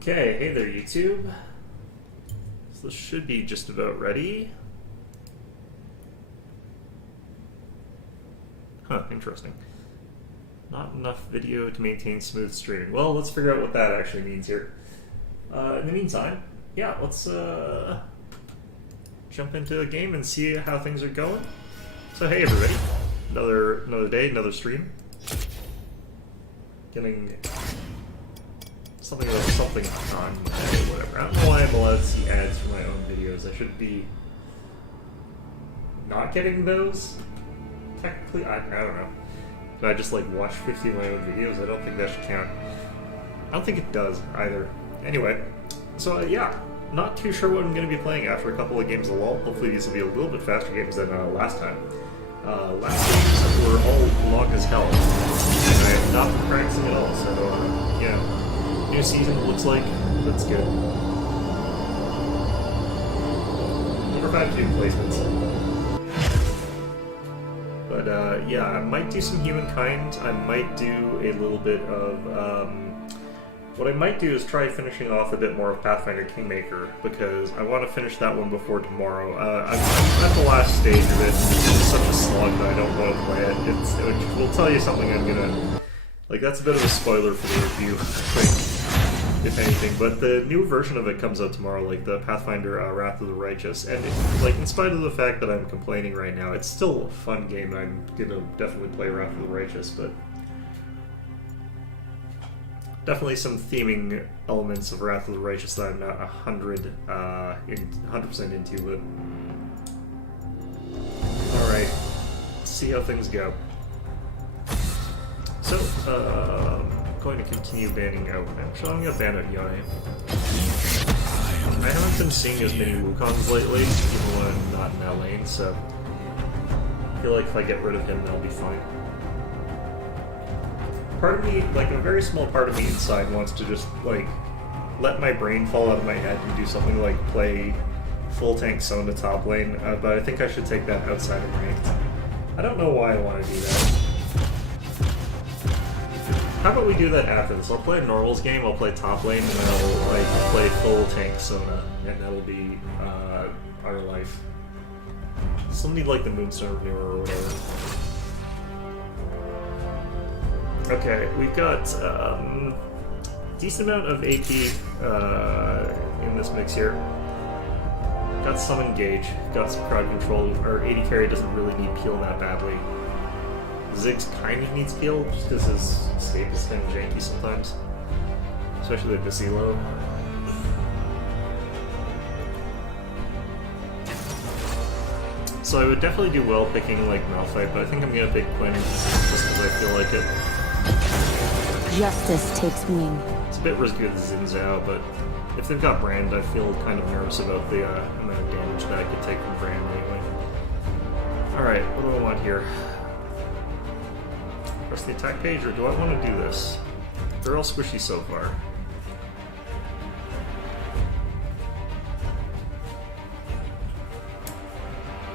Okay, hey there YouTube. So this should be just about ready. Huh, interesting. Not enough video to maintain smooth streaming. Well, let's figure out what that actually means here. In the meantime, yeah, let's jump into the game and see how things are going. So hey everybody, another day, another stream. Getting something about something on my head or whatever. I don't know why I'm allowed to see ads for my own videos. I should be not getting those. Technically, I don't know. Can I just like watch 50 of my own videos? I don't think that should count. I don't think it does either. Anyway, so yeah, not too sure what I'm going to be playing after a couple of games of LoL. Hopefully these will be a little bit faster games than last time. Last games were all long as hell, and I have not been practicing at all, so yeah. New season, it looks like. That's good. Wonder if I have to do placements. But yeah, I might do some Humankind. I might do a little bit of what I might do is try finishing off a bit more of Pathfinder Kingmaker, because I want to finish that one before tomorrow. I'm at the last stage of it. It's such a slog that I don't want to play it. It will tell you something I'm gonna... Like, that's a bit of a spoiler for the review, like, if anything. But the new version of it comes out tomorrow, like the Pathfinder Wrath of the Righteous. And, like, in spite of the fact that I'm complaining right now, it's still a fun game. I'm gonna definitely play Wrath of the Righteous, but... Definitely some theming elements of Wrath of the Righteous that I'm not 100% into, but... Alright, see how things go. So, I'm going to continue banning out. Actually, I'm going to ban out Yone. I haven't been seeing as many Wukongs lately, even when I'm not in that lane, so... I feel like if I get rid of him, that'll be fine. Part of me, like a very small part of me inside, wants to just, like, let my brain fall out of my head and do something like play full tank Sona top lane, but I think I should take that outside of ranked. I don't know why I want to do that. How about we do that after this? I'll play a normals game, I'll play top lane, and then I'll, like, play full tank Sona, and that'll be, our life. Still need, like, the Moonstone Renewer or whatever. Okay, we've got decent amount of AP in this mix here. Got some engage, got some crowd control. Our AD carry doesn't really need peel that badly. Ziggs kind of needs peel just because his escape is kind of janky sometimes, especially with this elo. So I would definitely do well picking like Malphite, but I think I'm gonna pick Quinn just because I feel like it. Justice takes wing. It's a bit risky with Xin Zhao, but if they've got Brand, I feel kind of nervous about the amount of damage that I could take from Brand anyway. Alright, what do I want here? Press the attack page, or do I want to do this? They're all squishy so far.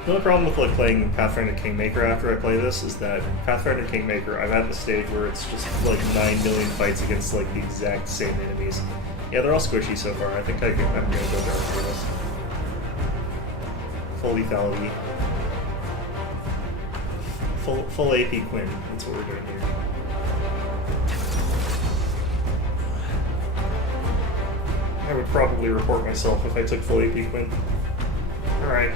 The only problem with like playing Pathfinder Kingmaker after I play this is that Pathfinder Kingmaker, I'm at the stage where it's just like 9 million fights against like the exact same enemies. Yeah, they're all squishy so far. I think I'm gonna go dark for this. Full lethality. Full AP Quinn. That's what we're doing here. I would probably report myself if I took full AP Quinn. Alright.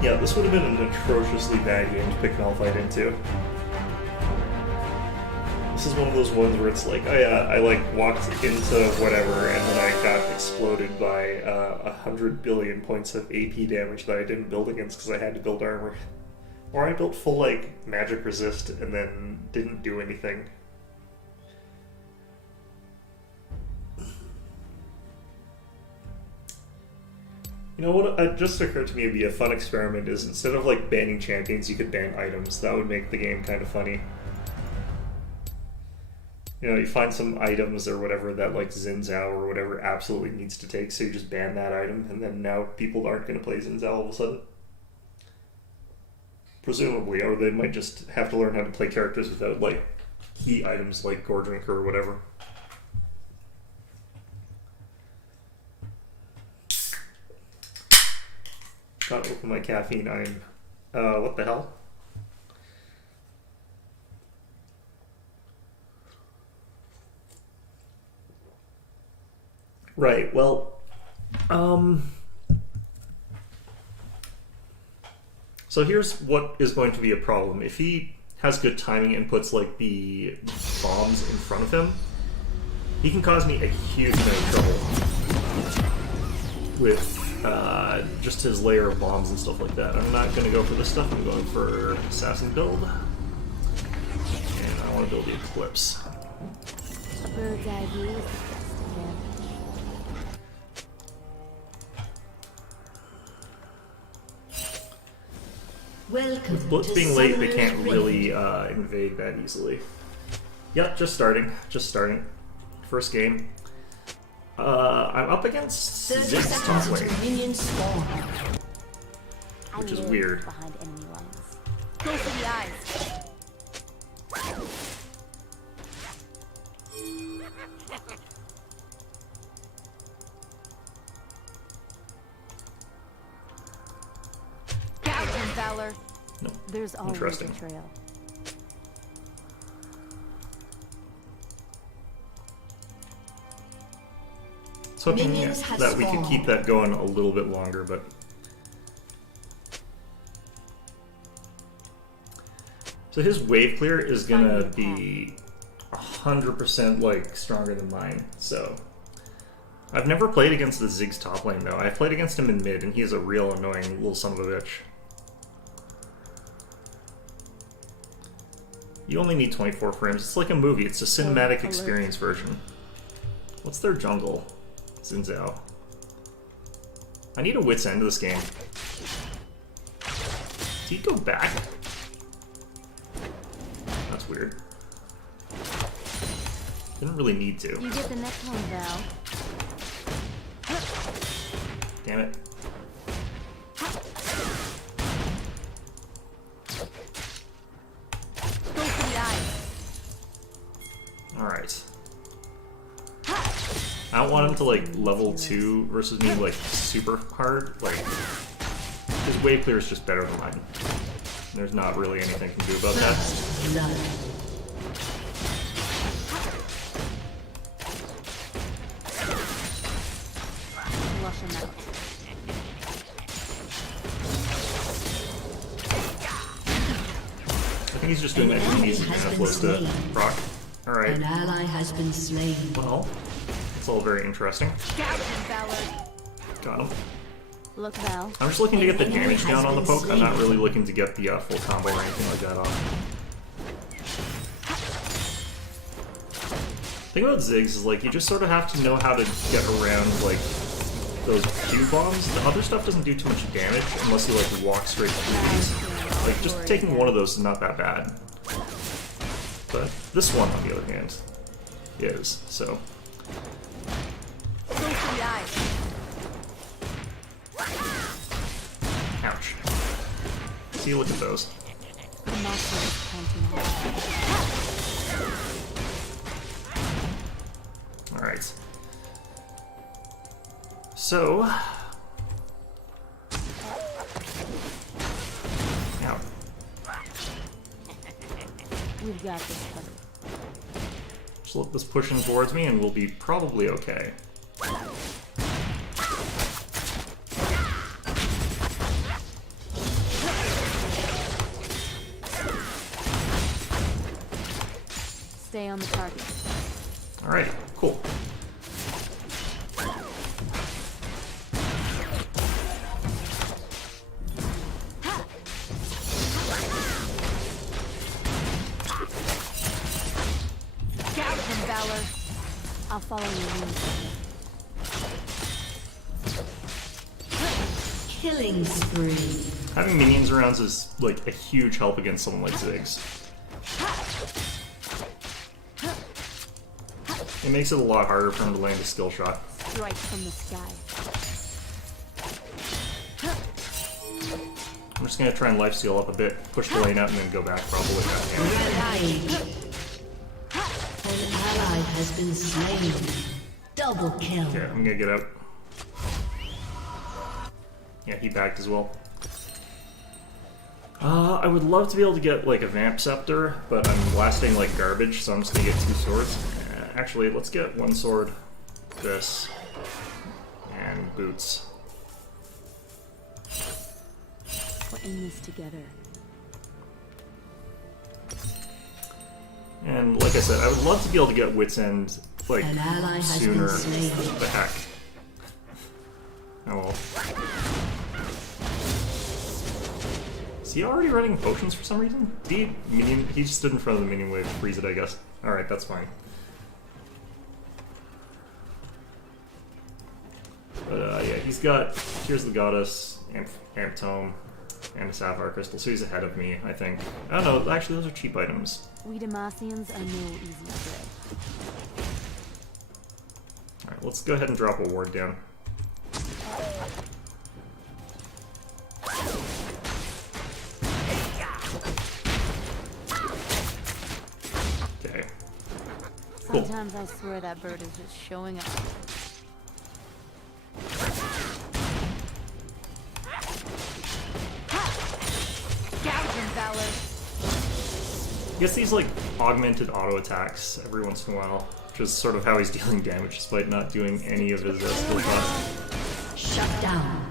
Yeah, this would have been an atrociously bad game to pick Malphite into. This is one of those ones where it's like, oh yeah, I like walked into whatever and then I got exploded by 100 billion points of AP damage that I didn't build against because I had to build armor. Or I built full like magic resist and then didn't do anything. You know what just occurred to me would be a fun experiment is instead of like banning champions, you could ban items. That would make the game kind of funny. You know, you find some items or whatever that like Xin Zhao or whatever absolutely needs to take, so you just ban that item, and then now people aren't going to play Xin Zhao all of a sudden. presumably, or they might just have to learn how to play characters without like key items like Gore Drink or whatever. Gotta open my caffeine. What the hell? Right, well, so here's what is going to be a problem. If he has good timing and puts like the bombs in front of him, he can cause me a huge amount of trouble with just his layer of bombs and stuff like that. I'm not going to go for this stuff. I'm going for assassin build, and I want to build the Eclipse. Bird's eye view is the best advantage. Welcome. With Blitz being late, they can't really invade that easily. Yep, just starting. Just starting. First game. I'm up against 30 Ziggs top seconds lane, until minions spawn. which is I live weird. behind enemy lines. Go for the eyes. Gouge him, Valor. No. There's always a Interesting. trail. So hoping Minions have that we could spawned. keep that going a little bit longer, but so his wave clear is gonna be 100% like stronger than mine. So I've never played against the Ziggs top lane though. I've played against him in mid, and he is a real annoying little son of a bitch. You only need 24 frames. It's like a movie. It's a cinematic alert. experience version. What's their jungle? Xin Zhao. I need a wit's end of this game. Did he go back? That's weird. Didn't really need to. You get the next one, Val. Damn it. Go for the eyes. Alright. I don't want him to like level 2 versus me like super hard. Like his wave clear is just better than mine. There's not really anything I can do about that. Blood. Flush him out. I think he's just doing that because he needs to mana flows to proc. Alright. An ally has been slain. Well, it's all very interesting. Gouge him, Valor. Got him. Look, Val. I'm just looking to get the Enemy damage has down on the been poke. I'm not slain. really looking to get the full combo or anything like that off. The thing about Ziggs is like you just sort of have to know how to get around like those Q bombs. The other stuff doesn't do too much damage unless you like walk straight through these. Like just taking one of those is not that bad. But this one, on the other hand, is so. Go for the eyes. Ouch. See, look at those. The monster is counting on. Alright. So. Now, We've got this covered. just let this push in towards me and we'll be probably okay. Stay on the target. Alright, cool. Gouge him, Valor. I'll follow your lead. Killing spree. Having minions around is like a huge help against someone like Ziggs. It makes it a lot harder for him to land a skill shot. Strike from the sky. I'm just gonna try and lifesteal up a bit, push the lane out, and then go back probably. Rampage. An ally has been slain. Double kill. Okay, I'm gonna get out. Yeah, he backed as well. I would love to be able to get like a Vamp Scepter, but I'm lasting like garbage, so I'm just gonna get 2 swords. Actually, let's get 1 sword, this, and boots. We're in this together. And like I said, I would love to be able to get Wit's End like An ally has sooner. been slain. But heck. Oh well. Is he already running potions for some reason? He just stood in front of the minion wave to freeze it, I guess. Alright, that's fine. But yeah, he's got Tears of the Goddess, Amp Tome, and a Sapphire Crystal, so he's ahead of me, I think. I don't know, actually those are cheap items. We Demacians are no easy prey. Alright, let's go ahead and drop a ward down. Okay. Cool. Sometimes I swear that bird is just showing up. Gouge Valor. He gets these like augmented auto attacks every once in a while, which is sort of how he's dealing damage despite not doing any of his skill shots. Shut down.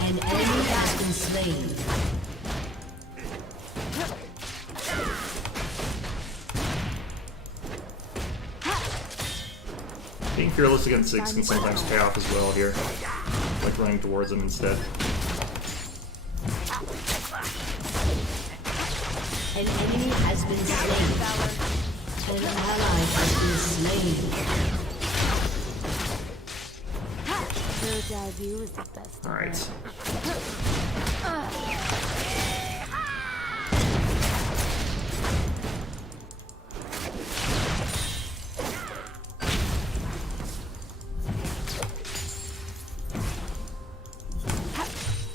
An enemy has been slain. Being fearless against Ziggs can sometimes pay off as well here, like running towards him instead. An enemy has been slain. An ally has been slain. Bird's eye view is the best. Alright.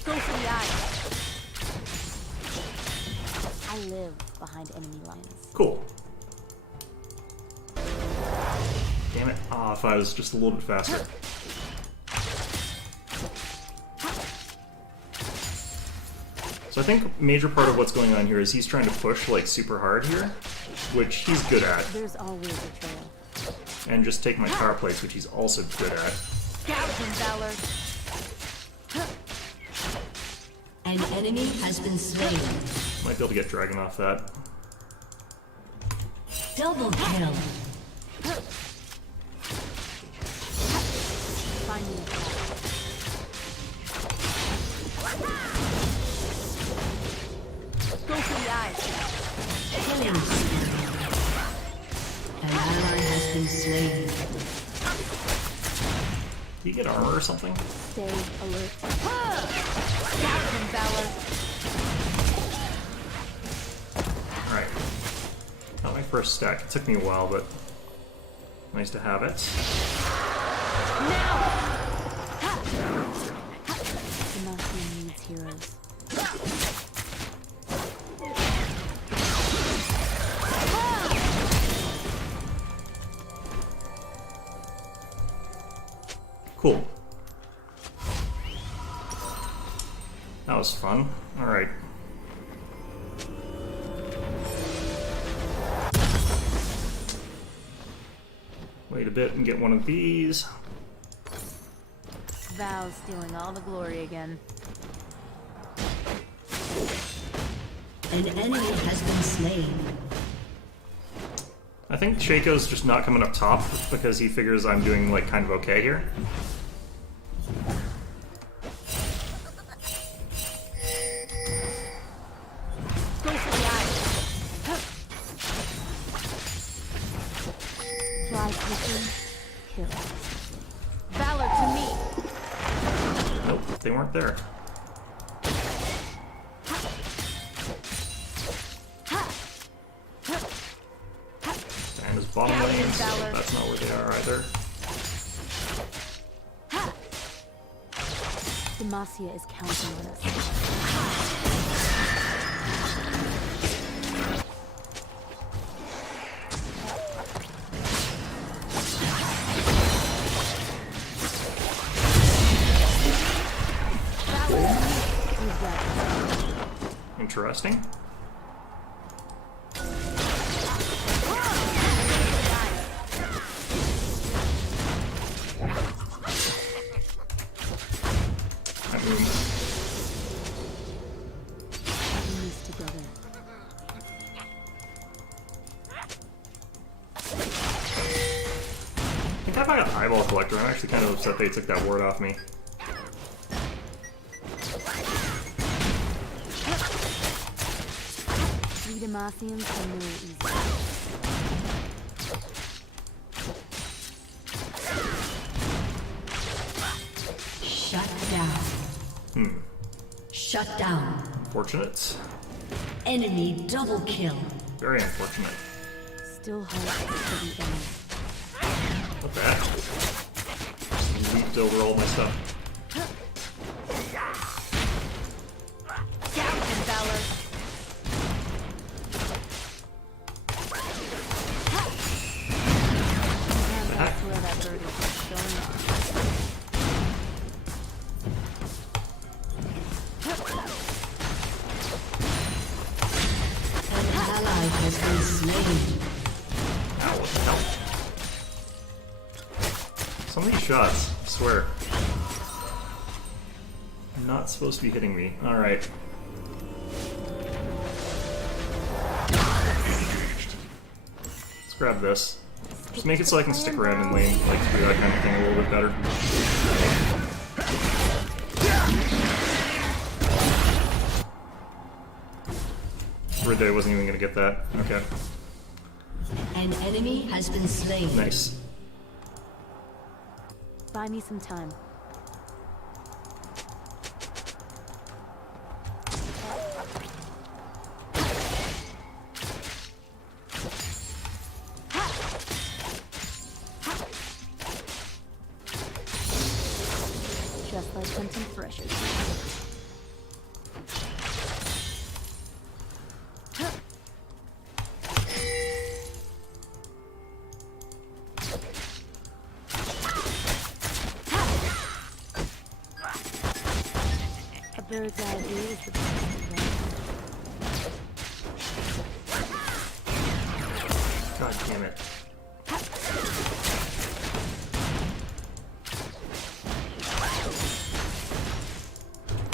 Go for the eye. I live behind enemy lines. Cool. Damn it. Ah, if I was just a little bit faster. So I think a major part of what's going on here is he's trying to push like super hard here, which he's good at, There's always a trail. and just take my power plates, which he's also good at. Gouge Valor. An enemy has been slain. Might be able to get Dragon off that. Double kill. Find me a path. Go for the eyes. Killing spree. An ally has been slain. Do you get armor or something? Stay alert. Gouge Valor. Alright. Not my first stack. It took me a while, but nice to have it. Now! Demacian needs heroes. Cool. That was fun. Alright. Wait a bit and get one of these. Val's stealing all the glory again. An enemy has been slain. I think Shaco's just not coming up top because he figures I'm doing like kind of okay here. Go for the eyes. Fly switching. Kill. Valor to me. Nope, they weren't there. And his bottom lanes, that's not where they are either. Demacia is counting on us. Interesting. I think if I got Eyeball Collector, I'm actually kind of upset they took that ward off me. We Demacians are no easy. Shut down. Shut down. Unfortunate. Enemy double kill. Very unfortunate. Still hard to the enemy. What the heck? Leaped over all my stuff. Captain Valor. And that's where that bird is going on. An ally has been slain. Ow, what the hell? Some of these shots, I swear. Not supposed to be hitting me. Alright. Let's grab this. Just make it so I can stick around in lane, like do that kind of thing a little bit better. Worried I wasn't even gonna get that. Okay. An enemy has been slain. Nice. Buy me some time. Just like hunting fresher. A bird's eye view is the best way. God damn it.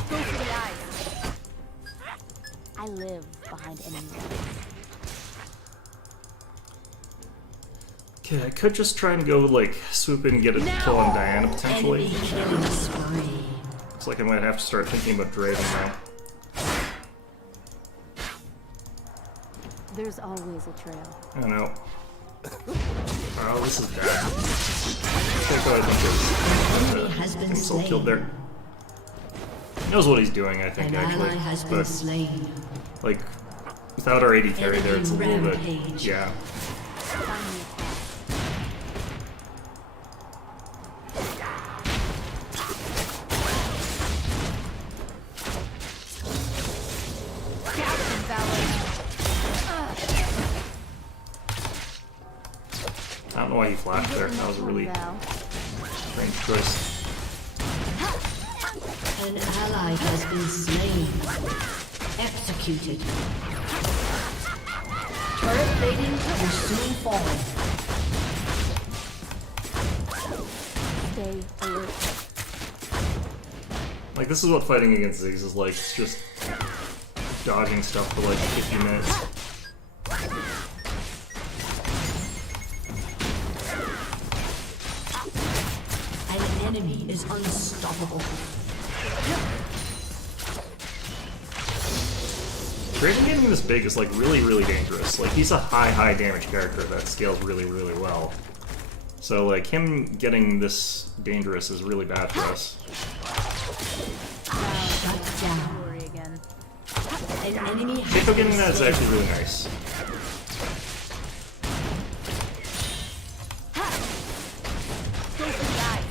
Go for the eyes. I live behind enemy lines. Okay, I could just try and go, like, swoop in and get a kill on Diana, potentially. Enemy killing spree. Looks like I might have to start thinking about Draven now. There's always a trail. I don't know. Oh, this is bad. Take what I think Enemy has been is all killed slain. there. He knows what he's doing, I think, An actually. ally has been But, slain. like, without our AD carry there, it's a little bit... Rampage. Yeah. Find me a path. Captain Valor. I don't know why he flashed there. That was a really strange choice. An ally has been slain. Executed. Turret plating will soon fall. Stay alert. Like, this is what fighting against Ziggs is like. It's just dodging stuff for like 50 minutes. An enemy is unstoppable. Draven getting this big is like really, really dangerous. Like, he's a high damage character that scales really, really well. So like, him getting this dangerous is really bad for us. Shut down. Worry again. An enemy has Keiko been getting that is slain. actually really nice. Go for the eyes.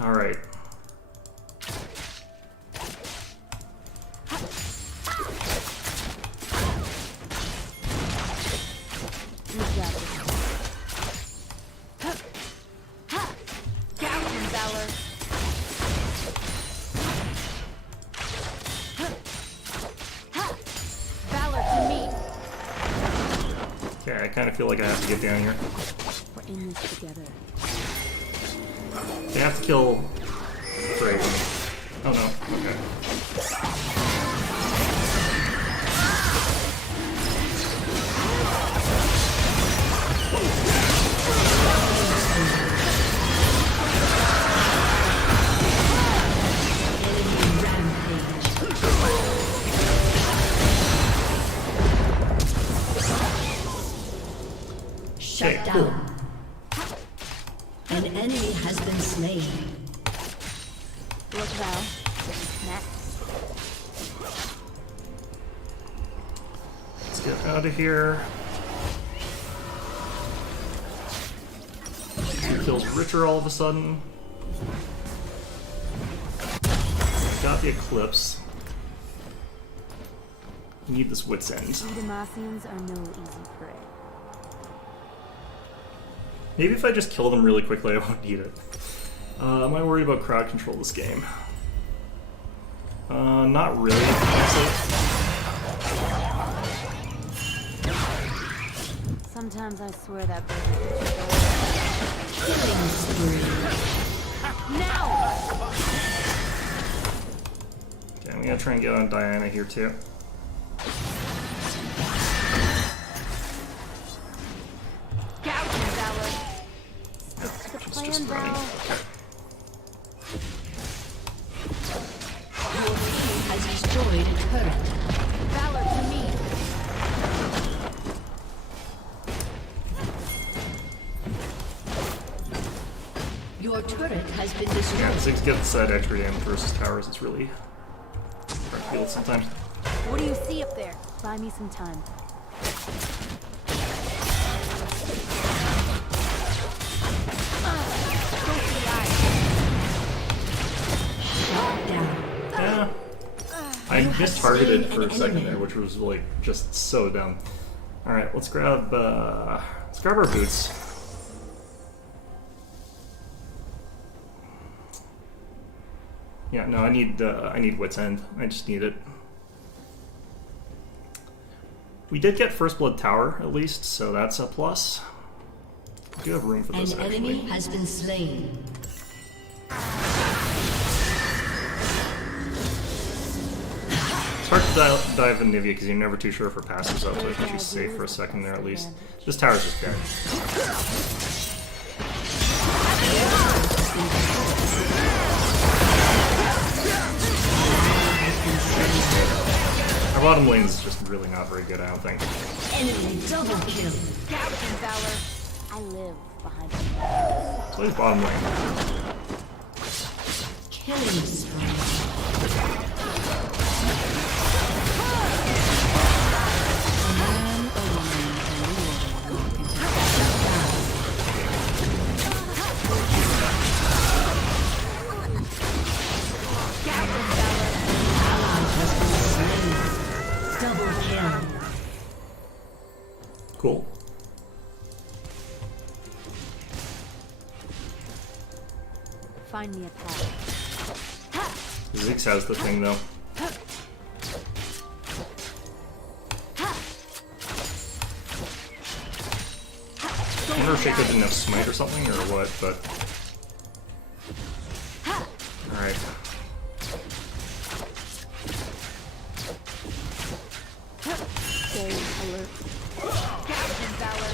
Alright. You got this. Gouge Valor. Valor to me. Okay, I kind of feel like I have to get down here. We're in this together. They have to kill Draven. Oh no, okay. Shut Okay, cool. down. An enemy has been slain. Look, Val. Next. Let's get out of here. Who kills Richter all of a sudden? Got the Eclipse. Need this Wit's End. Demacians are no easy prey. Maybe if I just kill them really quickly, I won't need it. Am I worried about crowd control this game? Not really. Sometimes I swear that bird Killing spree. now! Okay, I'm gonna try and get on Diana here too. Gouge Valor. Stick to the She's plan, just running. Val. Your team has destroyed a turret. Valor to me. Your turret has been Yeah, destroyed. 6 gets that extra damage versus towers. It's really hard to feel it sometimes. What do you see up there? Buy me some time. Go for the eyes. Shut down. Yeah. I missed targeted for a second there, which was like just so dumb. Alright, let's grab our boots. Yeah, no, I need Wit's End. I just need it. We did get First Blood Tower, at least, so that's a plus. We do have room for this, An actually. enemy has been slain. It's hard to dive in Nivea because you're never too sure if her pass is up, so I think she's safe for a second there at least. This tower's just dead. Our bottom lane is just really not very good, I don't think. Enemy double kill. Gouge Valor. I live behind you. So he's bottom lane. Killing spree. Double kill. Cool. Find me a path. Ziggs has the thing though. I wonder if Shaco didn't have smite or something or what, but. Alright. Stay alert. Gouge Valor.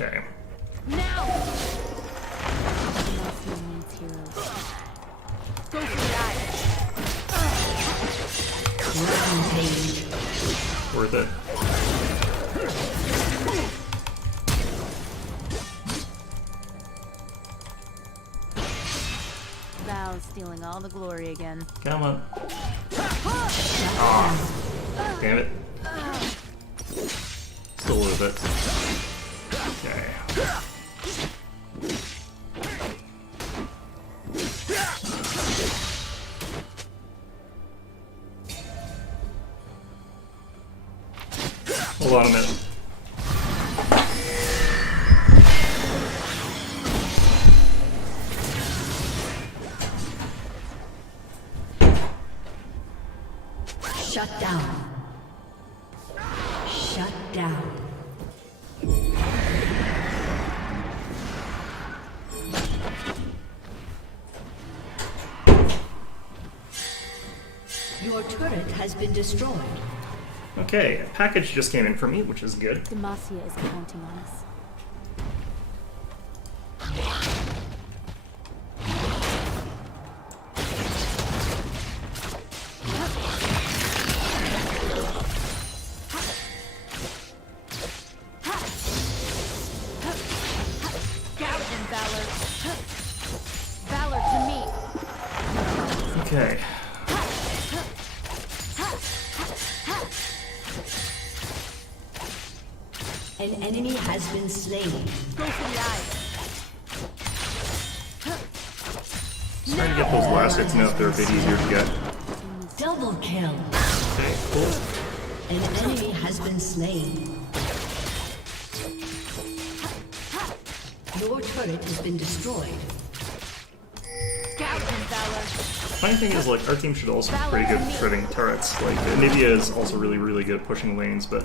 Okay. Now! Demacian needs heroes. Go for the eyes. Rampage. Worth it. Val's stealing all the glory again. Come on. Shut down. Damn it. Still a little bit. Okay. Hold on a minute. Shut down. Shut down. Your turret has been destroyed. Okay, a package just came in for me, which is good. Demacia is counting on us. Galvin Valor. Valor to me. Okay. An enemy has been slain. Go for the eyes. Trying to get those last hits now if they're a bit easier to get. Double kill. Okay, cool. An enemy has been slain. Your turret has been destroyed. Galvin Valor. Funny thing is, like, our team should also be pretty good at shredding turrets. Like, Nivea is also really, really good at pushing lanes, but...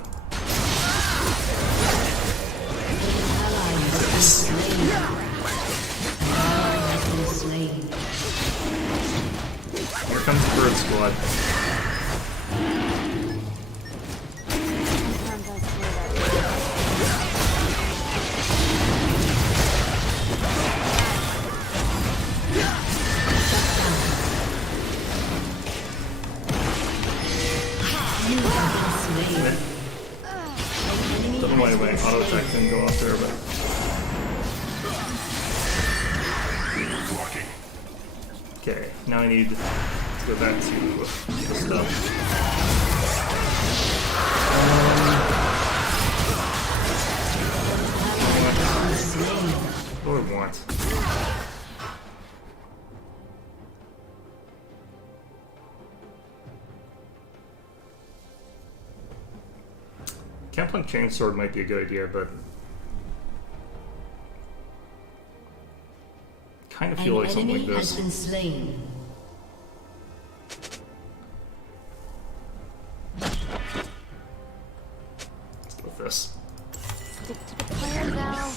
Here comes the bird squad. Sometimes I swear that. Don't know why my auto attack didn't go off there, but... Okay, now I need to go back to the stuff. What do I want? Camplink Chainsword might be a good idea, but kind of feel like something like has this. been slain. Let's go with this. Stick to the plan now.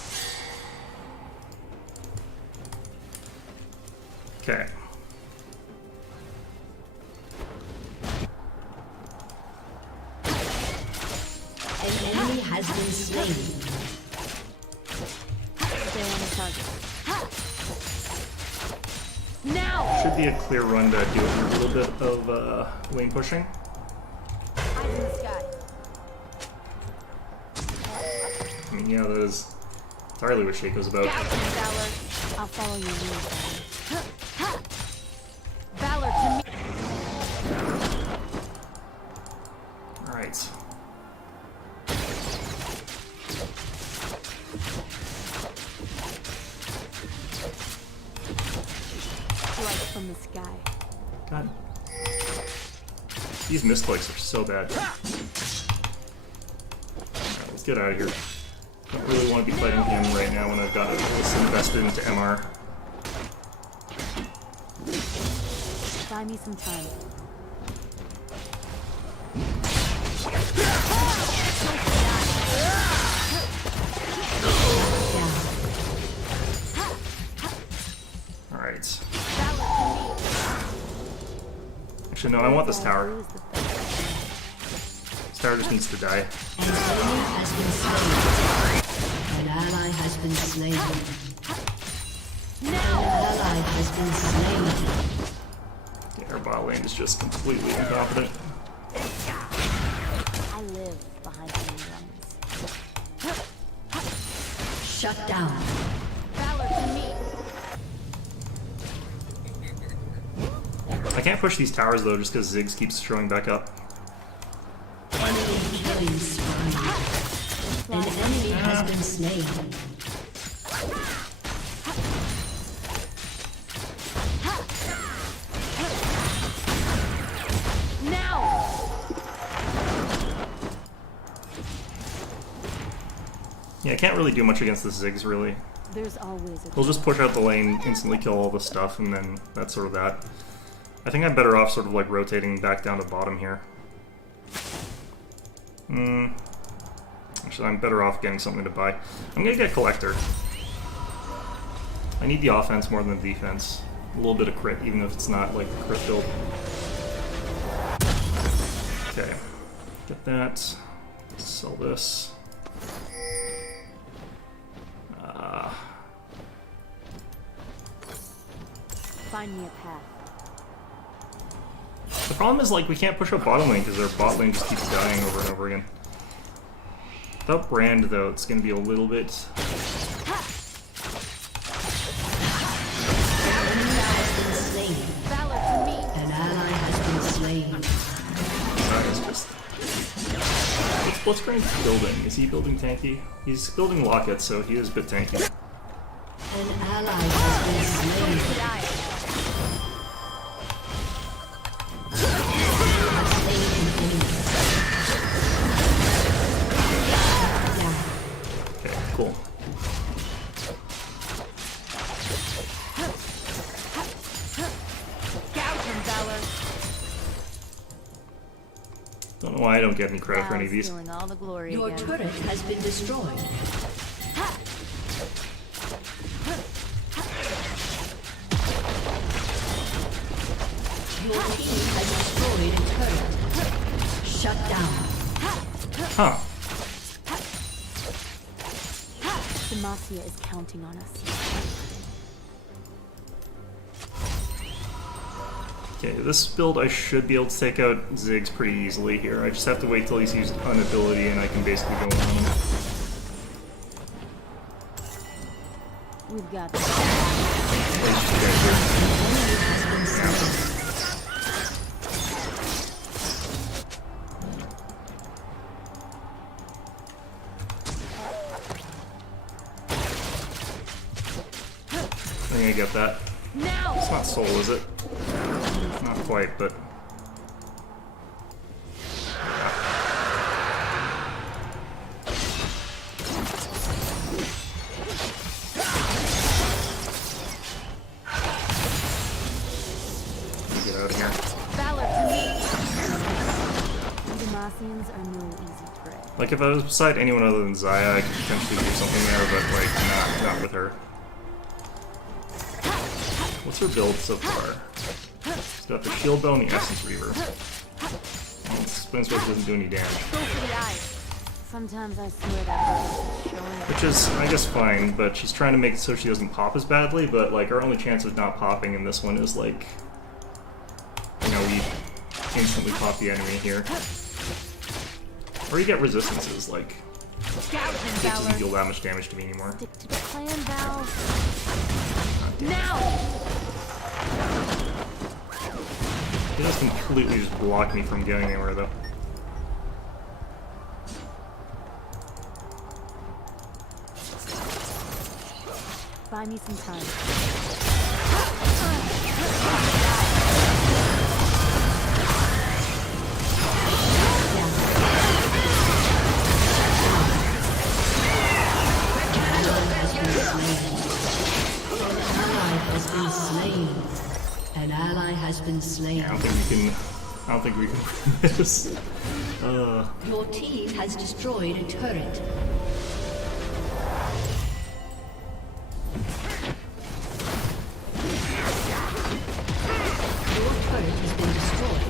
Okay. An enemy has been slain. Stay on the target. Now! Should be a clear run to do a little bit of lane pushing. Eyes in the sky. I mean, yeah, that is entirely what Shaco's about. Galvin Valor. I'll follow your lead, Valor. Valor to me. Alright. Light from the sky. God. These misclicks are so bad. Alright, let's get out of here. Don't really want to be fighting him right now when I've got this invested into MR. Buy me some time. Alright. Valor to me. Actually, no, I want this tower. Who is the best? This tower just needs to die. An enemy has been slain. An ally has been slain. An ally has been slain. Yeah, our bot lane is just completely incompetent. I live behind enemy lines. Shut down. Valor to me. I can't push these towers though, just because Ziggs keeps showing back up. been slain. Yeah, I can't really do much against the Ziggs, really. There's always a He'll just push out the lane, instantly kill all the stuff, and then that's sort of that. I think I'm better off sort of like rotating back down to bottom here. Actually, I'm better off getting something to buy. I'm gonna get Collector. I need the offense more than the defense. A little bit of crit, even if it's not like a crit build. Okay, get that. Sell this. Find me a path. The problem is, like, we can't push up bottom lane because their bot lane just keeps dying over and over again. Without Brand, though, it's going to be a little bit... Valor to me. An ally has been slain. It's just... What's Blitzcrank building? Is he building tanky? He's building Locket, so he is a bit tanky. An ally has been slain. Okay, cool. Don't know why I don't get any credit for any of these. Stealing all the glory Your again. turret has been destroyed. Your team has destroyed a turret. Shut down. Huh. Demacia is counting on us. Okay, this build I should be able to take out Ziggs pretty easily here. I just have to wait till he's used an ability and I can basically go on him. We've got I'm gonna get that. now. It's not soul, is it? Not quite, but... Get out of here. Valor to me. Demacians are no easy prey. Like, if I was beside anyone other than Xayah, I could potentially do something there, but, like, not with her. What's her build so far? She's got the Shield Bow and the Essence Reaver. Well, Spin's Web doesn't do any damage. Go for the eyes. Sometimes I swear that is showing up. Which is, I guess, fine, but she's trying to make it so she doesn't pop as badly, but, like, our only chance of not popping in this one is, like... You know, we instantly pop the enemy here. Or you get resistances, like... It doesn't deal that much damage to me anymore. Stick to the plan, Val. Now! It just completely just blocked me from getting anywhere, though. Buy me some time. An ally has been slain. I don't think we can win this. Your team has destroyed a turret. Your turret has been destroyed.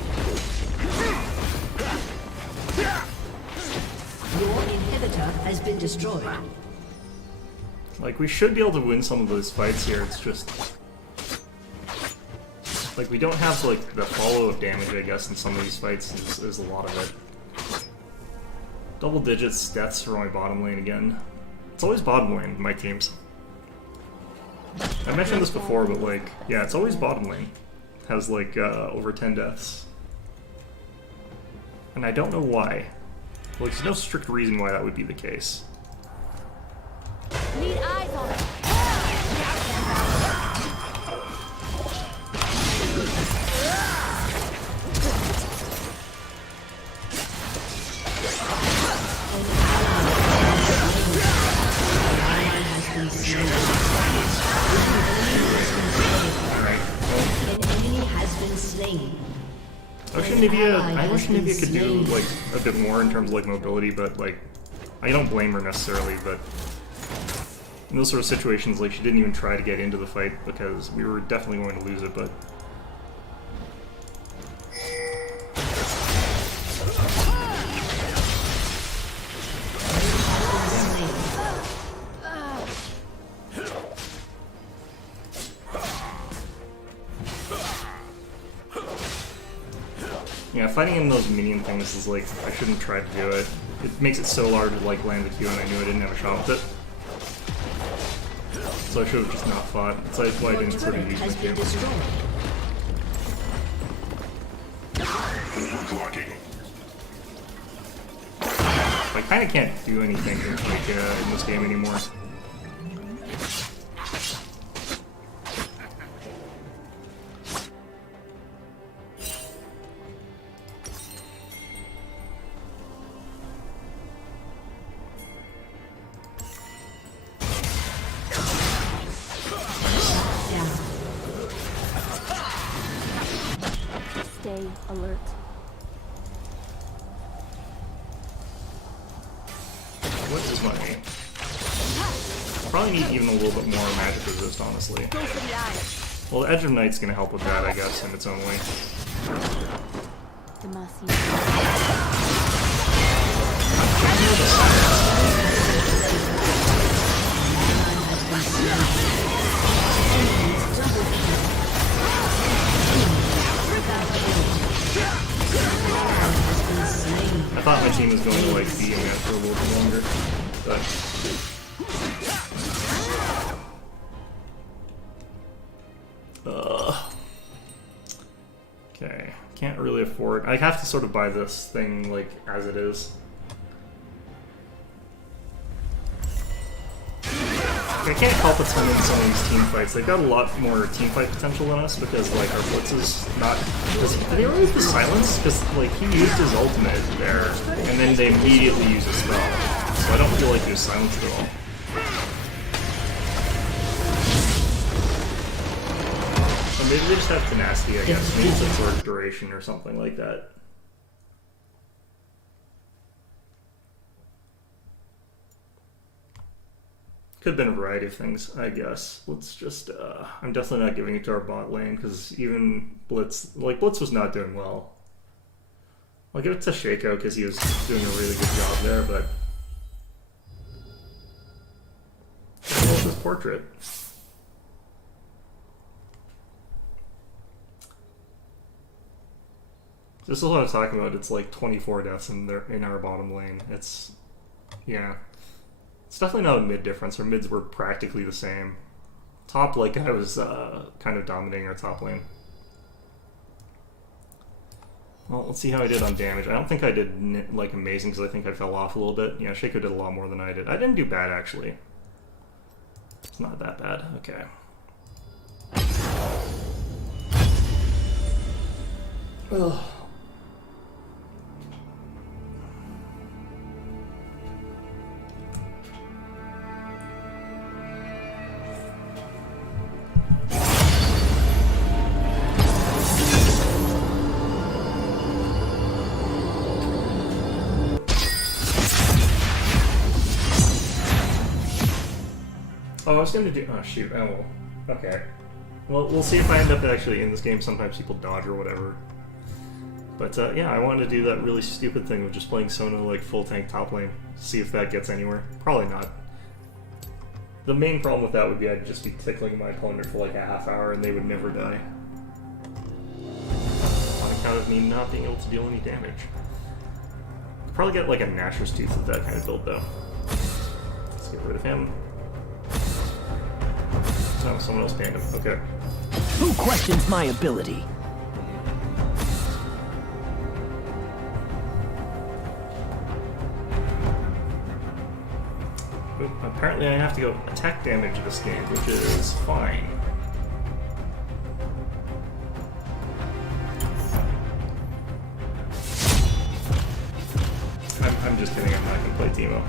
Your inhibitor has been destroyed. Like, we should be able to win some of those fights here, it's just... Like, we don't have, like, the follow-up damage, I guess, in some of these fights is a lot of it. Double digits deaths for my bottom lane again. It's always bottom lane in my teams. I mentioned this before, but, like, yeah, it's always bottom lane. Has, like, over 10 deaths. And I don't know why. Like, there's no strict reason why that would be the case. wish Nivea could do like a bit more in terms of like mobility, but like I don't blame her necessarily, but in those sort of situations, like she didn't even try to get into the fight because we were definitely going to lose it, but yeah, fighting in those minion things is like, I shouldn't try to do it. It makes it so hard to like land the Q, and I knew I didn't have a shot with it. So I should have just not fought. So that's why I didn't sort of use my Q. I kind of can't do anything like in this game anymore. Stay alert. What is my aim? Probably need even a little bit more magic resist, honestly. Go for the eyes. Well, the Edge of Night's gonna help with that, I guess, in its own way. I thought my team was going to like be in that for a little bit longer, but okay, can't really afford. I have to sort of buy this thing like as it is. I can't help but win some of these team fights. They've got a lot more team fight potential than us because like our Blitz is not. Did he remove the silence? Because like he used his ultimate there, and then they immediately use a spell. So I don't feel like he was silenced at all. Or maybe they just have tenacity, I guess. Maybe some sort of duration or something like that. Could have been a variety of things, I guess. Let's just, I'm definitely not giving it to our bot lane, because even Blitz, like, Blitz was not doing well. I'll give it to Shaco, because he was doing a really good job there, but... what was his portrait? This is what I was talking about, it's like 24 deaths in our bottom lane. It's, yeah. It's definitely not a mid difference. Our mids were practically the same. Top, like, I was kind of dominating our top lane. Well, let's see how I did on damage. I don't think I did, like, amazing, because I think I fell off a little bit. Yeah, Shaco did a lot more than I did. I didn't do bad, actually. It's not that bad. Okay. Ugh. Oh, I was gonna do. Oh shoot! Oh well. Okay. Well, we'll see if I end up actually in this game. Sometimes people dodge or whatever. But yeah, I wanted to do that really stupid thing of just playing Sona like full tank top lane. See if that gets anywhere. Probably not. The main problem with that would be I'd just be tickling my opponent for like a half hour and they would never die. On account of me not being able to deal any damage. I'd probably get like a Nashor's Tooth with that kind of build though. Let's get rid of him. No, someone else banned him. Okay. Who questions my ability? Oop, apparently I have to go attack damage this game, which is fine. I'm just kidding, I'm not going to play Teemo.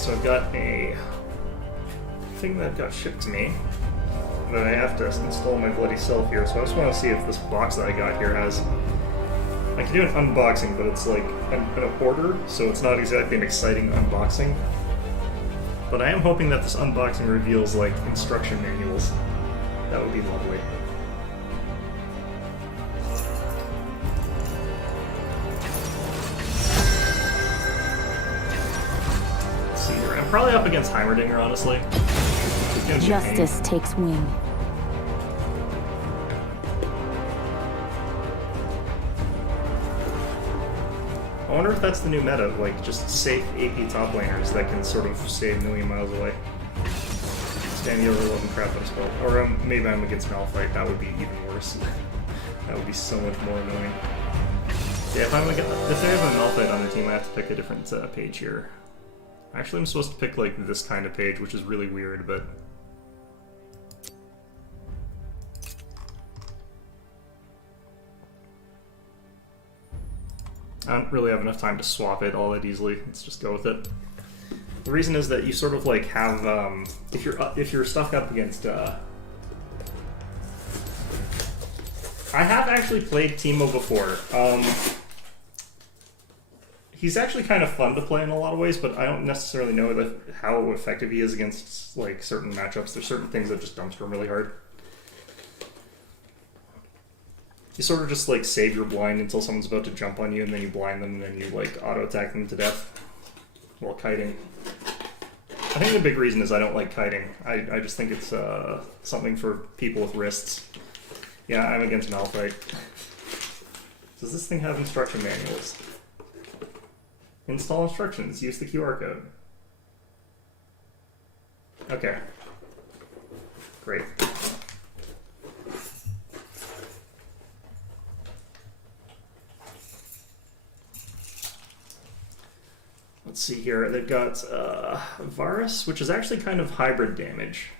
So I've got a thing that got shipped to me that I have to install my bloody self here. So I just want to see if this box that I got here has... I can do an unboxing, but it's like an order, so it's not exactly an exciting unboxing. But I am hoping that this unboxing reveals like instruction manuals. That would be lovely. Let's see here. I'm probably up against Heimerdinger, honestly. It's gonna be a pain. Justice takes wing. I wonder if that's the new meta, like just safe AP top laners that can sort of stay a million miles away. Stand the overload and crap on spell. Or maybe I'm against Malphite, that would be even worse. That would be so much more annoying. Yeah, if they have a Malphite on their team, I have to pick a different page here. Actually, I'm supposed to pick like this kind of page, which is really weird, but... I don't really have enough time to swap it all that easily. Let's just go with it. The reason is that you sort of like have, if you're stuck up against, I have actually played Teemo before. He's actually kind of fun to play in a lot of ways, but I don't necessarily know how effective he is against like certain matchups. There's certain things that just dumpster him really hard. You sort of just like save your blind until someone's about to jump on you, and then you blind them, and then you like auto attack them to death while kiting. I think the big reason is I don't like kiting. I just think it's something for people with wrists. Yeah, I'm against Malphite. Does this thing have instruction manuals? Install instructions. Use the QR code. Okay. Great. Let's see here. They've got Varus, which is actually kind of hybrid damage.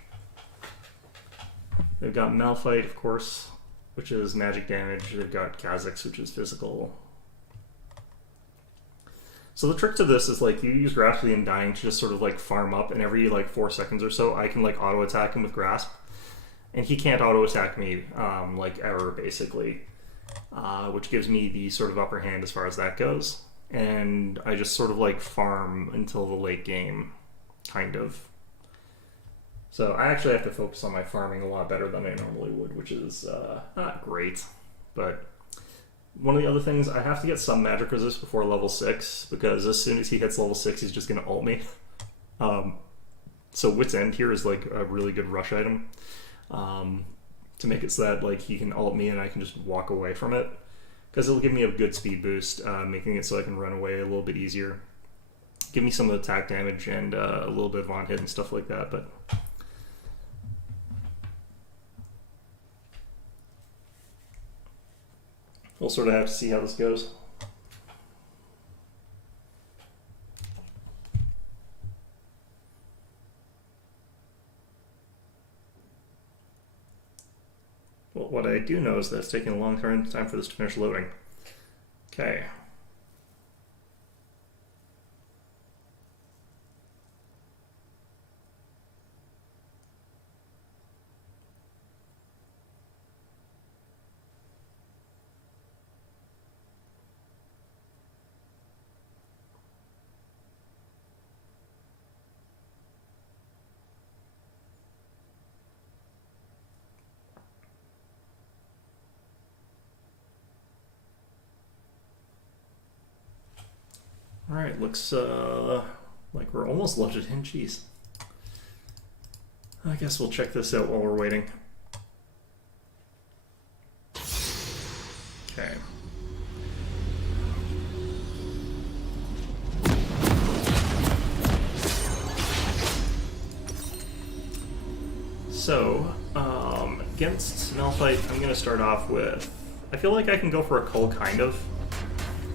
They've got Malphite, of course, which is magic damage. They've got Kha'Zix, which is physical. So the trick to this is like you use Grasp the Undying to just sort of like farm up, and every like 4 seconds or so I can like auto attack him with Grasp, and he can't auto attack me like ever basically, which gives me the sort of upper hand as far as that goes. And I just sort of like farm until the late game, kind of. So I actually have to focus on my farming a lot better than I normally would, which is not great. But one of the other things, I have to get some magic resist before level 6, because as soon as he hits level 6, he's just going to ult me. So Wit's End here is like a really good rush item to make it so that like he can ult me and I can just walk away from it. Because it'll give me a good speed boost, making it so I can run away a little bit easier. Give me some of the attack damage and a little bit of on-hit and stuff like that, but... we'll sort of have to see how this goes. Well, what I do know is that it's taking a long time for this to finish loading. Okay. Alright, looks like we're almost loaded in. Jeez. I guess we'll check this out while we're waiting. Okay. So, against Malphite, I'm going to start off with... I feel like I can go for a Cull, kind of.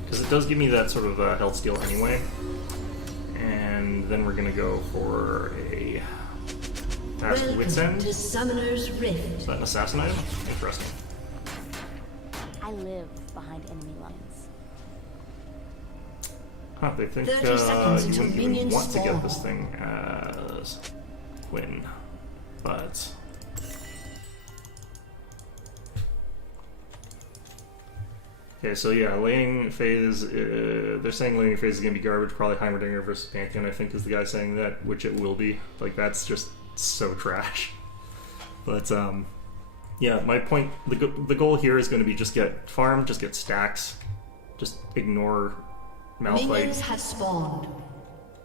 Because it does give me that sort of health steal anyway. And then we're going to go for a fast Wit's End. To Summoner's Rift. Is that an assassin item? Interesting. I live behind enemy lines. Huh, they think 30 seconds you until wouldn't even minions want to spawn. get this thing as Quinn, but okay. So yeah, laning phase. They're saying laning phase is gonna be garbage. Probably Heimerdinger versus Pantheon, I think, is the guy saying that, which it will be. Like that's just so trash. But yeah, my point. The goal here is going to be just get farm, just get stacks, just ignore Malphite. Minions have spawned.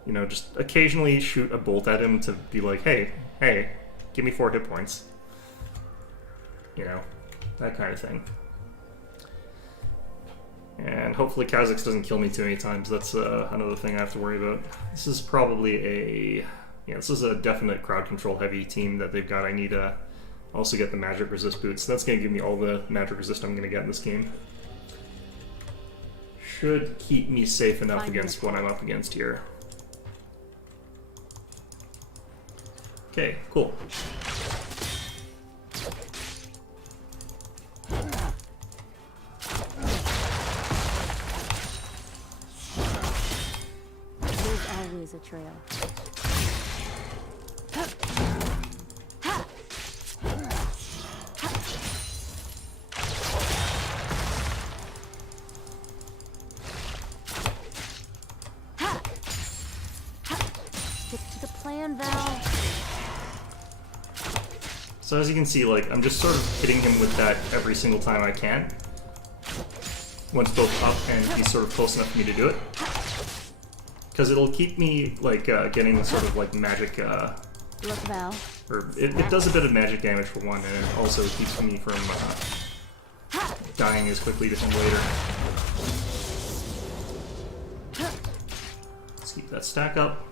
You know, just occasionally shoot a bolt at him to be like, hey, give me 4 hit points. You know, that kind of thing. And hopefully Kha'Zix doesn't kill me too many times. That's another thing I have to worry about. This is probably this is a definite crowd control heavy team that they've got. I need to also get the magic resist boots. That's going to give me all the magic resist I'm going to get in this game. Should keep me safe enough against what I'm up against here. Okay, cool. There's always a trail. Stick to the plan, Val. So as you can see, like, I'm just sort of hitting him with that every single time I can. Once both up and he's sort of close enough for me to do it. Because it'll keep me, like, getting sort of, like, magic, Look, Val. or it does a bit of magic damage for one, and it also keeps me from dying as quickly to him later. Let's keep that stack up.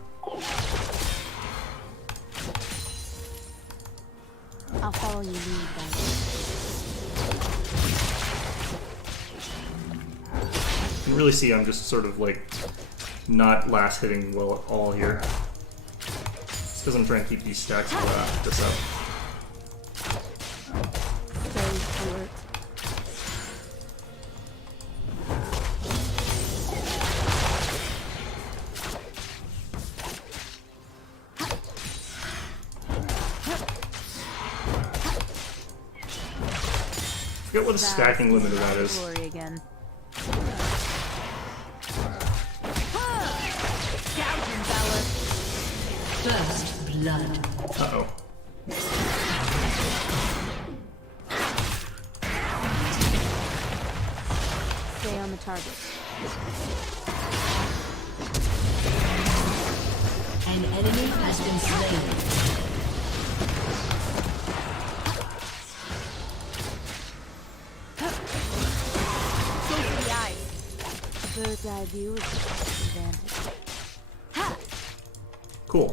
I'll follow you lead, Val. You can really see I'm just sort of, like, not last hitting well at all here. It's because I'm trying to keep these stacks this up. Stay alert. I forget what a stacking limit of that is. Glory again. First blood. Uh-oh. Stay on the target. An enemy has been slain. Go for the eyes. A bird's eye view is the best advantage. Cool.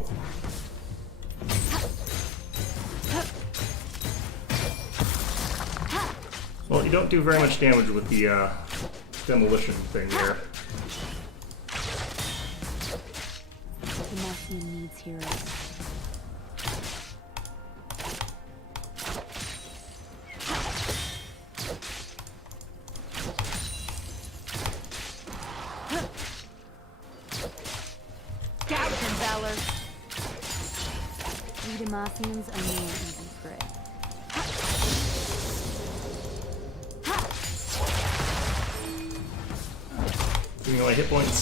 Well, you don't do very much damage with the demolition thing there. Demacian needs heroes. Gouge and valor. We Demacians are no easy prey. Give me all my hit points.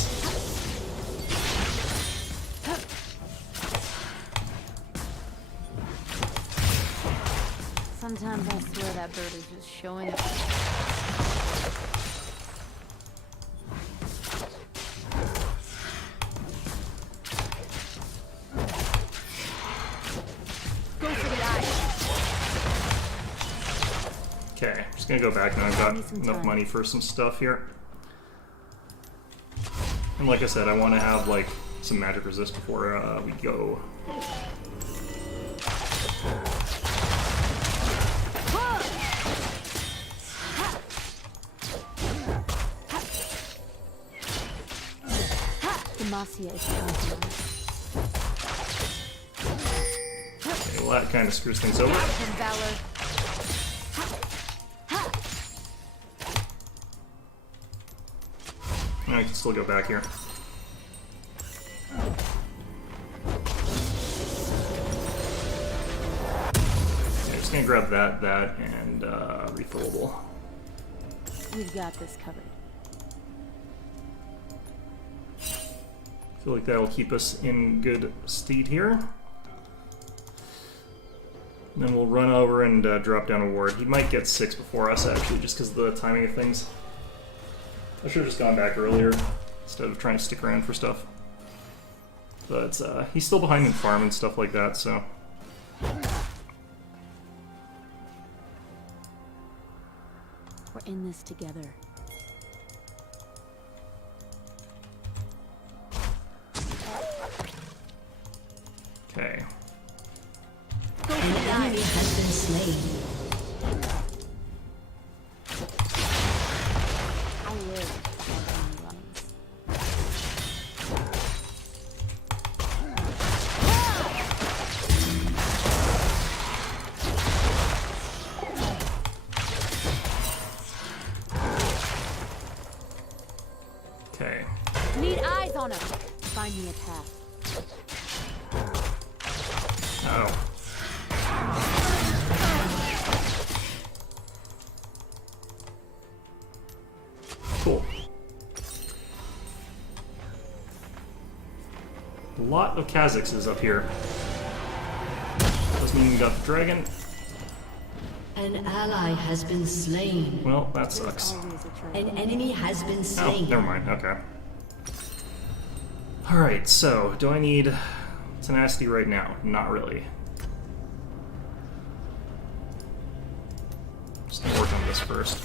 Sometimes I swear that bird is just showing up. Go for the eye. Okay, I'm just gonna go back now. I've got Give me some enough time. money for some stuff here. And like I said, I want to have, like, some magic resist before we go. Demacia is compromised. Okay, well, that kind of screws things over. Gouge and valor. I can still go back here. gonna grab that, and refillable. We've got this covered. Feel like that'll keep us in good stead here. And then we'll run over and drop down a ward. He might get 6 before us, actually, just because of the timing of things. I should have just gone back earlier, instead of trying to stick around for stuff. But he's still behind in farm and stuff like that, so... We're in this together. Okay. An enemy has been slain. I live by enemy lines. Okay. Need eyes on him. Find me a path. Oh. Cool. A lot of Kazakhs is up here. Doesn't mean we got the dragon. An ally has been slain. Well, that sucks. Always a trade. An enemy has been Oh, slain. never mind. Okay. Alright, so, do I need tenacity right now? Not really. Just work on this first.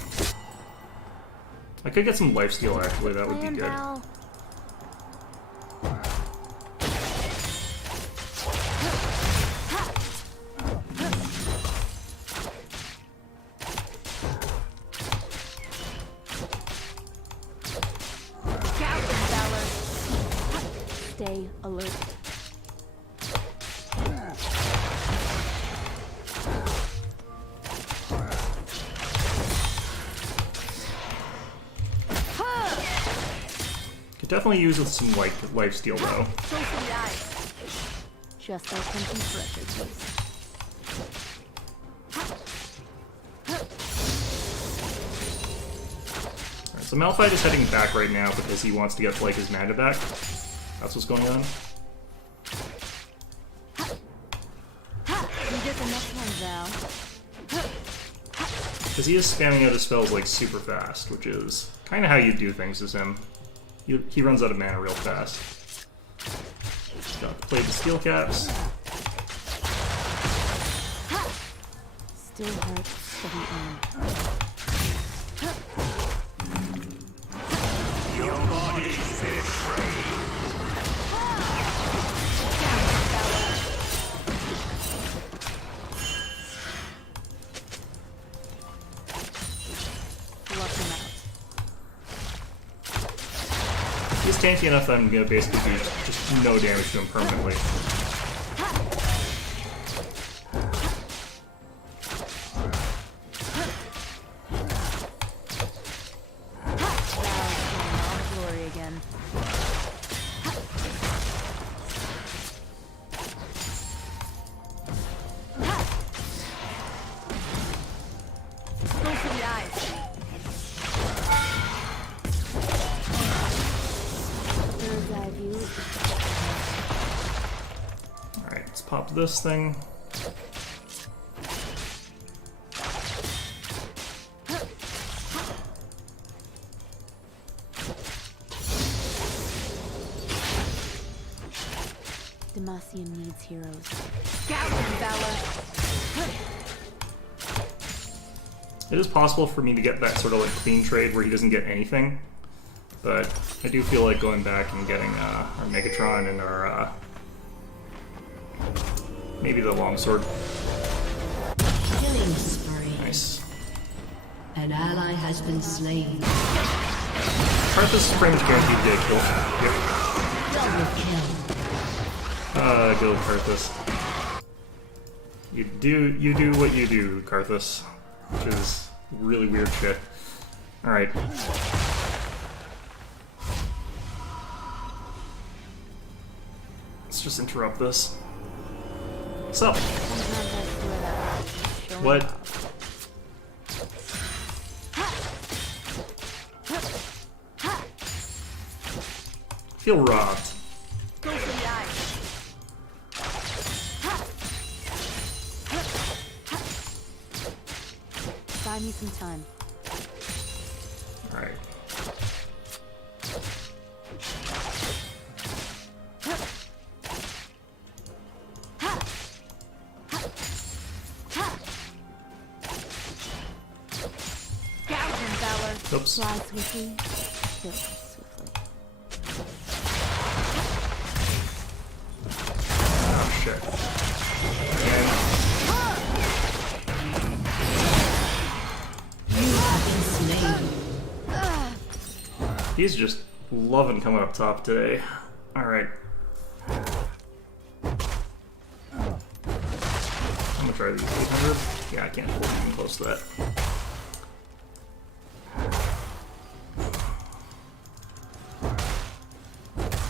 I could get some lifesteal, actually. That would be Plan, good. Val. Scout them, Valor. Stay alert. Could definitely use with some lifesteal, though. Go for the eyes. Just like something fresher, please. Alright, so Malphite is heading back right now because he wants to get like his mana back. That's what's going on. You get the next one, Val. Because he is spamming out his spells like super fast, which is kind of how you do things as him. He runs out of mana real fast. Got to play the steel caps. Still hurt, steady on. Flush him out. He's tanky enough that I'm going to basically do just no damage to him permanently. Val's all glory again. Go for the eyes. Bird's eye view. Alright, let's pop this thing. Demacian needs heroes. Scout them, Valor. It is possible for me to get that sort of like clean trade where he doesn't get anything, but I do feel like going back and getting our Megatron and our maybe the longsword. Killing spree. Nice. An ally has been slain. Karthus is pretty much guaranteed to get a kill. Double kill. Good Karthus. You do what you do, Karthus, which is really weird shit. All right. Let's just interrupt this. What's up? Sometimes I swear that eyes just show What? Feel robbed. Go for the eyes. Buy me some time. Alright. Gouge Valor. Oops. Fly swiftly, kill swiftly. Oh shit. Again. You have been slain. He's just loving coming up top today. Alright. I'm gonna try these 800. Yeah, I can't afford even close to that.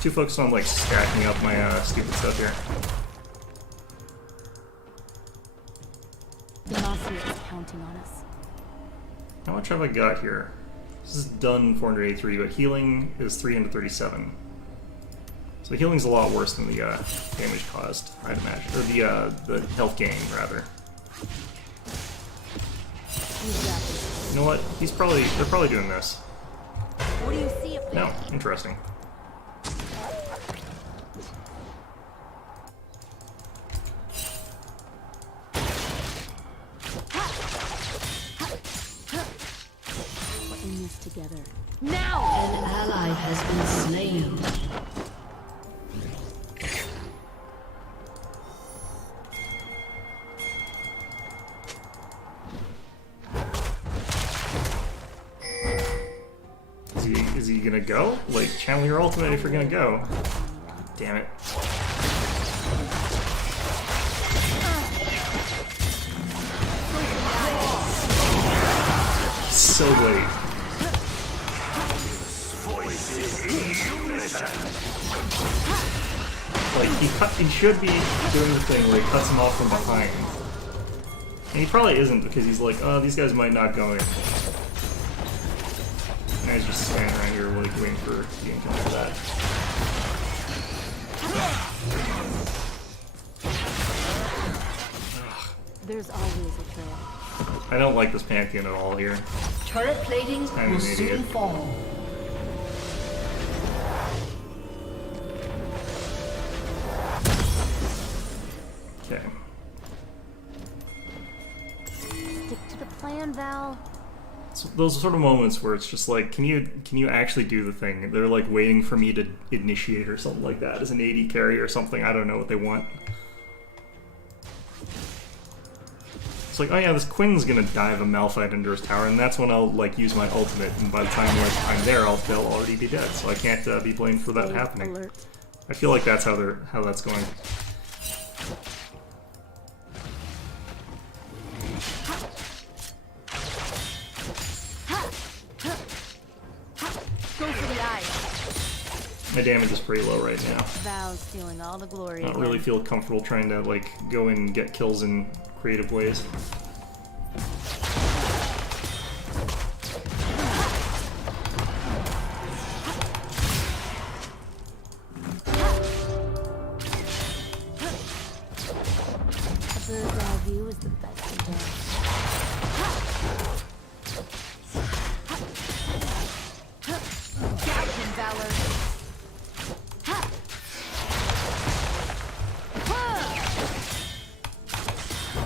Too focused on like stacking up my stupid stuff here. Demacia is counting on us. How much have I got here? This is done 483, but healing is 337. So healing's a lot worse than the damage caused, I'd imagine, or the health gain rather. You've got this. You know what? They're probably doing this. What do you see up there? No, interesting. We're in this together. Now! An ally has been slain. Is he gonna go? Like, channel your ultimate if you're gonna go. Damn it. So late. Like, he should be doing the thing where he cuts him off from behind. And he probably isn't because he's like, oh, these guys might not go in. And he's just standing around here like waiting for the income for that. There's always a trail. I don't like this Pantheon at all here. Turret plating I'm will an soon idiot. fall. Okay. Stick to the plan, Val. So those sort of moments where it's just like, can you actually do the thing? They're like waiting for me to initiate or something like that as an AD carry or something. I don't know what they want. It's like, oh yeah, this Quinn's gonna dive a Malphite into his tower, and that's when I'll like use my ultimate, and by the time like, I'm there, they'll already be dead. So I can't be blamed for that Stay happening. alert. I feel like that's how that's going. Go for the eyes. My damage is pretty low right now. Val's stealing all the glory. I don't again. really feel comfortable trying to like go and get kills in creative ways. A bird's eye view is the best in town. Captain Valor.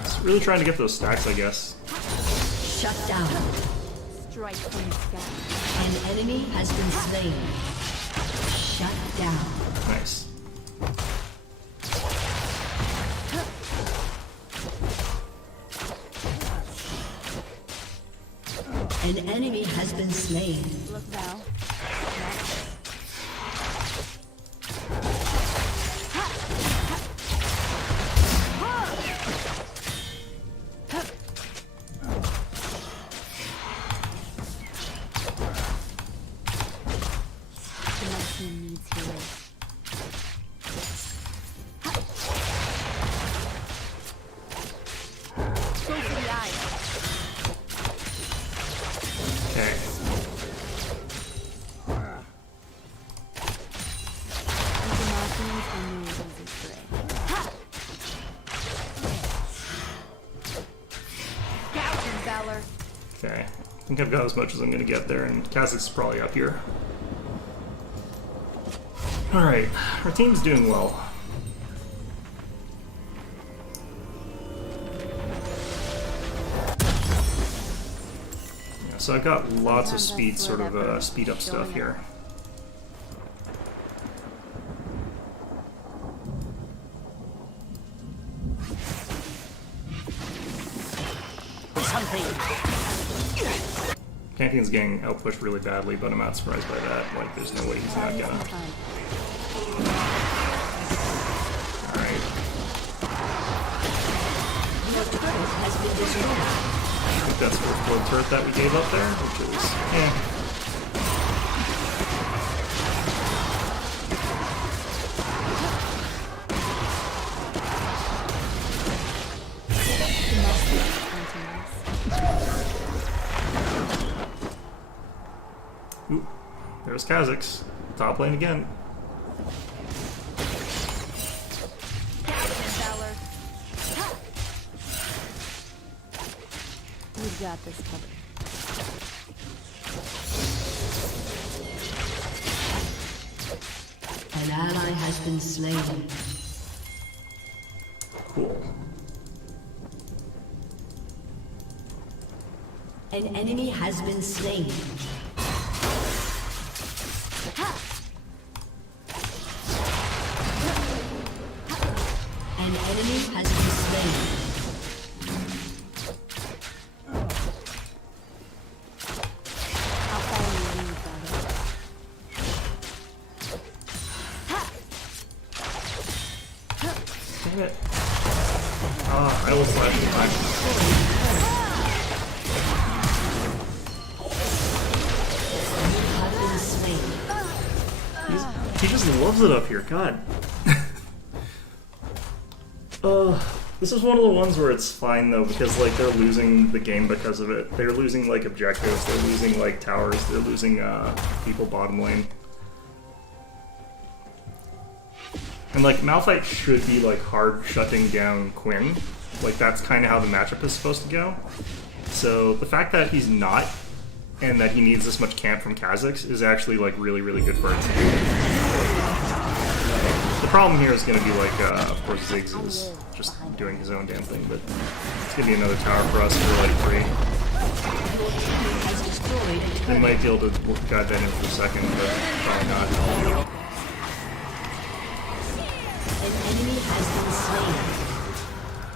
Just really trying to get those stacks, I guess. Shut down. Strike from the sky. An enemy has been slain. Shut down. Nice. An enemy has been slain. Look, Val. My team needs heroes. Go for the eyes. think I've got as much as I'm going to get there, and Kha'Zix is probably up here. Alright, our team's doing well. Yeah, so I've got lots of speed, sort of speed up stuff here. Pantheon's getting outpushed really badly, but I'm not surprised by that. Like, there's no way he's not gonna. Alright. I think that's the blood turret that we gave up there, which is, eh. Ooh, there's Kha'Zix. Top lane again. We've got this covered. An ally has been slain. Cool. An enemy has been slain. An enemy has been slain. I'll follow you when you follow. Damn it. Ah, I will slash the time. He just loves it up here, God. This is one of the ones where it's fine though, because like they're losing the game because of it. They're losing like objectives, they're losing like towers, they're losing people bottom lane. And like Malphite should be like hard shutting down Quinn. Like that's kind of how the matchup is supposed to go. So the fact that he's not, and that he needs this much camp from Kha'Zix is actually like really, really good for our team. The problem here is going to be like, of course, Ziggs is just doing his own damn thing, but it's going to be another tower for us for like free. They might be able to guide that in for a second, but probably not. An enemy has been slain.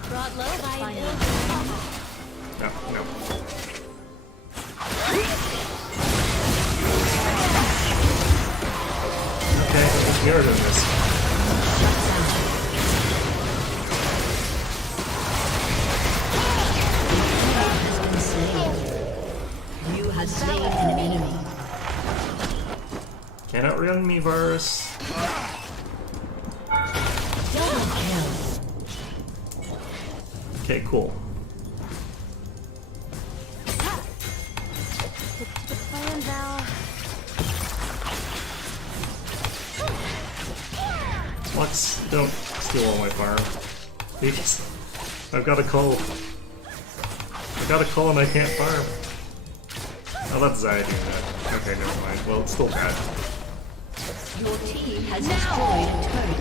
Brought low by an No, no. Okay, let's get rid of this. You have slain an enemy. Can't outrun me, Varus. Double kill. Okay, cool. the plan, Val. Lux, don't steal all my fire. Please. I've got a coal. I got a coal and I can't farm. Oh, that's Xayah doing that. Okay, never mind. Well, it's still bad. Your team has destroyed a turret.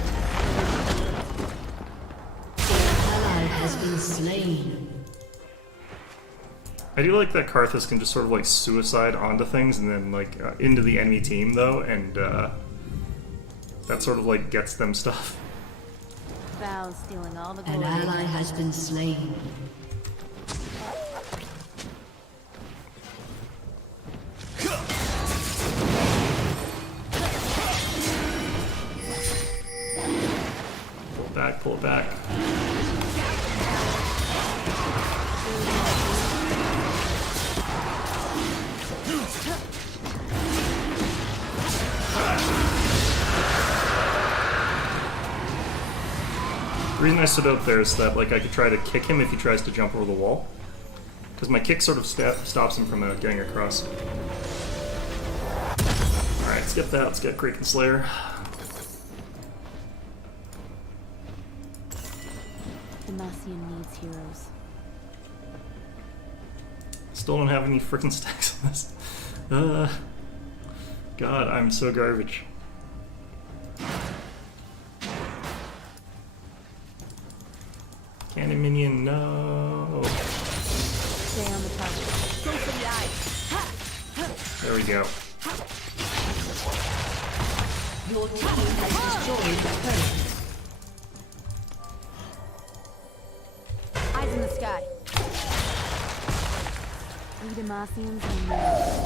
An ally has been slain. I do like that Karthus can just sort of like suicide onto things and then like into the enemy team though, and that sort of like gets them stuff. Val's stealing all the An glory. ally has been slain. Pull it back, pull it back. The reason I stood out there is that like I could try to kick him if he tries to jump over the wall, because my kick sort of stops him from getting across. Alright, let's get that. Let's get Kraken Slayer. Demacian needs heroes. Still don't have any freaking stacks. this. God, I'm so garbage. Cannon minion, no. Stay on the target. Go for the eyes. There we go. Your team has destroyed the turret. Eyes in the sky. We Demacians and more.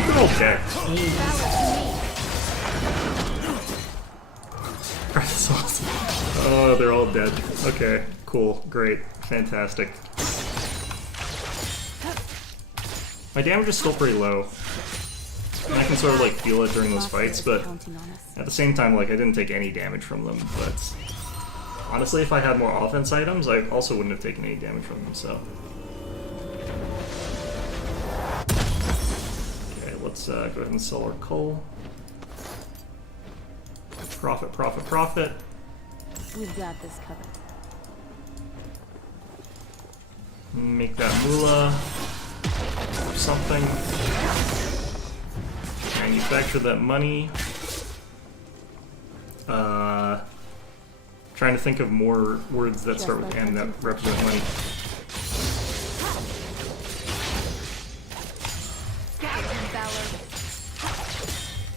They're all dead. That's awesome. Oh, they're all dead. Okay, cool, great, fantastic. My damage is still pretty low. And I can sort of like feel it during those fights, but at the same time, like I didn't take any damage from them. But honestly, if I had more offense items, I also wouldn't have taken any damage from them. So okay, let's go ahead and sell our coal. Profit, profit, profit. We've got this covered. Make that moolah or something. Manufacture that money. Trying to think of more words that start with N that represent money.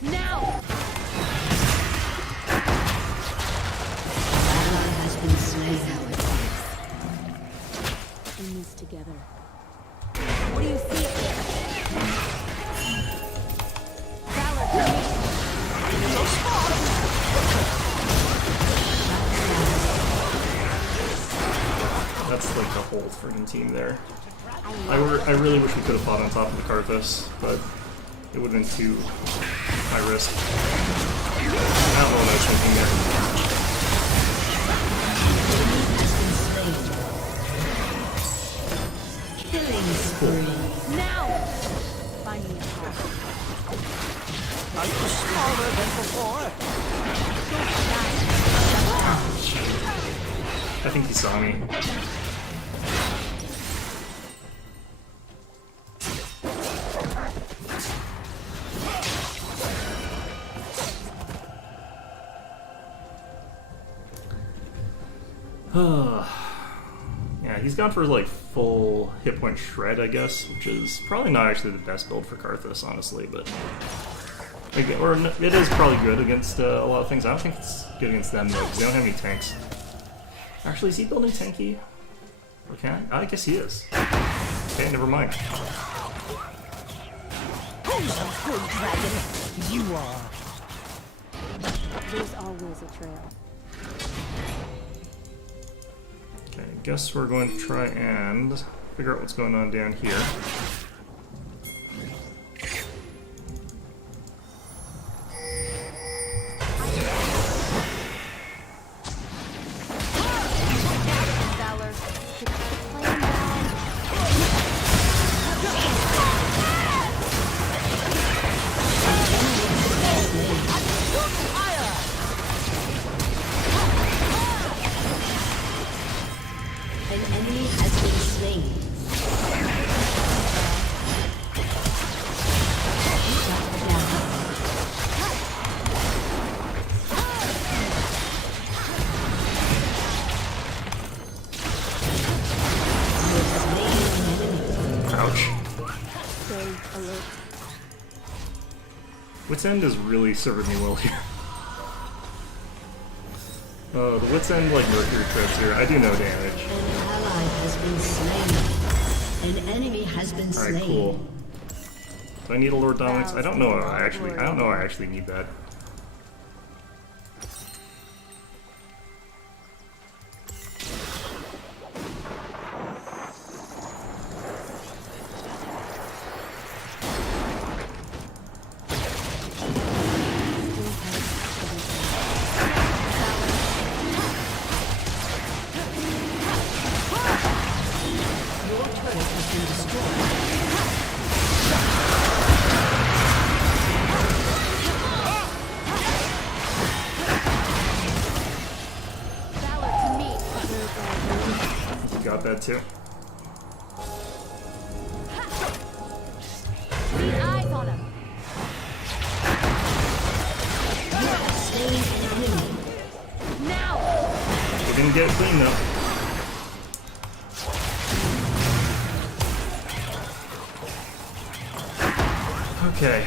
Now! Ally has been slain. In this together. What do you see? Valor for me! That's like the whole friggin' team there. I really wish we could have fought on top of the Karthus, but it would have been too high risk. I don't know what I was thinking there. Killing spree. Now! Find me a path. Are you smaller than before? I think he saw me. Yeah, he's gone for like full hit point shred, I guess, which is probably not actually the best build for Karthus, honestly, but again, or it is probably good against a lot of things. I don't think it's good against them though, because they don't have any tanks. Actually, is he building tanky? Or can I? I guess he is. Okay, never mind. Who's a good dragon? You are. There's always a trail. Okay, I guess we're going to try and figure out what's going on down here. Valor. Plan down. An enemy has been slain. Shut down. You're slaying an enemy. Ouch. Stay alert. Wit's End is really serving me well here. The Wit's End, like, Mercury trips here. I do no damage. An ally has been slain. An enemy has been slain. Alright, cool. Do I need a Lord Dominance? I don't know. I don't know I actually need that. turret has been destroyed. Valor to me. Got that too. Need eyes on him. Slain an enemy. Now. We're gonna get it clean though. Okay.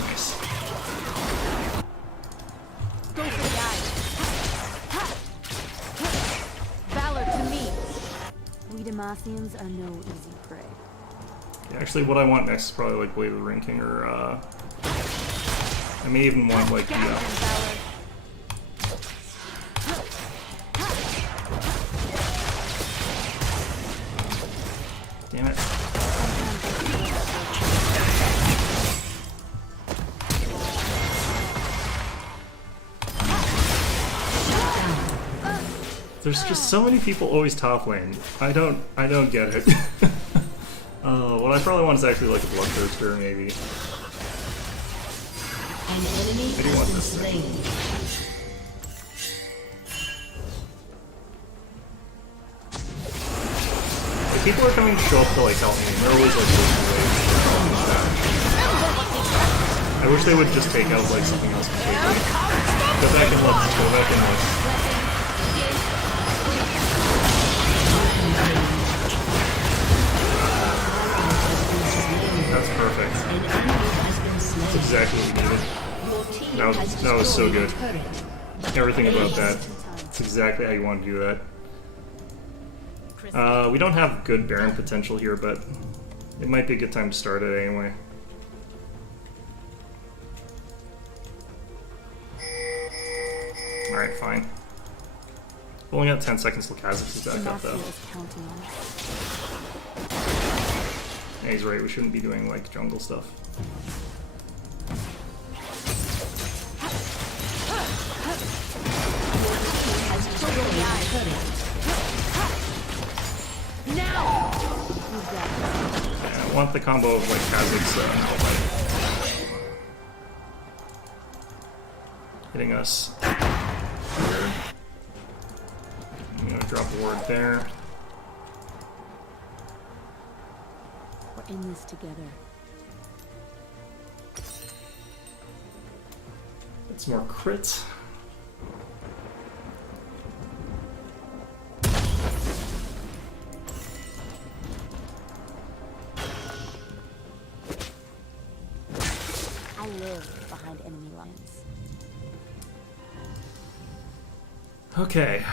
Nice. Go for the eyes. Valor to me. We Demacians are no easy prey. Yeah, actually, what I want next is probably like Blade of the Ring King, or I may even want like the. Valor. Damn it. There's just so many people always top lane. I don't get it. What I probably want is actually like a Bloodthirster, maybe. An enemy I do has want been this thing. slain. If people are coming to show up to like help me, and they're always like losing waves. I wish they would just take out like something else completely. Go back and look. Go back and look. That's perfect. An enemy has been slain. That's exactly what we needed. Your team That has was so destroyed good. a turret. Everything about that. That's exactly how you want to do that. We don't have good Baron potential here, but it might be a good time to start it anyway. Alright, fine. We only got 10 seconds till Kha'Zix is back up, though. Demacia is counting on us. Yeah, he's right, we shouldn't be doing, like, jungle stuff. Has destroyed a turret. Now. Who's that? Yeah, I want the combo of, like, Kha'Zix Malphite. Hitting us. Here. I'm gonna drop a ward there. We're in this together. It's more crits. I live behind enemy lines. Okay.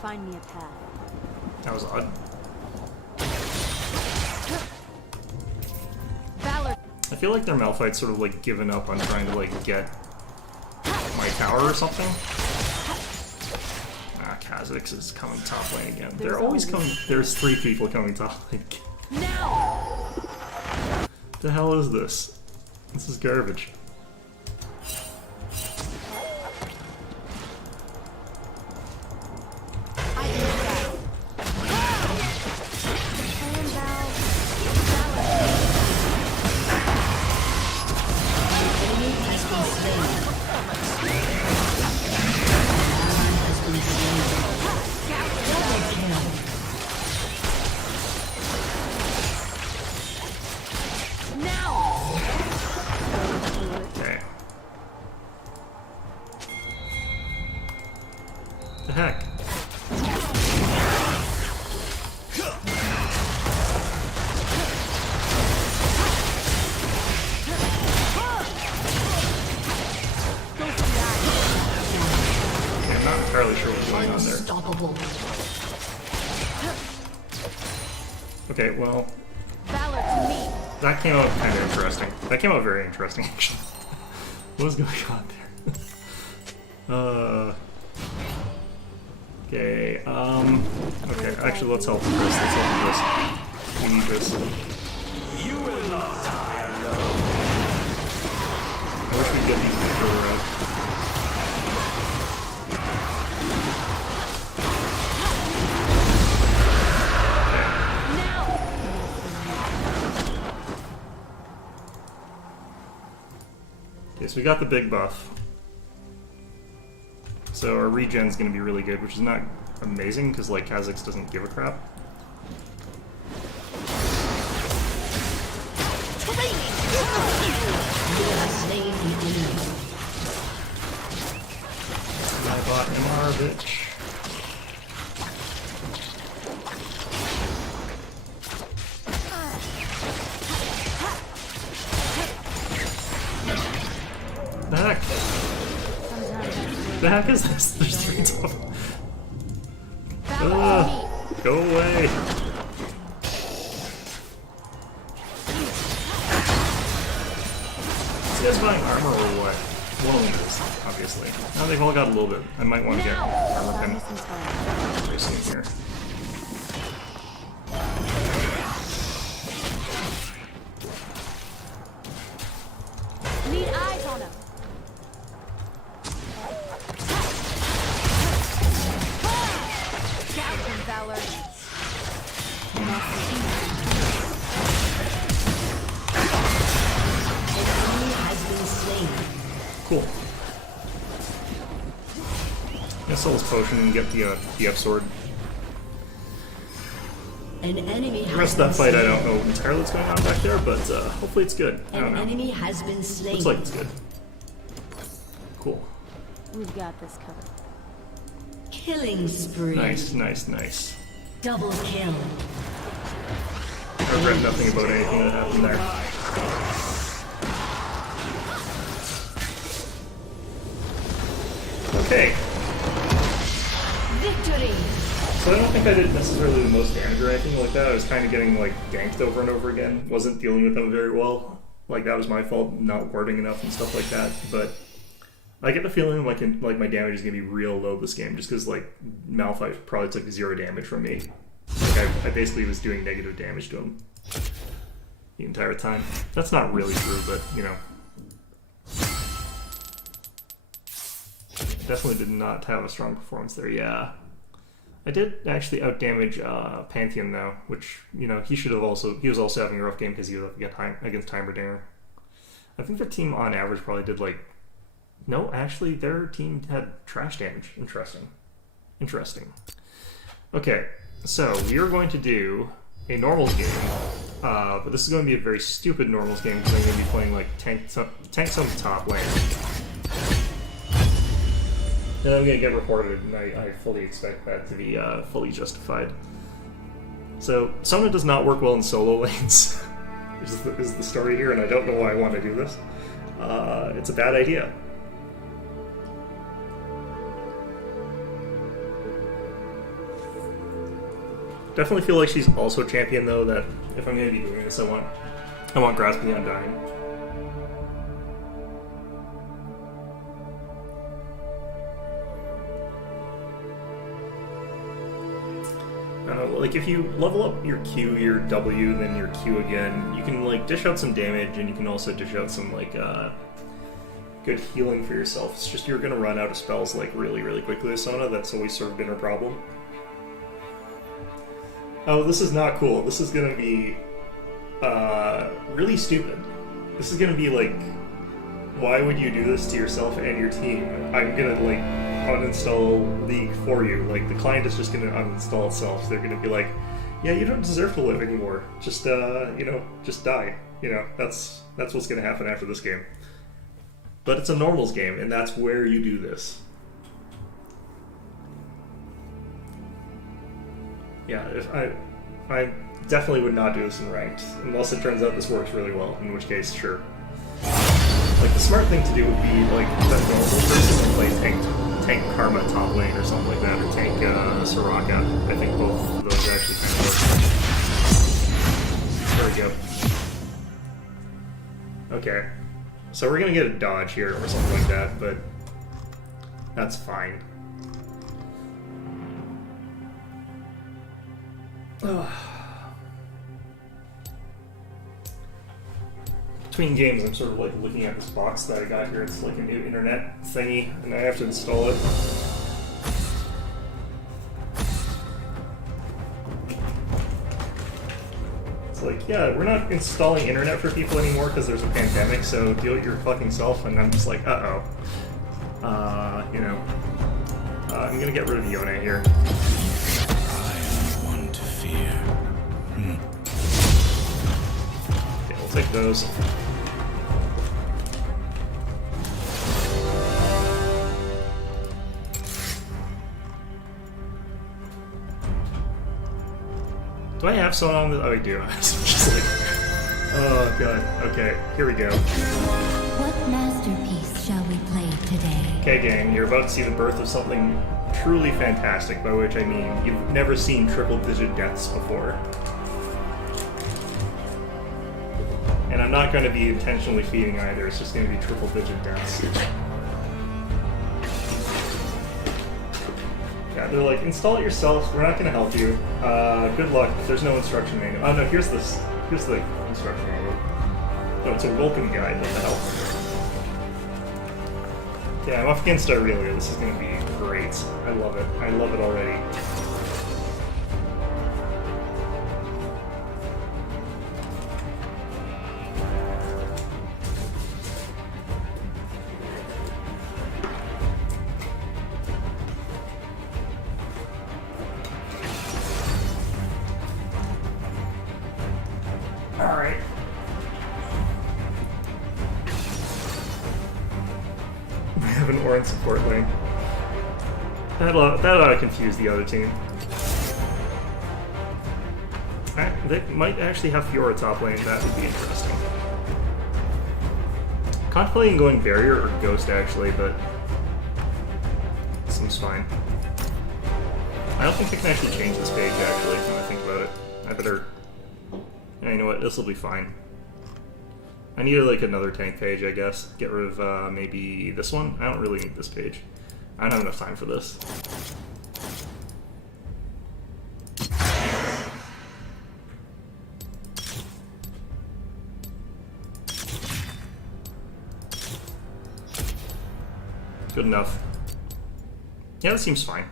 Find me a path. That was odd. Valor. I feel like their Malphite's sort of like given up on trying to like get my tower or something. Ah, Kha'Zix is coming top lane again. They're always coming. There's 3 people coming top lane. Now. The hell is this? This is garbage. Okay. The heck? Okay, I'm not entirely sure what's going on there. Unstoppable. Okay, well, Valor to me. that came out kind of interesting. That came out very interesting, actually. What was going on there? Okay, okay, actually, let's help with this. Let's help with this. We need this. You will not die alone. I wish we'd get these further out. Okay, so we got the big buff. So our regen's gonna be really good, which is not amazing because like Kha'Zix doesn't give a crap. I bought MR, bitch. The heck? The heck is this? There's 3 top. Go away. Is you guys buying armor or what? One of them is, obviously. Now they've all got a little bit. I might want to get him very soon here. Need eyes on him. Captain Valor. Cool. I'm gonna sell this potion and get the F sword. An enemy The rest of that fight, I don't know entirely what's going on back there, but hopefully it's good. I don't An know. enemy has been slain. Looks like it's good. Cool. We've got this covered. Killing spree. Nice, nice, nice. Double kill. I regret nothing about anything that happened there. Okay. Victory. So I don't think I did necessarily the most damage or anything like that. I was kind of getting like ganked over and over again. Wasn't dealing with them very well. Like that was my fault, not warding enough and stuff like that. But I get the feeling like my damage is gonna be real low this game, just because like Malphite probably took 0 damage from me. Like I basically was doing negative damage to him the entire time. That's not really true, but you know. Definitely did not have a strong performance there, yeah. I did actually outdamage Pantheon though, which, you know, he was also having a rough game because he was up against Heimerdinger. I think their team on average probably did like, no, actually their team had trash damage. Interesting. Okay, so we are going to do a normals game, but this is going to be a very stupid normals game because I'm going to be playing like tanks on the top lane. And I'm going to get reported, and I fully expect that to be fully justified. So, Sona does not work well in solo lanes, is the story here, and I don't know why I want to do this. It's a bad idea. Definitely feel like she's also champion, though, that if I'm going to be doing this, I want Grasp the Undying. Like if you level up your Q, your W, then your Q again, you can like dish out some damage, and you can also dish out some like good healing for yourself. It's just you're gonna run out of spells like really, really quickly with Sona. That's always sort of been her problem. Oh, this is not cool. This is gonna be really stupid. This is gonna be like, why would you do this to yourself and your team? I'm gonna like uninstall League for you. Like the client is just gonna uninstall itself. So they're gonna be like, yeah, you don't deserve to live anymore. Just you know, just die. You know, that's what's gonna happen after this game. But it's a normals game, and that's where you do this. Yeah, if I definitely would not do this in ranked, unless it turns out this works really well, in which case, sure. Like, the smart thing to do would be, like, that normal person and play tank Karma top lane or something like that, or tank Soraka. I think both of those actually kind of work. There we go. Okay. So we're gonna get a dodge here or something like that, but that's fine. between games, I'm sort of like looking at this box that I got here. It's like a new internet thingy, and I have to install it. It's like, yeah, we're not installing internet for people anymore because there's a pandemic, so do it your fucking self. And I'm just like, uh-oh. You know. I'm gonna get rid of Yone here. I am one to fear. Okay, we'll take those. Do I have someone on the... Oh, I do. It's just like... Oh, God. Okay, here we go. What masterpiece shall we play today? Okay, gang, you're about to see the birth of something truly fantastic, by which I mean you've never seen triple-digit deaths before. And I'm not going to be intentionally feeding either, it's just going to be triple-digit deaths. Yeah, they're like, install it yourself, we're not going to help you. Good luck, there's no instruction manual. Oh no, here's the instruction manual. No, it's a welcome guide, what the hell. Yeah, I'm up against Aurelia, this is going to be great. I love it already. Alright. We have an Orin support lane. That ought to confuse the other team. They might actually have Fiora top lane, that would be interesting. Contemplating going Barrier or Ghost actually, but seems fine. I don't think I can actually change this page actually, when I think about it. I better... Yeah, you know what, this will be fine. I need like another tank page, I guess. Get rid of maybe this one. I don't really need this page. I don't have enough time for this. Good enough. Yeah, that seems fine.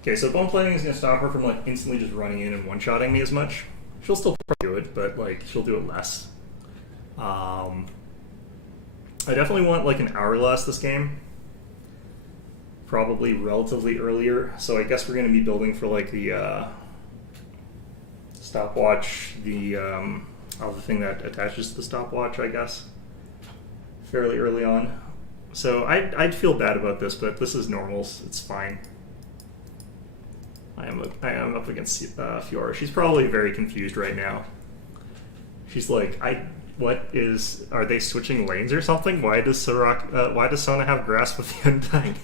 Okay, so bone plating is going to stop her from like instantly just running in and one-shotting me as much. She'll still do it, but like she'll do it less. I definitely want like an hourglass this game. Probably relatively earlier, so I guess we're going to be building for like the stopwatch, the other thing that attaches to the stopwatch, I guess, fairly early on. So I'd feel bad about this, but this is normals. It's fine. I am up against Fiora. She's probably very confused right now. She's like, are they switching lanes or something? Why does Sona have grasp of the Undying?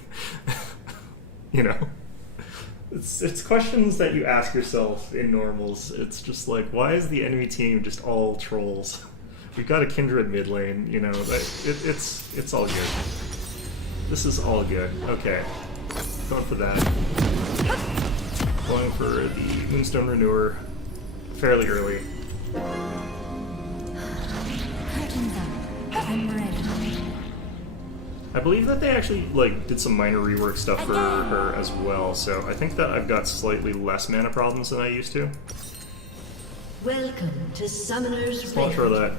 You know, it's questions that you ask yourself in normals. It's just like, why is the enemy team just all trolls? We've got a Kindred mid lane. You know, it's all good. This is all good. Okay, going for that. Going for the Moonstone Renewer fairly early. Curtains up. I'm ready. I believe that they actually like did some minor rework stuff for her as well, so I think that I've got slightly less mana problems than I used to. Welcome to Summoner's I'll try Rift.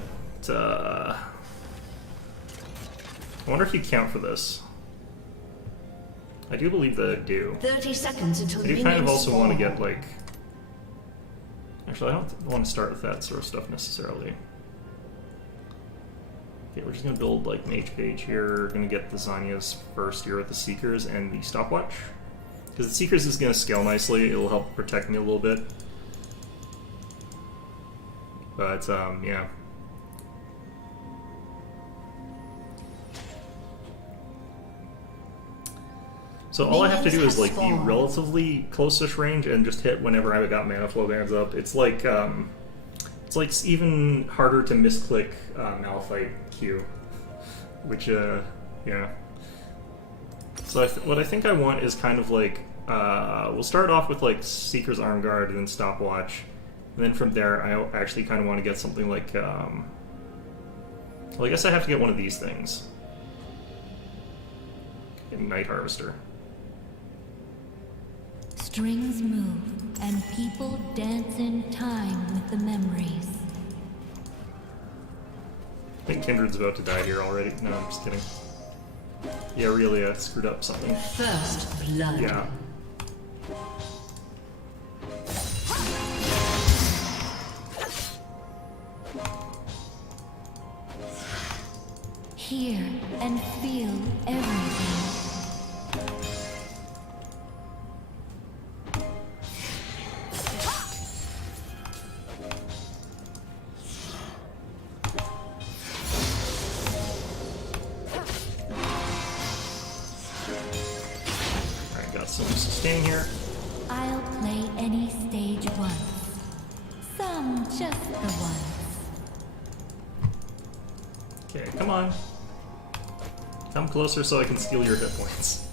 that. I wonder if you count for this. I do believe that I do. 30 seconds until I do kind of minions also want to fall. get like... Actually, I don't want to start with that sort of stuff necessarily. Okay, we're just going to build like Mage Page here. We're going to get the Zanyas first here with the Seekers and the Stopwatch. Because the Seekers is going to scale nicely. It'll help protect me a little bit. But, yeah. So all I have to do is like be relatively close-ish range and just hit whenever I got mana flow bands up. It's like even harder to misclick Malphite Q, which yeah. So what I think I want is kind of like we'll start off with like Seeker's Arm Guard and then Stopwatch, And then from there, I actually kind of want to get something like, well, I guess I have to get one of these things. Get Night Harvester. Strings move, and people dance in time with the memories. I think Kindred's about to die here already. No, I'm just kidding. Yeah, really, I screwed up something. First blood. Yeah. Hear and feel everything. Alright, got some sustain here. I'll play any stage once. Some just the once. Okay, come on. Come closer so I can steal your hit points.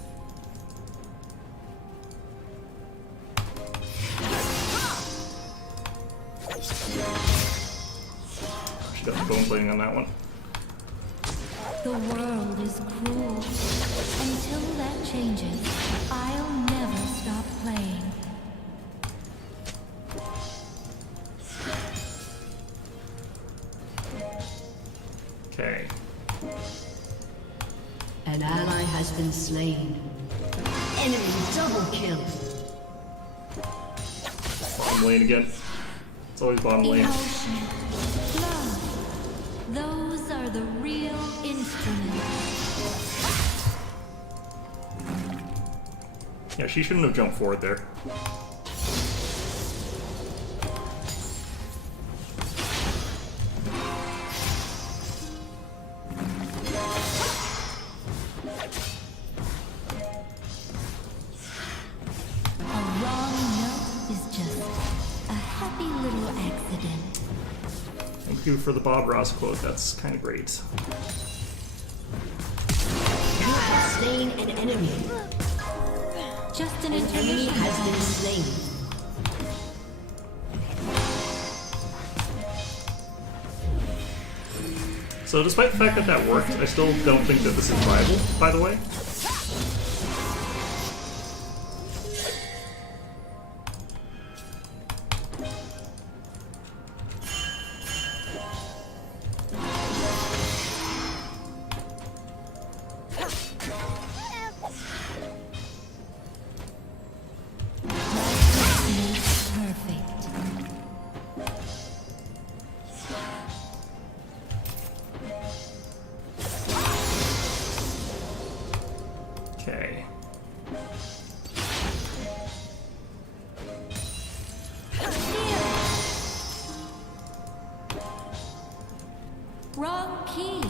She got the bone plating on that one. The world is cruel. Until that changes, I'll never stop playing. Okay. An ally has been slain. Enemy double kill. Bottom lane again. It's always bottom lane. Emotion, love. Those are the real instruments. Yeah, she shouldn't have jumped forward there. A wrong note is just a happy little accident. Thank you for the Bob Ross quote. That's kind of great. You have slain an enemy. Just an enemy has been slain. So despite the fact that that worked, I still don't think that this is viable, by the way. Perfect. Okay. Wrong key.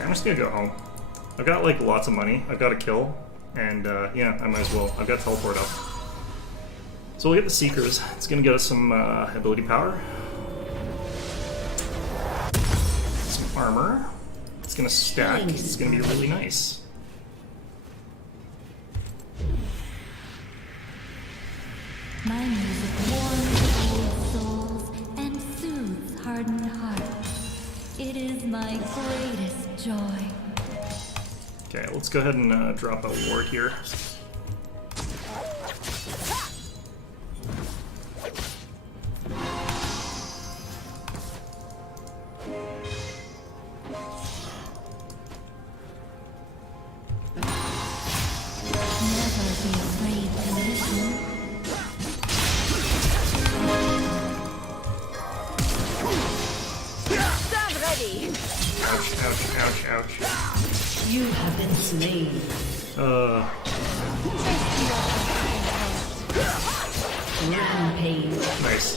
I'm just gonna go home. I've got like lots of money. I've got a kill, and yeah, I might as well. I've got teleport up. So we'll get the Seekers. It's gonna get us some ability power, some armor. It's gonna stack. It's gonna be really nice. My music warms old souls and soothes hardened hearts. It is my greatest joy. Okay, let's go ahead and drop a ward here. Never be afraid to listen. Stand ready. Ouch, ouch, ouch, ouch. You have been slain. Rampage. Nice.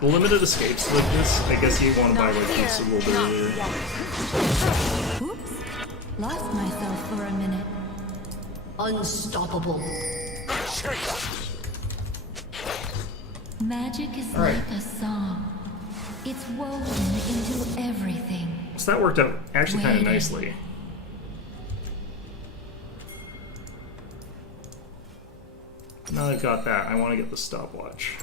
The limited escapes like this, I guess you want to buy like these a little bit earlier. Oops. Lost myself for a minute. Unstoppable. Magic is All right. like a song. It's woven into everything. So that worked out actually kind of Waiting. nicely. Now that I've got that, I want to get the stopwatch.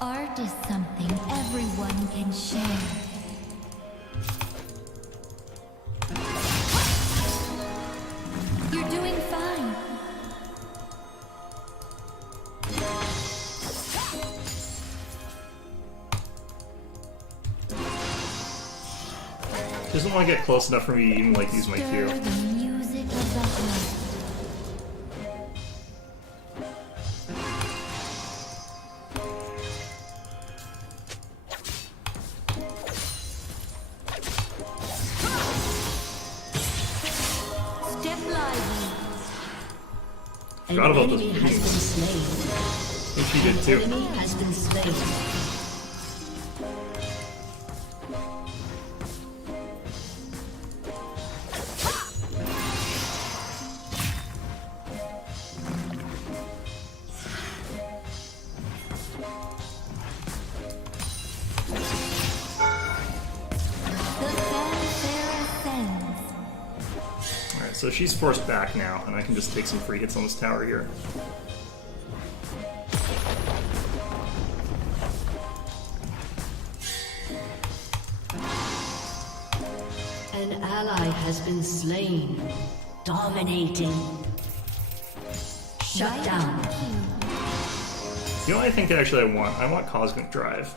Art is something everyone can share. You're doing fine. Doesn't want to get close enough for me to even like use my Stir Q. the music of the heart. Step lively. An Forgot about those enemy has been bees. slain. I think she did too. Enemy has been slain. The fanfare ascends. Alright, so she's forced back now, and I can just take some free hits on this tower here. An ally has been slain. Dominating. Shut down. You know what I think actually I want? I want Cosmic Drive.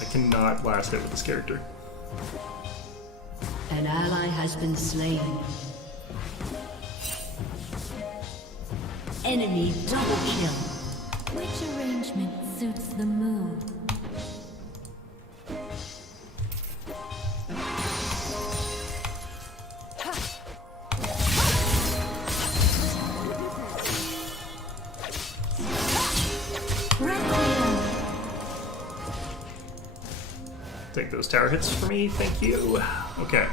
I cannot blast it with this character. An ally has been slain. Enemy double kill. Which arrangement suits the mood? Requiem. Take those tower hits for me, thank you. Okay.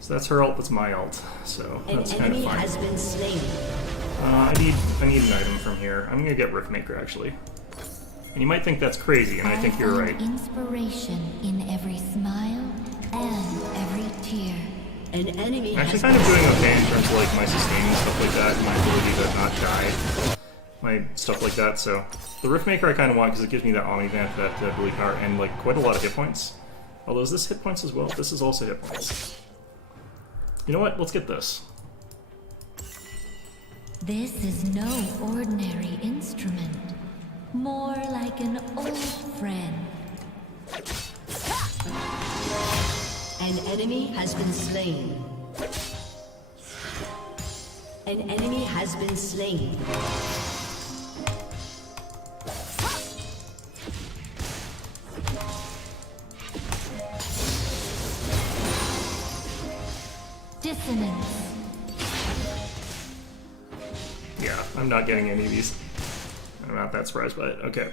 So that's her ult, that's my ult. So An that's kind of enemy fine. has been slain. I need an item from here. I'm gonna get Riftmaker actually. And you might think that's crazy, and I think you're find right. Inspiration in every smile and every tear. An enemy I'm actually has kind been of doing okay in terms of like my sustain and stuff like that, and my ability to not die, my stuff like that. So the Riftmaker I kind of want because it gives me that Omni Vamp, that ability power, and like quite a lot of hit points. Although is this hit points as well? This is also hit points. You know what? Let's get this. This is no ordinary instrument. More like an old friend. An enemy has been slain. An enemy has been slain. Dissonance. Yeah, I'm not getting any of these. I'm not that surprised by it. Okay.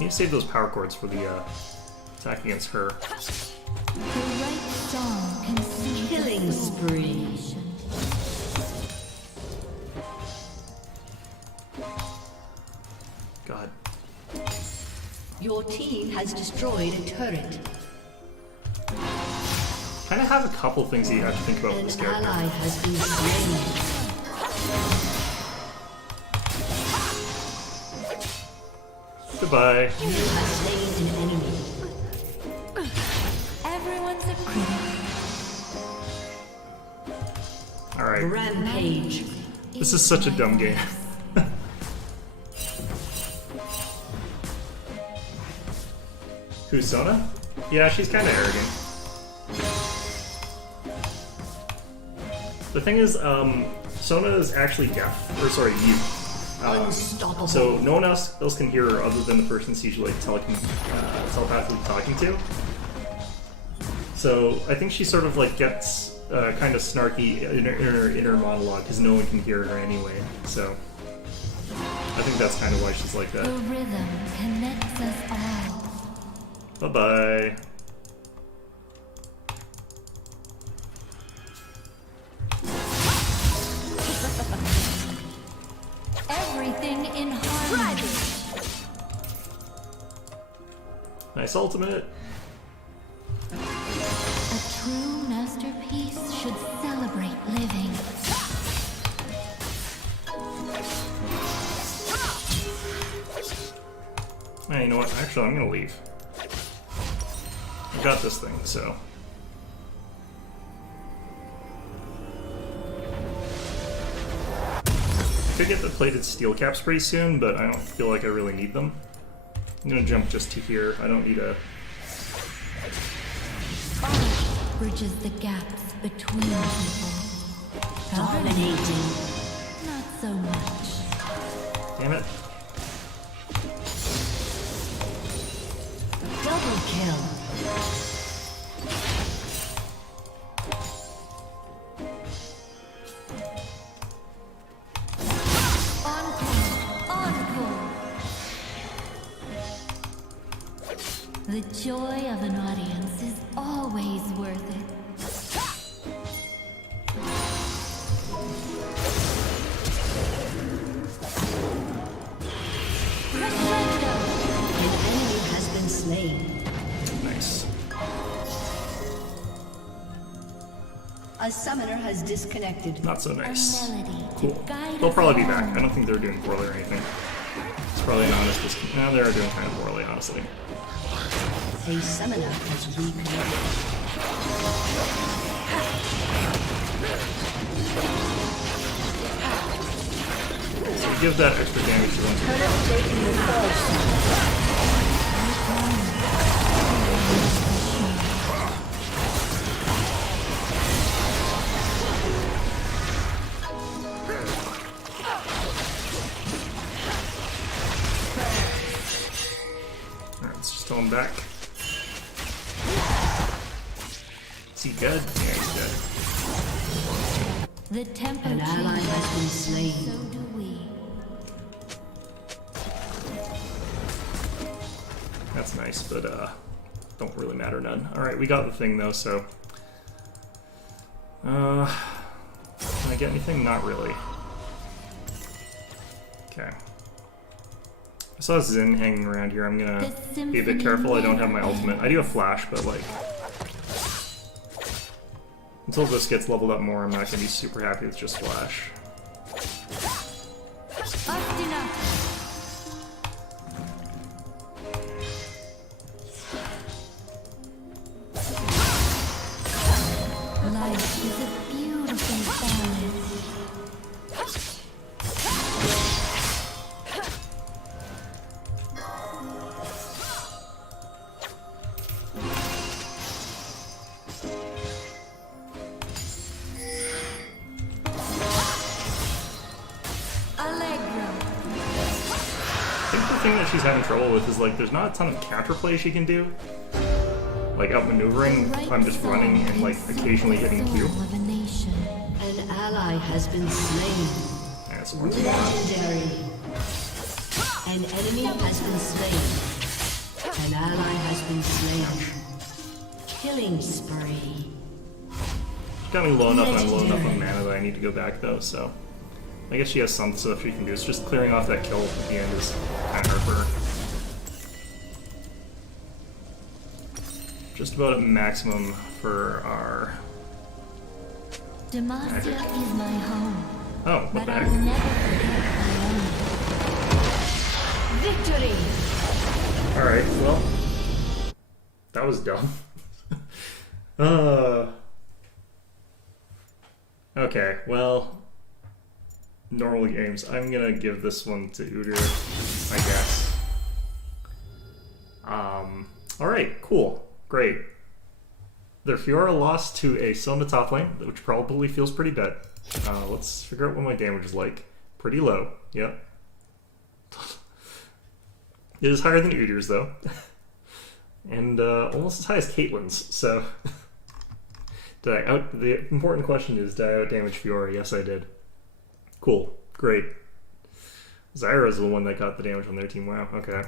Need to save those power chords for the attack against her. The right song can soothe Killing the soul. spree. God. Your team has destroyed a turret. Kind of have a couple things that you have to think about with An this character. ally has been slain. Goodbye. You have slain an enemy. Everyone's a critic. Alright. Rampage. This is such a dumb game. Who's Sona? Yeah, she's kind of arrogant. The thing is, Sona is actually deaf. Or sorry, mute. Unstoppable. So no one else can hear her other than the person she's usually telepathically talking to. So I think she sort of like gets kind of snarky inner monologue because no one can hear her anyway. So I think that's kind of why she's like The that. rhythm connects us all. Bye-bye. Everything in harmony. Nice ultimate. A true masterpiece should celebrate living. Hey, you know what? Actually, I'm gonna leave. I got this thing, so. Could get the plated steel caps pretty soon, but I don't feel like I really need them. I'm gonna jump just to here. I don't need a. Art bridges the gaps between people. Dominating. Not so much. Damn it. Double kill. Encore! The joy of an audience is always worth it. Crescendo! An enemy has been slain. Nice. A summoner has disconnected. Not so nice. A melody to Cool. guide They'll us probably be along. back. I don't think they're doing poorly or anything. It's probably an honest disconnect. No, they're doing kind of poorly, honestly. A summoner has reconnected. So give that extra damage to them. Alright, let's just throw him back. Is he dead? Yeah, he's dead. The tempo An ally changes, has been slain. so do we. That's nice, but don't really matter none. Alright, we got the thing though, so. Can I get anything? Not really. Okay. I saw Zin hanging around here. I'm gonna be a bit careful. I don't have my ultimate. I do have flash, but like until this gets leveled up more, I'm not gonna be super happy with just flash. Ostina! Life is a beautiful balance. Allegro. I think the thing that she's having trouble with is like there's not a ton of counterplay she can do. Like outmaneuvering, I'm just running and like occasionally hitting Q. Soul of a nation. An ally has been slain. Yeah, so once again, Legendary. An enemy has been slain. An ally has been slain. Killing spree. she's got me low enough and I'm low enough on mana that I need to go back though, so I guess she has some stuff she can do. It's just clearing off that kill at the end is kind of hard for her. Just about at maximum for our... Demacia is my home, Oh, what but the I'll heck? never forget my own. Victory! Alright, well... That was dumb. Okay, well... Normal games. I'm gonna give this one to Udyr, I guess. Alright, cool. Great. Their Fiora lost to a Soma top lane, which probably feels pretty bad. Let's figure out what my damage is like. Pretty low, yep. It is higher than Udyr's though. And almost as high as Caitlyn's, so... The important question is, did I out damage Fiora? Yes, I did. Cool. Great. Zyra's the one that got the damage on their team. Wow, okay.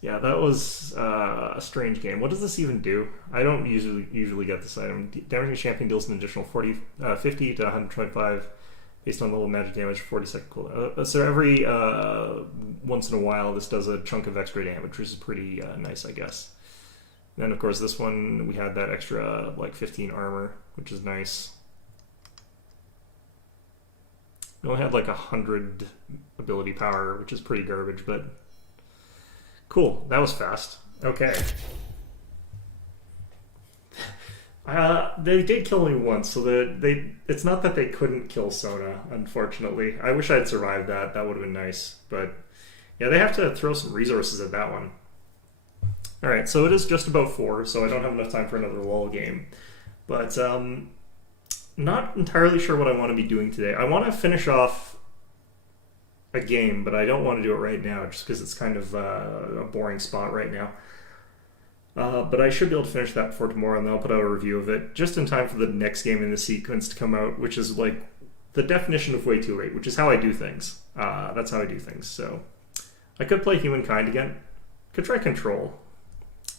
Yeah, that was a strange game. What does this even do? I don't usually get this item. Damaging a champion deals an additional 50 to 125 based on level magic damage, 40-second cooldown. So every once in a while, this does a chunk of extra damage, which is pretty nice, I guess. And then, of course, this one, we had that extra, like, 15 armor, which is nice. We only had, like, 100 ability power, which is pretty garbage, but... Cool, that was fast. Okay. They did kill me once, so it's not that they couldn't kill Sona, unfortunately. I wish I'd survived that. That would have been nice. But, yeah, they have to throw some resources at that one. Alright, so it is just about 4, so I don't have enough time for another LoL game. But, not entirely sure what I want to be doing today. I want to finish off a game, but I don't want to do it right now, just because it's kind of a boring spot right now. But I should be able to finish that for tomorrow, and then I'll put out a review of it, just in time for the next game in the sequence to come out, which is like the definition of way too late, which is how I do things. That's how I do things. So I could play Humankind again, could try Control,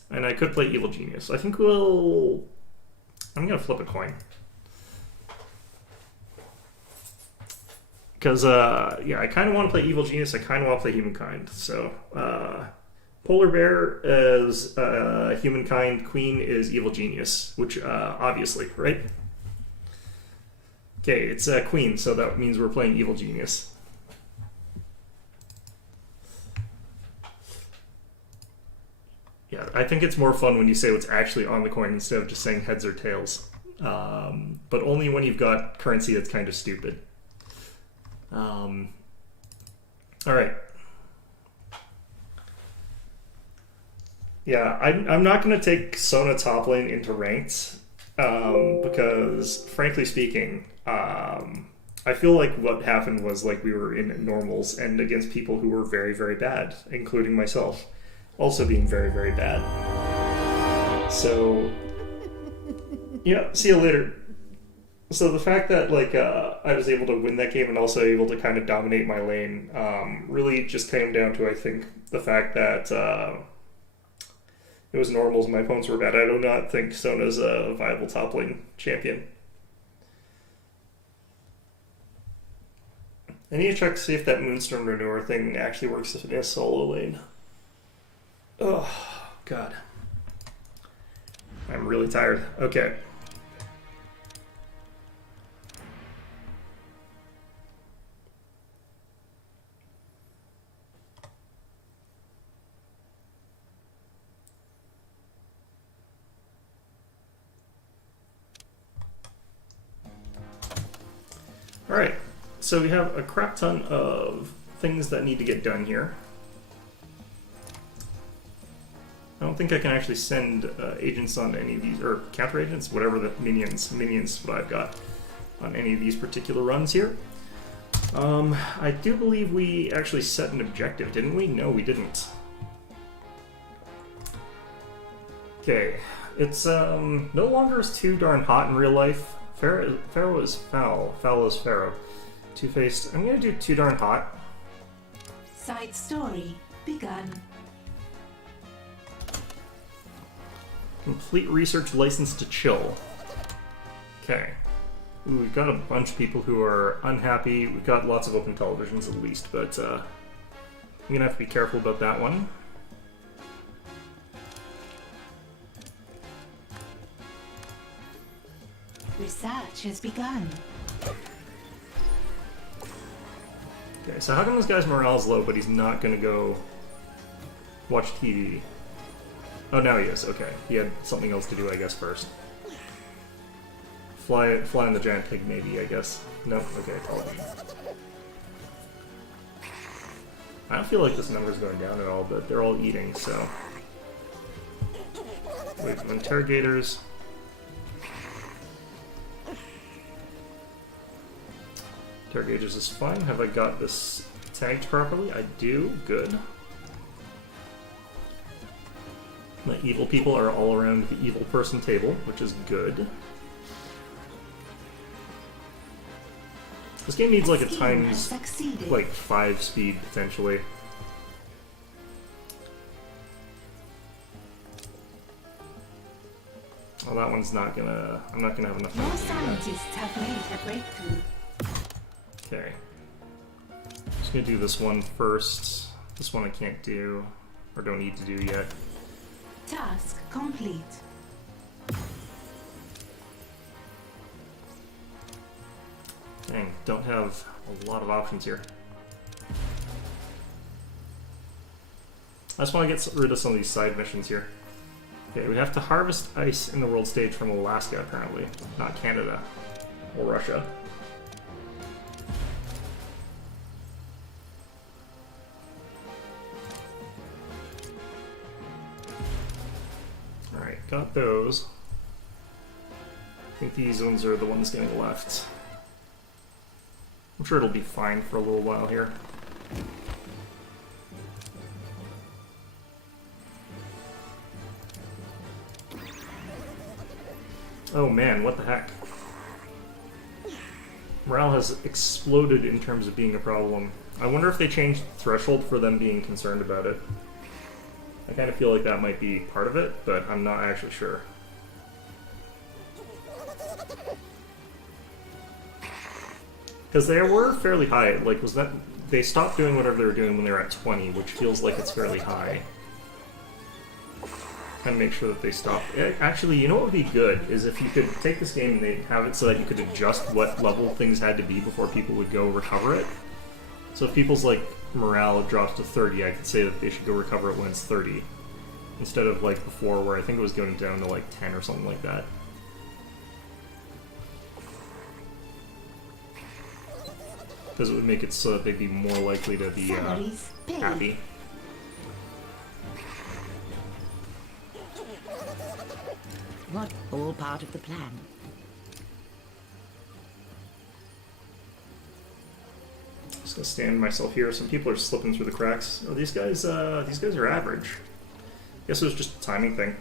and I could play Evil Genius. I think I'm going to flip a coin. Because, yeah, I kind of want to play Evil Genius, I kind of want to play Humankind. So, Polar Bear is Humankind, Queen is Evil Genius, which, obviously, right? Okay, it's Queen, so that means we're playing Evil Genius. Yeah, I think it's more fun when you say what's actually on the coin instead of just saying heads or tails. But only when you've got currency that's kind of stupid. Alright. Yeah, I'm not going to take Sona top lane into ranked, because, frankly speaking, I feel like what happened was like we were in normals and against people who were very, very bad, including myself, also being very, very bad. So, yeah, see you later. So the fact that like I was able to win that game and also able to kind of dominate my lane really just came down to, I think, the fact that it was normals and my opponents were bad. I do not think Sona's a viable top lane champion. I need to check to see if that Moonstone Renewer thing actually works in a solo lane. Oh, God. I'm really tired. Okay. Alright, so we have a crap ton of things that need to get done here. I don't think I can actually send agents on any of these, or counter agents, whatever the minions what I've got on any of these particular runs here. I do believe we actually set an objective, didn't we? No, we didn't. Okay, it's no longer is too darn hot in real life. Pharaoh is foul. Foul is Pharaoh. Two-faced. I'm gonna do too darn hot. Side story begun. Complete research license to chill. Okay. Ooh, we've got a bunch of people who are unhappy. We've got lots of open televisions at least, but I'm gonna have to be careful about that one. Research has begun. Okay, so how come this guy's morale is low, but he's not gonna go watch TV? Oh, now he is. Okay, he had something else to do, I guess, first. Fly on the giant pig, maybe, I guess. Nope. Okay, television. I don't feel like this number's going down at all, but they're all eating, so. We have some interrogators. Interrogators is fine. Have I got this tagged properly? I do. Good. The evil people are all around the evil person table, which is good. This game needs like a Scheme has times succeeded. like 5 speed potentially. Oh, that one's not gonna. I'm not gonna have enough More time to do that. scientists have made a breakthrough. Okay. Just gonna do this one first. This one I can't do, or don't need to do yet. Task complete. Dang, don't have a lot of options here. I just want to get rid of some of these side missions here. Okay, we have to harvest ice in the world stage from Alaska, apparently. Not Canada. Or Russia. Alright, got those. I think these ones are the ones getting left. I'm sure it'll be fine for a little while here. Oh man, what the heck? Morale has exploded in terms of being a problem. I wonder if they changed the threshold for them being concerned about it. I kind of feel like that might be part of it, but I'm not actually sure. Because they were fairly high. Like, was that... They stopped doing whatever they were doing when they were at 20, which feels like it's fairly high. And make sure that they stop. Actually, you know what would be good is if you could take this game and they have it so that you could adjust what level things had to be before people would go recover it. So if people's like morale drops to 30, I could say that they should go recover it when it's 30, instead of like before where I think it was going down to like 10 or something like that. Because it would make it so that they'd be more likely to be Salaries paid. happy. What? All part of the plan. Just gonna stand myself here. Some people are slipping through the cracks. Oh, these guys are average. Guess it was just a timing thing.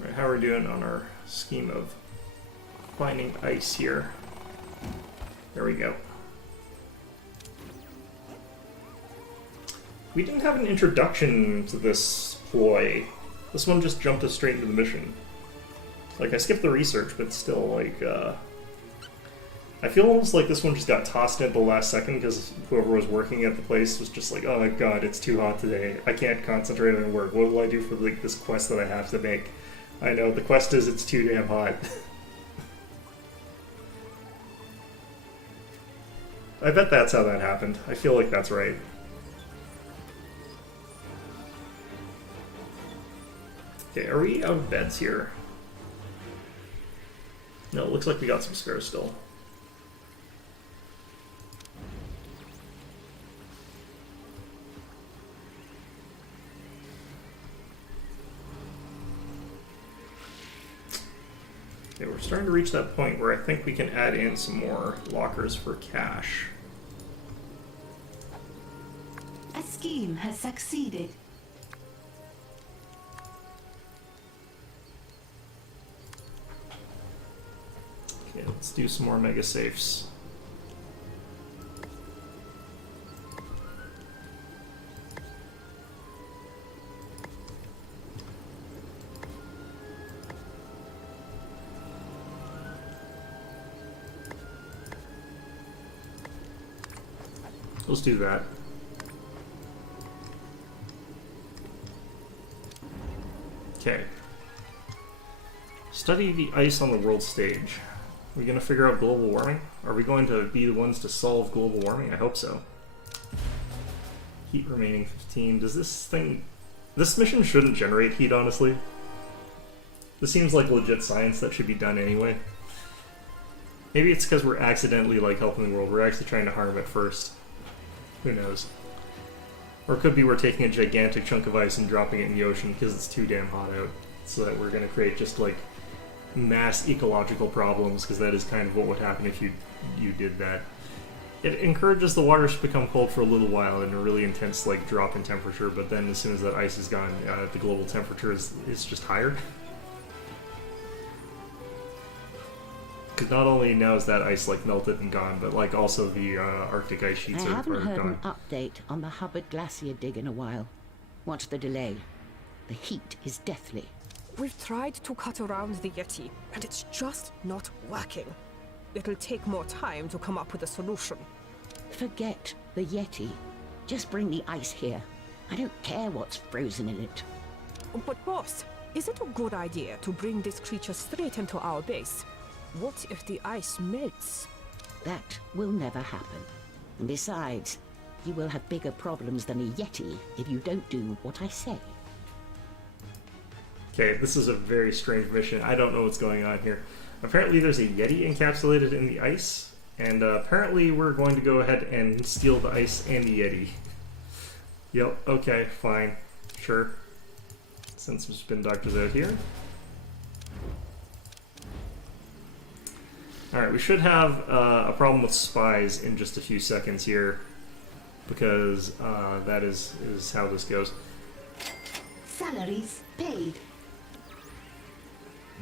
All right, how are we doing on our scheme of finding ice here? There we go. We didn't have an introduction to this ploy. This one just jumped us straight into the mission. Like, I skipped the research, but still, like, I feel almost like this one just got tossed in at the last second because whoever was working at the place was just like, oh my god, it's too hot today. I can't concentrate on work. What will I do for, like, this quest that I have to make? I know, the quest is it's too damn hot. I bet that's how that happened. I feel like that's right. Okay, are we out of beds here? No, it looks like we got some spares still. Okay, we're starting to reach that point where I think we can add in some more lockers for cash. A scheme has succeeded. Okay, let's do some more mega safes. Let's do that. Okay. Study the ice on the world stage. Are we going to figure out global warming? Are we going to be the ones to solve global warming? I hope so. Heat remaining 15. Does this thing... This mission shouldn't generate heat, honestly. This seems like legit science that should be done anyway. Maybe it's because we're accidentally, like, helping the world. We're actually trying to harm it first. Who knows? Or it could be we're taking a gigantic chunk of ice and dropping it in the ocean because it's too damn hot out. So that we're going to create just, like, mass ecological problems, because that is kind of what would happen if you did that. it encourages the waters to become cold for a little while and a really intense like drop in temperature, but then as soon as that ice is gone, the global temperature is just higher. Because not only now is that ice like melted and gone, but like also the Arctic ice I sheets are haven't heard gone. an update on the Hubbard Glacier dig in a while. What's the delay? The heat is deathly. We've tried to cut around the Yeti, and it's just not working. It'll take more time to come up with a solution. Forget the Yeti. Just bring the ice here. I don't care what's frozen in it. But boss, is it a good idea to bring this creature straight into our base? What if the ice melts? That will never happen. And besides, you will have bigger problems than a Yeti if you don't do what I say. Okay, this is a very strange mission. I don't know what's going on here. Apparently there's a Yeti encapsulated in the ice, and apparently we're going to go ahead and steal the ice and the Yeti. Yep, okay, fine. Sure. Send some spin doctors out here. Alright, we should have a problem with spies in just a few seconds here, because that is how this goes. Salaries paid.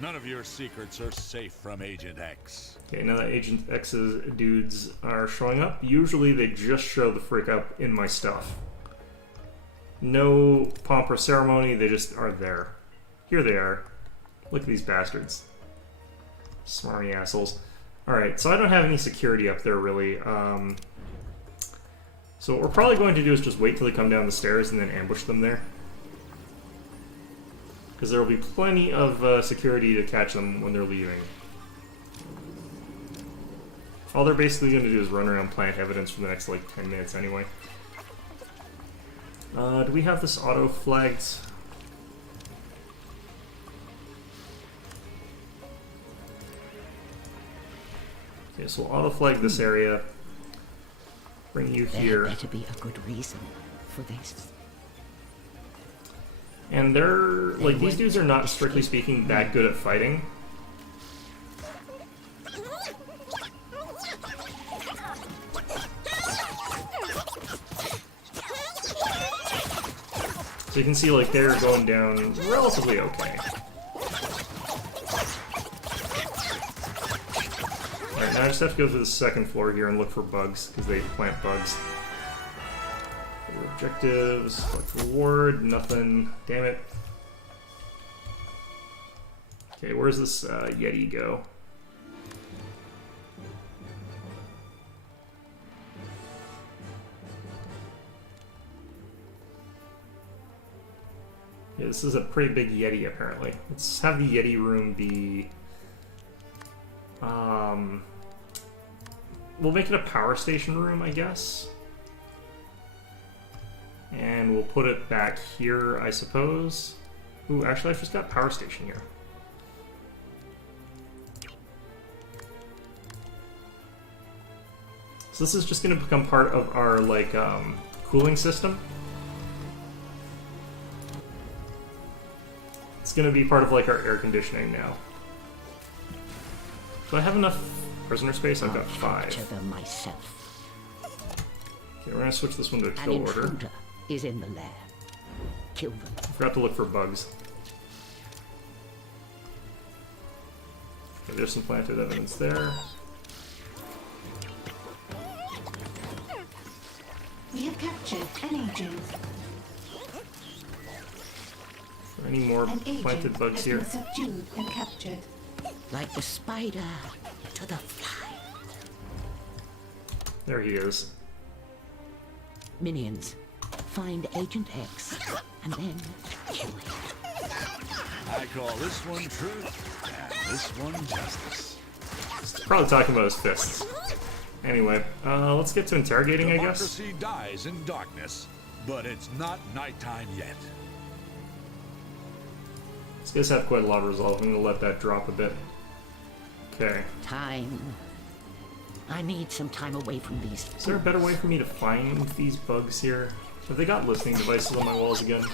None of your secrets are safe from Agent X. Okay, now that Agent X's dudes are showing up, usually they just show the frick up in my stuff. No pomp or ceremony, they just are there. Here they are. Look at these bastards. Smarmy assholes. Alright, so I don't have any security up there, really. So what we're probably going to do is just wait till they come down the stairs and then ambush them there. Because there will be plenty of security to catch them when they're leaving. All they're basically going to do is run around plant evidence for the next, like, 10 minutes anyway. Do we have this auto-flagged? Okay, so we'll auto-flag this area. Bring you There here. better be a good reason for this. And they're, like, these dudes are not, strictly speaking, that good at fighting. So you can see, like, they're going down relatively okay. Alright, now I just have to go through the second floor here and look for bugs, because they plant bugs. Objectives, collect reward, nothing. Damn it. Okay, where's this Yeti go? Yeah, this is a pretty big Yeti, apparently. Let's have the Yeti room be... we'll make it a power station room, I guess. And we'll put it back here, I suppose. Ooh, actually, I've just got power station here. So this is just going to become part of our, like, cooling system. It's going to be part of, like, our air conditioning now. Do I have enough prisoner space? I've got 5. Capture them myself. Okay, we're going to switch this one to a An kill order. intruder is in the lair. Kill them. I forgot to look for bugs. Okay, there's some planted evidence there. We have captured an agent. Are there any more An planted agent bugs has here? been subdued and captured. Like the spider to the fly. There he is. Minions, find Agent X and then kill him. I call this one truth, and this one justice. Probably talking about his fists. Anyway, let's get to interrogating, I guess. Democracy dies in darkness, but it's not nighttime yet. These guys have quite a lot of resolve. I'm gonna let that drop a bit. Okay. Time. I need some time away from these. Is there a better way for me to find these bugs here? Have they got listening devices on my walls again?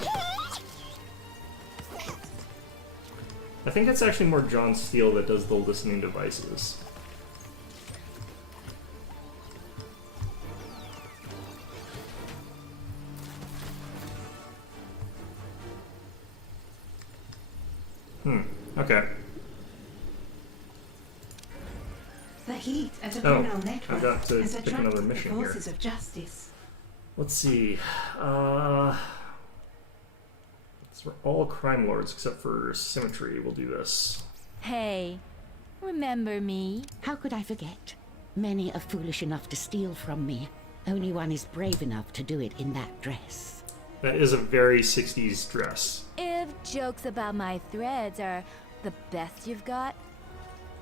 I think it's actually more John Steele that does the listening devices. Okay. The heat at a Oh, criminal I've network got to has pick another attracted the mission here. forces of justice. Let's see. So we're all crime lords except for Symmetry. We'll do this. Hey, remember me? How could I forget? Many are foolish enough to steal from me. Only one is brave enough to do it in that dress. That is a very 60s dress. If jokes about my threads are the best you've got,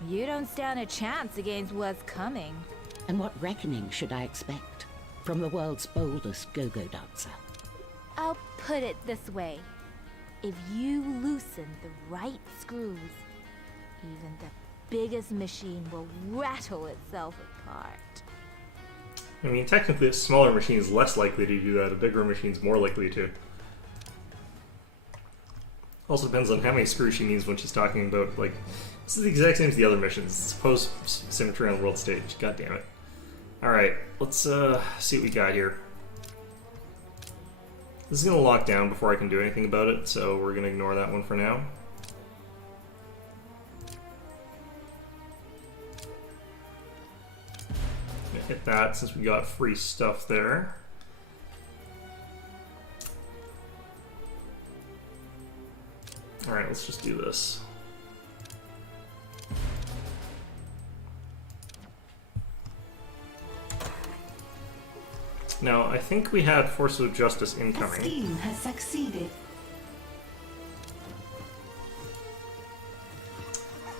you don't stand a chance against what's coming. And what reckoning should I expect? From the world's boldest go-go dancer. I'll put it this way. If you loosen the right screws, even the biggest machine will rattle itself apart. I mean, technically, a smaller machine is less likely to do that. A bigger machine's more likely to. Also depends on how many screws she means when she's talking about, like, this is the exact same as the other missions. It's post Symmetry on the world stage. God damn it. Alright, let's see what we got here. This is going to lock down before I can do anything about it, so we're going to ignore that one for now. Gonna hit that since we got free stuff there. Alright, let's just do this. Now, I think we had Forces of Justice The incoming. scheme has succeeded.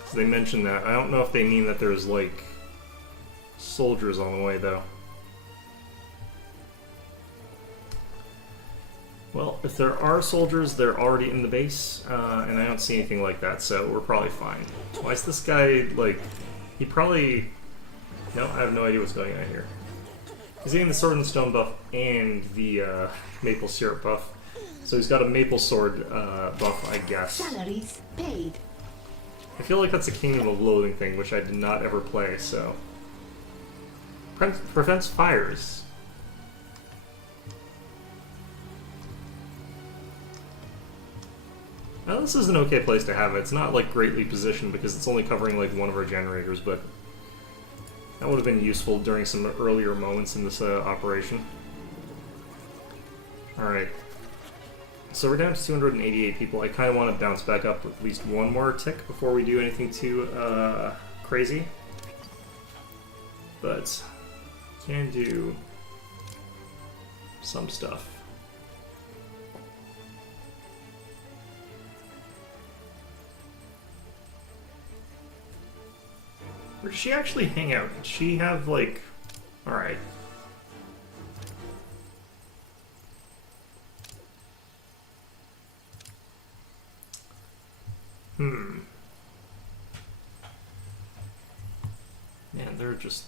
So they mentioned that. I don't know if they mean that there's, like, soldiers on the way, though. Well, if there are soldiers, they're already in the base, and I don't see anything like that, so we're probably fine. Why is this guy, like, he probably... No, I have no idea what's going on here. He's getting the Sword and Stone buff and the Maple Syrup buff. So he's got a Maple Sword buff, I guess. Salaries paid. I feel like that's a Kingdom of Loathing thing, which I did not ever play, so... Prevents fires. Now, this is an okay place to have it. It's not, like, greatly positioned because it's only covering, like, one of our generators, but... That would have been useful during some earlier moments in this operation. Alright. So we're down to 288 people. I kind of want to bounce back up at least one more tick before we do anything too crazy. But can do some stuff. Where does she actually hang out? Does she have, like... Alright. Man, there just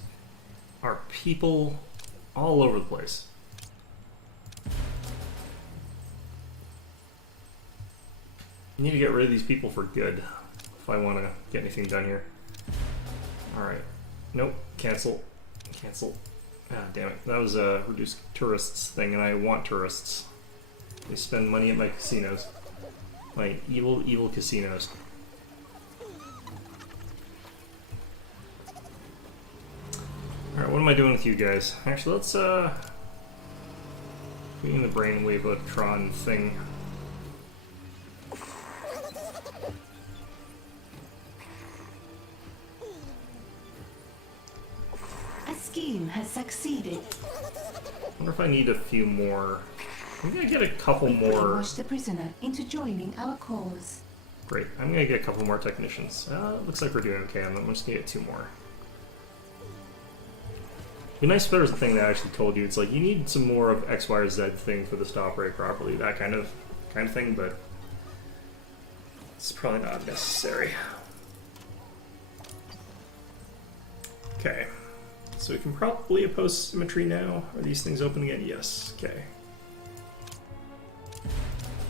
are people all over the place. I need to get rid of these people for good if I want to get anything done here. Alright. Nope. Cancel. Cancel. Ah, damn it. That was a reduced tourists thing, and I want tourists. They spend money at my casinos. My evil, evil casinos. Alright, what am I doing with you guys? Actually, let's, doing the Brainwave-o-tron thing. A scheme has succeeded. I wonder if I need a few more. I'm gonna get a couple We more. brainwashed the prisoner into joining our cause. Great. I'm gonna get a couple more technicians. Looks like we're doing okay on them. I'm just gonna get 2 more. It'd be nice if there was a thing that actually told you it's like you need some more of X, Y, or Z thing for this to operate properly. That kind of thing, but it's probably not necessary. Okay. So we can probably oppose Symmetry now. Are these things open again? Yes. Okay.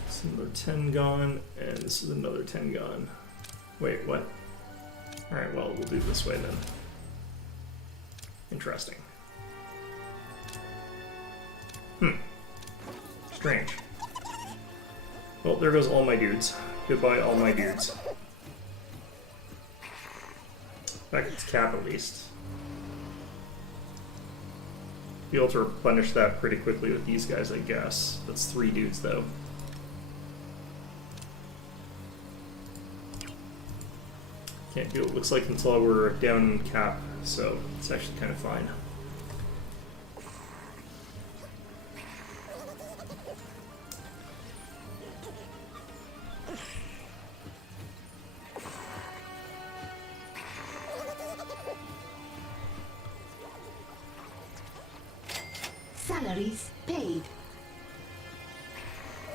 This is another 10 gone, and this is another 10 gone. Wait, what? Alright, well, we'll do it this way then. Interesting. Strange. Well, there goes all my dudes. Goodbye, all my dudes. Back at its cap, at least. Be able to replenish that pretty quickly with these guys, I guess. That's 3 dudes, though. Can't do it, looks like, until we're down in cap, so it's actually kind of fine. Salaries paid.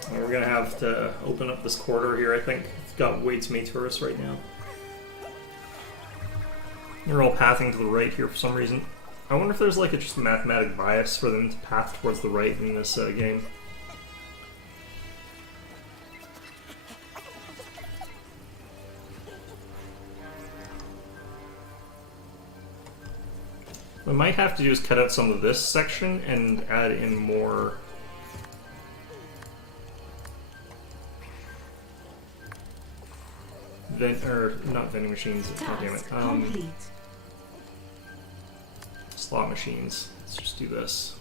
And we're gonna have to open up this corridor here, I think. It's got way too many tourists right now. They're all pathing to the right here for some reason. I wonder if there's like a just mathematic bias for them to path towards the right in this game. What I might have to do is cut out some of this section and add in more. Not vending machines. God damn it. Task complete. Slot machines. Let's just do this.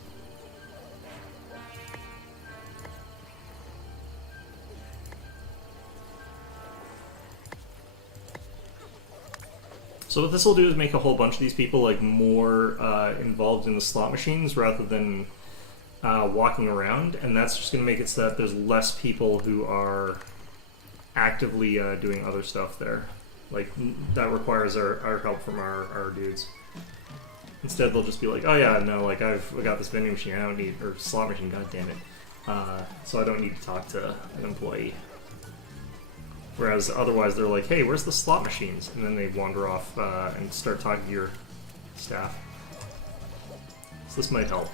So what this will do is make a whole bunch of these people like more involved in the slot machines rather than walking around, and that's just going to make it so that there's less people who are actively doing other stuff there. Like, that requires our help from our dudes. Instead, they'll just be like, oh yeah, no, like, I got this vending machine, I don't need, or slot machine, god damn it. So I don't need to talk to an employee. Whereas otherwise they're like, hey, where's the slot machines? And then they wander off and start talking to your staff. So this might help.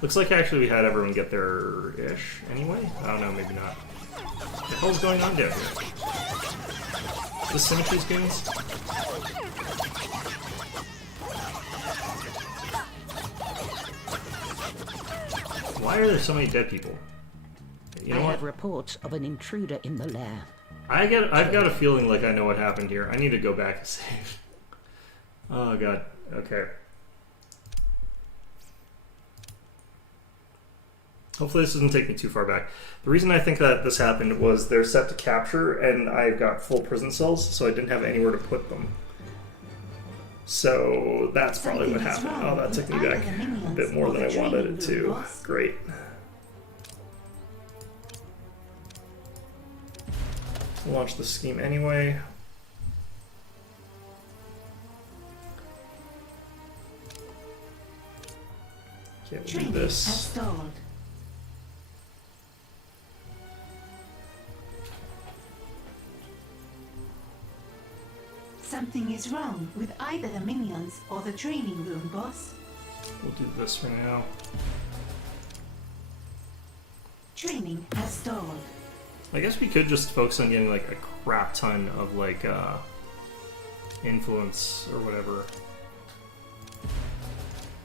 Looks like actually we had everyone get there-ish anyway. I don't know, maybe not. What the hell's going on down here? The Symmetry's goons? Why are there so many dead people? You know I what? have reports of an intruder in the lair. I've got a feeling like I know what happened here. I need to go back and save. Oh god. Okay. Hopefully this doesn't take me too far back. The reason I think that this happened was they're set to capture and I've got full prison cells, so I didn't have anywhere to put them. So that's probably what happened. Oh, that took me back a bit more than I wanted it to. Great. Launch the scheme anyway. Okay, we'll do Training has this. stalled. Something is wrong with either the minions or the training room, boss. We'll do this for now. Training has stalled. I guess we could just focus on getting like a crap ton of like influence or whatever.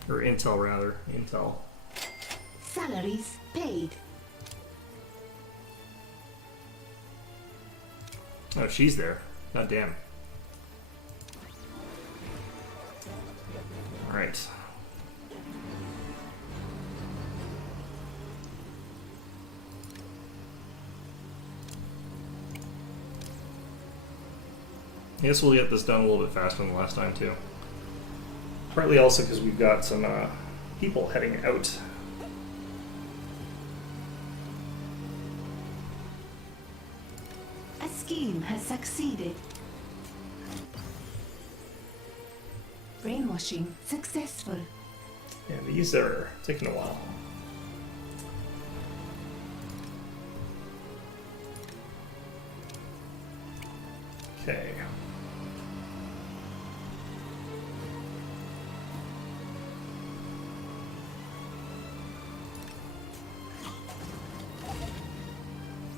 Or intel rather. Intel. Salaries paid. Oh, she's there. God damn. Alright. I guess we'll get this done a little bit faster than the last time too. Partly also because we've got some people heading out. A scheme has succeeded. Brainwashing successful. Yeah, these are taking a while. Okay.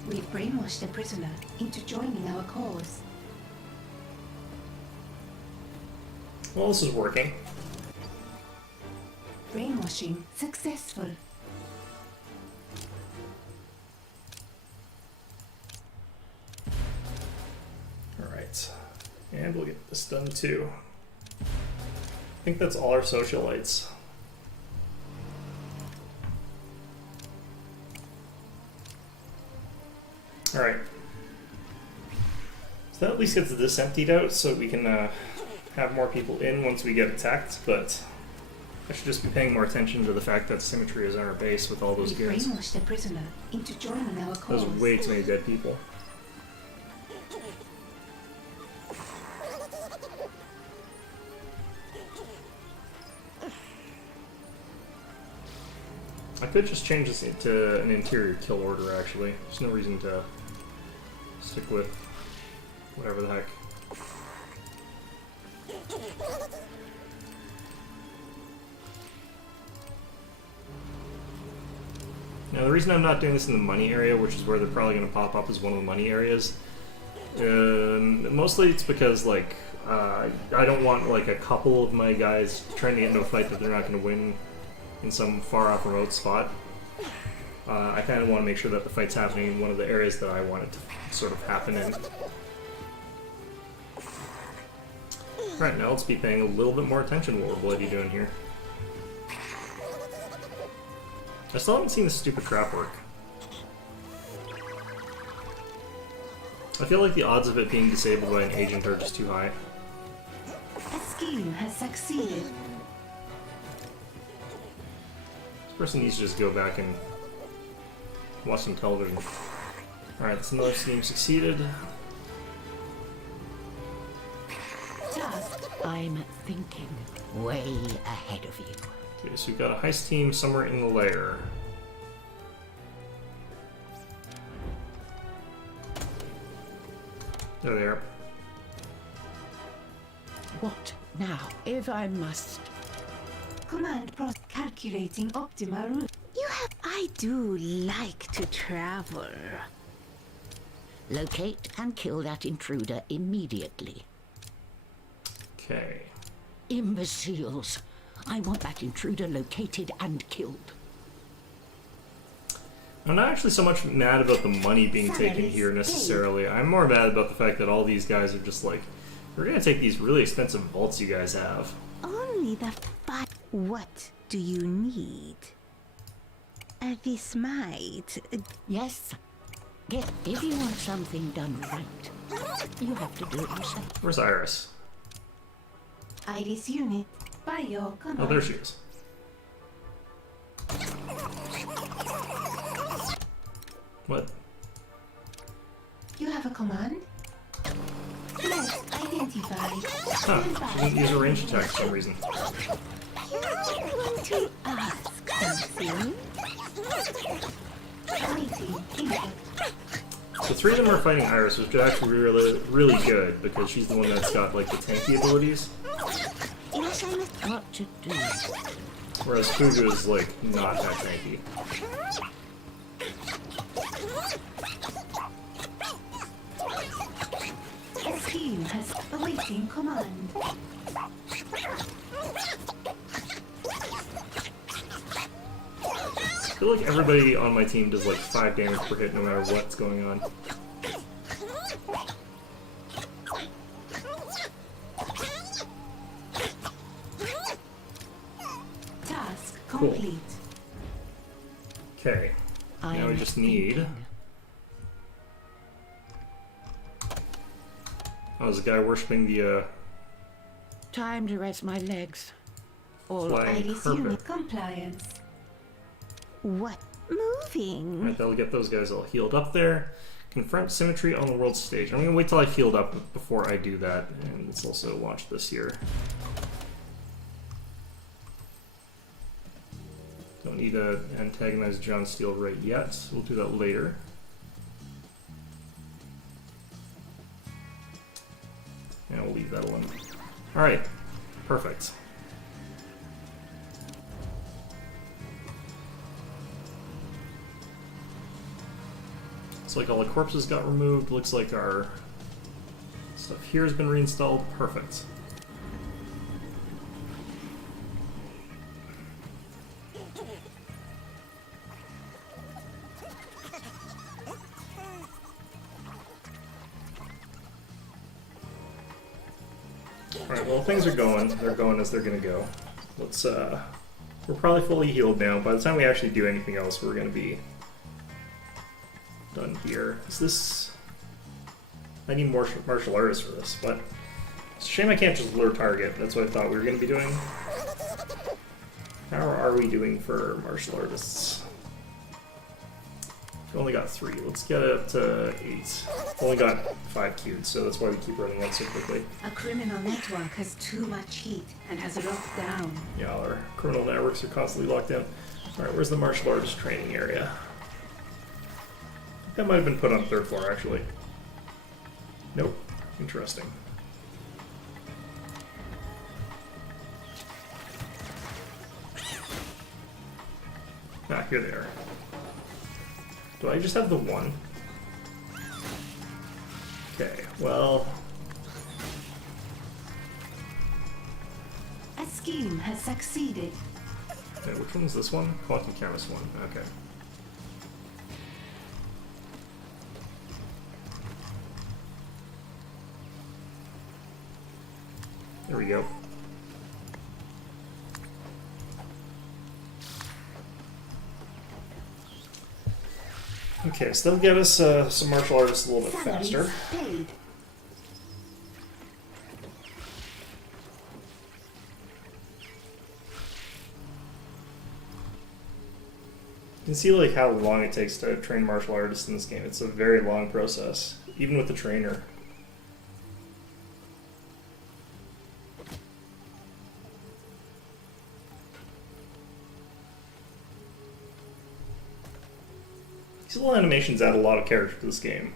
We've brainwashed the prisoner into joining our cause. Well, this is working. Brainwashing successful. Perfect. And we'll get this done too. I think that's all our socialites. Alright. So that at least gets this emptied out so we can have more people in once we get attacked, but I should just be paying more attention to the fact that Symmetry is on our base with all those We guys. brainwashed the prisoner into joining our cause. There's way too many dead people. I could just change this to an interior kill order, actually. There's no reason to stick with whatever the heck. Now, the reason I'm not doing this in the money area, which is where they're probably going to pop up as one of the money areas, mostly it's because, like, I don't want, like, a couple of my guys trying to get into a fight that they're not going to win in some far-off remote spot. I kind of want to make sure that the fight's happening in one of the areas that I want it to sort of happen in. Alright, now let's be paying a little bit more attention to what we're bloody doing here. I still haven't seen this stupid trap work. I feel like the odds of it being disabled by an agent are just too high. A scheme has succeeded. This person needs to just go back and watch some television. Alright, that's another scheme succeeded. I'm thinking way ahead of you. Okay, so we've got a heist team somewhere in the lair. There they are. What now? If I must. Command calculating optimal route. I do like to travel. Locate and kill that intruder immediately. Okay. Imbeciles. I want that intruder located and killed. I'm not actually so much mad about the money being taken here necessarily. I'm more mad about the fact that all these guys are just like, we're gonna take these really expensive vaults you guys have. Only the What do you need? This might. Yes. If you want something done right, you have to do it yourself. Where's Iris? Iris unit. By your command. Oh, there she is. What? You have a command? Let's identify. Huh. She didn't use a range attack for some reason. You want to ask something? Waiting. Input. So three of them are fighting Iris, which is actually really good because she's the one that's got like the tanky abilities, What to do? whereas Fugu is like not that tanky. A scheme has awaiting command. I feel like everybody on my team does like 5 damage per hit no matter what's going on. Task Cool. complete. Okay. Now we just need... Oh, there's a guy worshipping the Time to rest my legs. All flying Iris carpet. unit compliance. What? Moving? Alright, that'll get those guys all healed up there. Confront Symmetry on the world stage. I'm gonna wait till I healed up before I do that, and let's also launch this here. Don't need to antagonize John Steele right yet. We'll do that later. And we'll leave that alone. Alright, perfect. Looks like all the corpses got removed. Looks like our stuff here has been reinstalled. Perfect. Alright, well, things are going. They're going as they're gonna go. Let's, we're probably fully healed now. By the time we actually do anything else, we're gonna be done here. Is this... I need more martial artists for this, but... It's a shame I can't just lure target. That's what I thought we were gonna be doing. How are we doing for martial artists? We only got 3. Let's get it up to 8. Only got 5 queued, so that's why we keep running out so quickly. A criminal network has too much heat and has locked down. Yeah, our criminal networks are constantly locked down. Alright, where's the martial artist training area? That might have been put on 3rd floor, actually. Nope. Interesting. Ah, here they are. Do I just have the one? Okay, well... A scheme has succeeded. Wait, which one's this one? Quantum Chemist one. Okay. There we go. Okay, so they'll get us some martial artists a little bit faster. Paid. You can see like how long it takes to train martial artists in this game. It's a very long process, even with the trainer. These little animations add a lot of character to this game.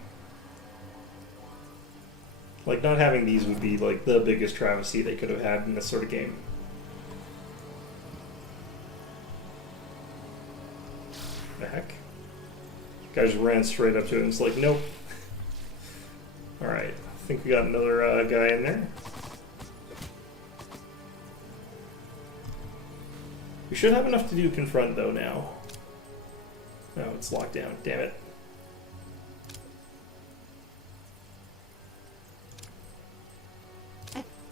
Like, not having these would be like the biggest travesty they could have had in this sort of game. The heck? Guy just ran straight up to it and was like, nope. Alright, I think we got another guy in there. We should have enough to do confront though now. No, it's locked down. Damn it.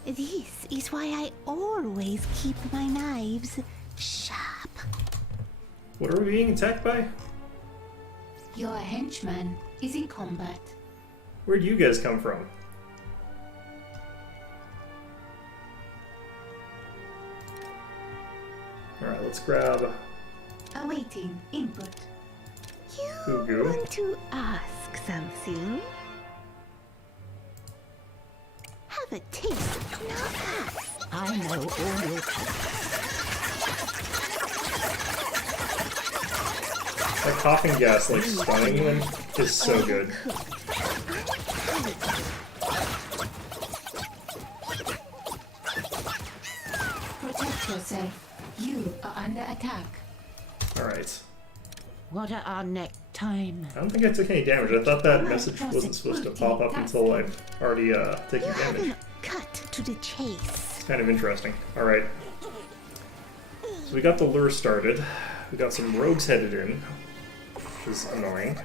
This is why I always keep my knives sharp. What are we being attacked by? Your henchman is in combat. Where'd you guys come from? Alright, let's grab Awaiting input. You Fugu. want to ask something? Have a taste. No, I know all your that coughing gas, like stunning them, is so good. Protect yourself. You are under attack. Alright. What are our next time? I don't think I took any damage. I thought that message wasn't supposed to pop up until I'd already taken damage. haven't cut to the chase. Kind of interesting. Alright. So we got the lure started. We got some rogues headed in, which is annoying.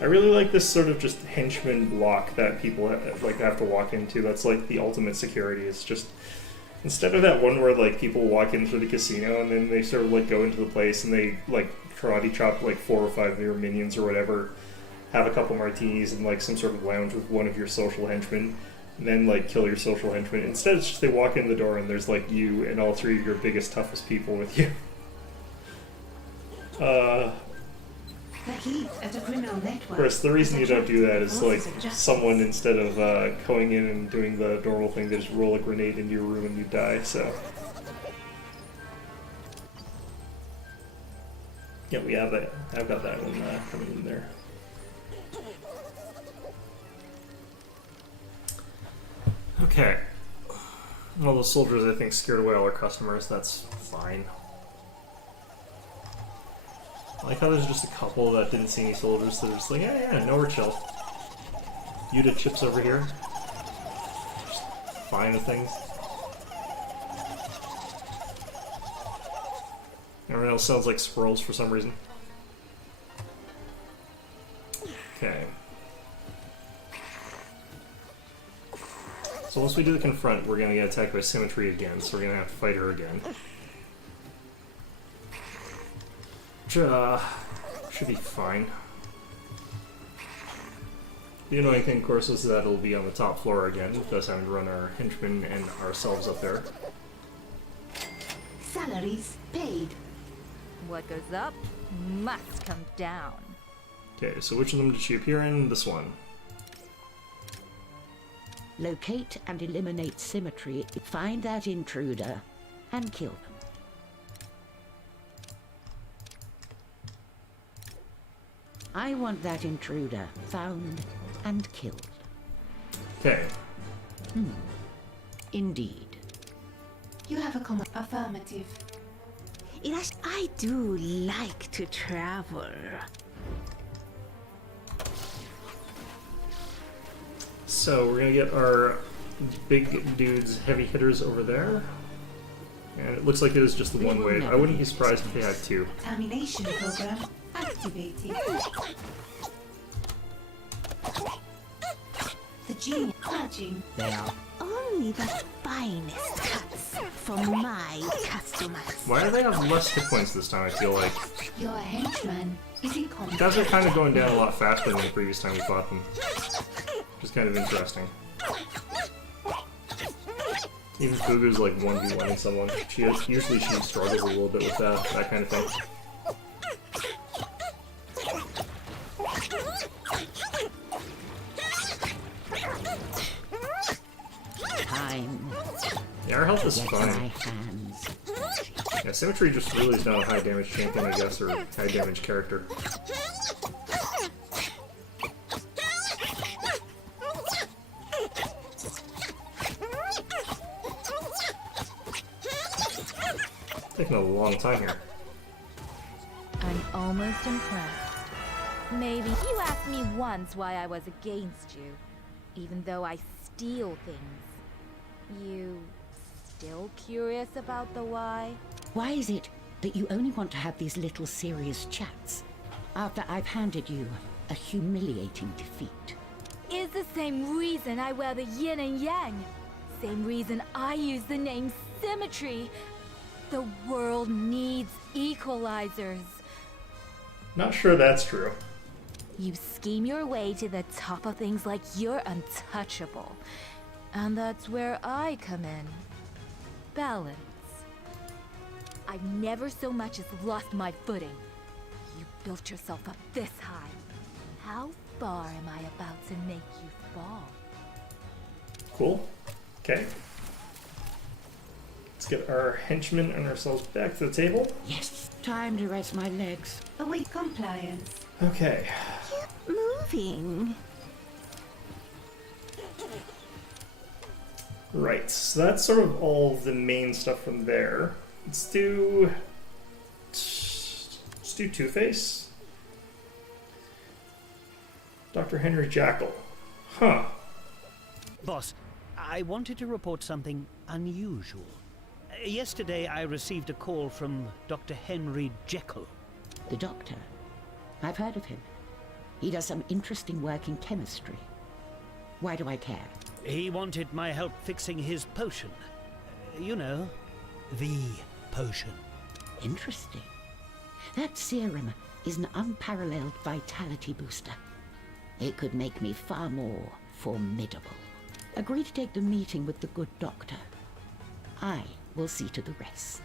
I really like this sort of just henchman block that people have to walk into. That's like the ultimate security. It's just instead of that one where like people walk in through the casino and then they sort of like go into the place and they like karate chop like 4 or 5 of your minions or whatever, have a couple martinis and like some sort of lounge with one of your social henchmen, and then like kill your social henchmen. Instead, it's just they walk in the door and there's like you and all 3 of your biggest, toughest people with you. The heat at a criminal network. Of course, the reason you don't do that is like someone, instead of going in and doing the normal thing, they just roll a grenade into your room and you die, so. Yeah, we have that. I've got that one coming in there. Okay. Well, those soldiers, I think, scared away all our customers. That's fine. I like how there's just a couple that didn't see any soldiers, so they're just like, yeah, no, we're chill. Yuta chips over here. Just fine with things. Everyone else sounds like squirrels for some reason. So once we do the confront, we're gonna get attacked by Symmetry again, so we're gonna have to fight her again. Which, should be fine. The annoying thing, of course, is that it'll be on the top floor again, with us having to run our henchmen and ourselves up there. Salaries paid. What goes up must come down. Okay, so which of them did she appear in? This one. Locate and eliminate Symmetry. Find that intruder and kill them. I want that intruder found and killed. Okay. Indeed. You have a affirmative. Yes, I do like to travel. So we're gonna get our big dudes, heavy hitters over there. And it looks like it is just the one wave. I wouldn't be surprised if they had two. Termination program activated. The genius purging. They are. Only the finest cuts for my customers. Why do they have less hit points this time, I feel like? Your henchman is in combat. Guys are kind of going down a lot faster than the previous time we fought them. Which is kind of interesting. Even Fugu's like 1v1ing someone. Usually she struggles a little bit with that kind of thing. Time. Yeah, our health is Get fine. my hands. Yeah, Symmetry just really is not a high damage champion, I guess, or high damage character. Taking a long time here. I'm almost impressed. Maybe you asked me once why I was against you, even though I steal things. You still curious about the why? Why is it that you only want to have these little serious chats after I've handed you a humiliating defeat? Is the same reason I wear the yin and yang. Same reason I use the name Symmetry. The world needs equalizers. Not sure that's true. You scheme your way to the top of things like you're untouchable. And that's where I come in. Balance. I've never so much as lost my footing. You built yourself up this high. How far am I about to make you fall? Cool. Okay. Let's get our henchmen and ourselves back to the table. Yes, time to rest my legs. Await compliance. Okay. Moving. Right, so that's sort of all the main stuff from there. Let's do Two-Face. Dr. Henry Jackal. Huh. Boss, I wanted to report something unusual. Yesterday I received a call from Dr. Henry Jekyll. The doctor. I've heard of him. He does some interesting work in chemistry. Why do I care? He wanted my help fixing his potion. You know, the potion. Interesting. That serum is an unparalleled vitality booster. It could make me far more formidable. Agree to take the meeting with the good doctor. I will see to the rest.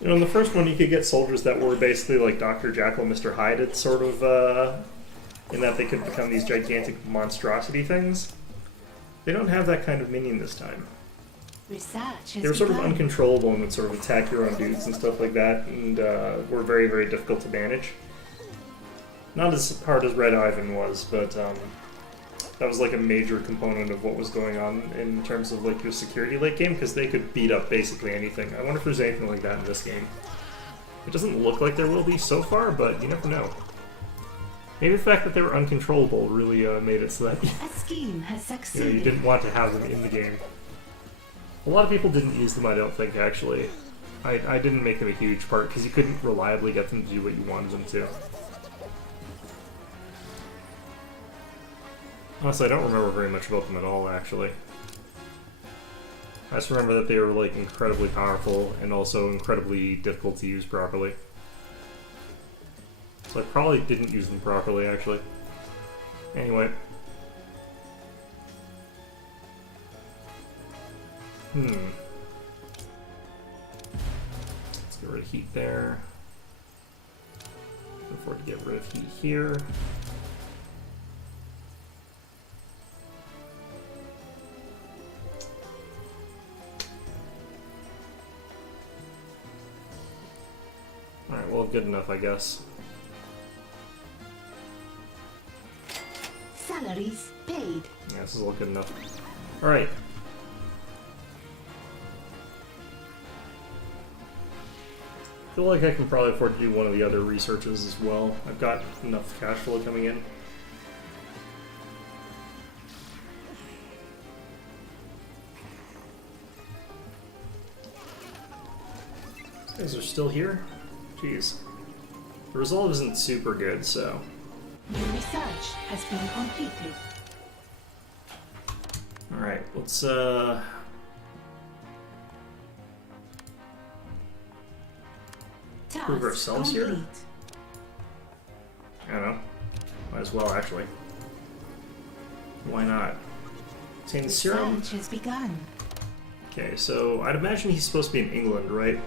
You know, in the first one, you could get soldiers that were basically like Dr. Jackal, Mr. Hyde, it's sort of, in that they could become these gigantic monstrosity things. They don't have that kind of minion this time. Research has They were sort of begun. uncontrollable and would sort of attack your own dudes and stuff like that, and were very, very difficult to manage. Not as hard as Red Ivan was, but that was like a major component of what was going on in terms of like your security late game, because they could beat up basically anything. I wonder if there's anything like that in this game. It doesn't look like there will be so far, but you never know. Maybe the fact that they were uncontrollable really made it so that A scheme has you succeeded. didn't want to have them in the game. A lot of people didn't use them, I don't think, actually. I didn't make them a huge part, because you couldn't reliably get them to do what you wanted them to. Honestly, I don't remember very much about them at all, actually. I just remember that they were, like, incredibly powerful and also incredibly difficult to use properly. So I probably didn't use them properly, actually. Anyway. Let's get rid of heat there. Can afford to get rid of heat here. Alright, well, good enough, I guess. Salaries paid. Yeah, this is all good enough. Alright. I feel like I can probably afford to do one of the other researches as well. I've got enough cash flow coming in. You guys are still here? Jeez. The result isn't super good, so... New research has been completed. Alright, let's, prove ourselves here. Complete. I don't know. Might as well, actually. Why not? Obtain the serum. Research has begun. Okay, so I'd imagine he's supposed to be in England, right?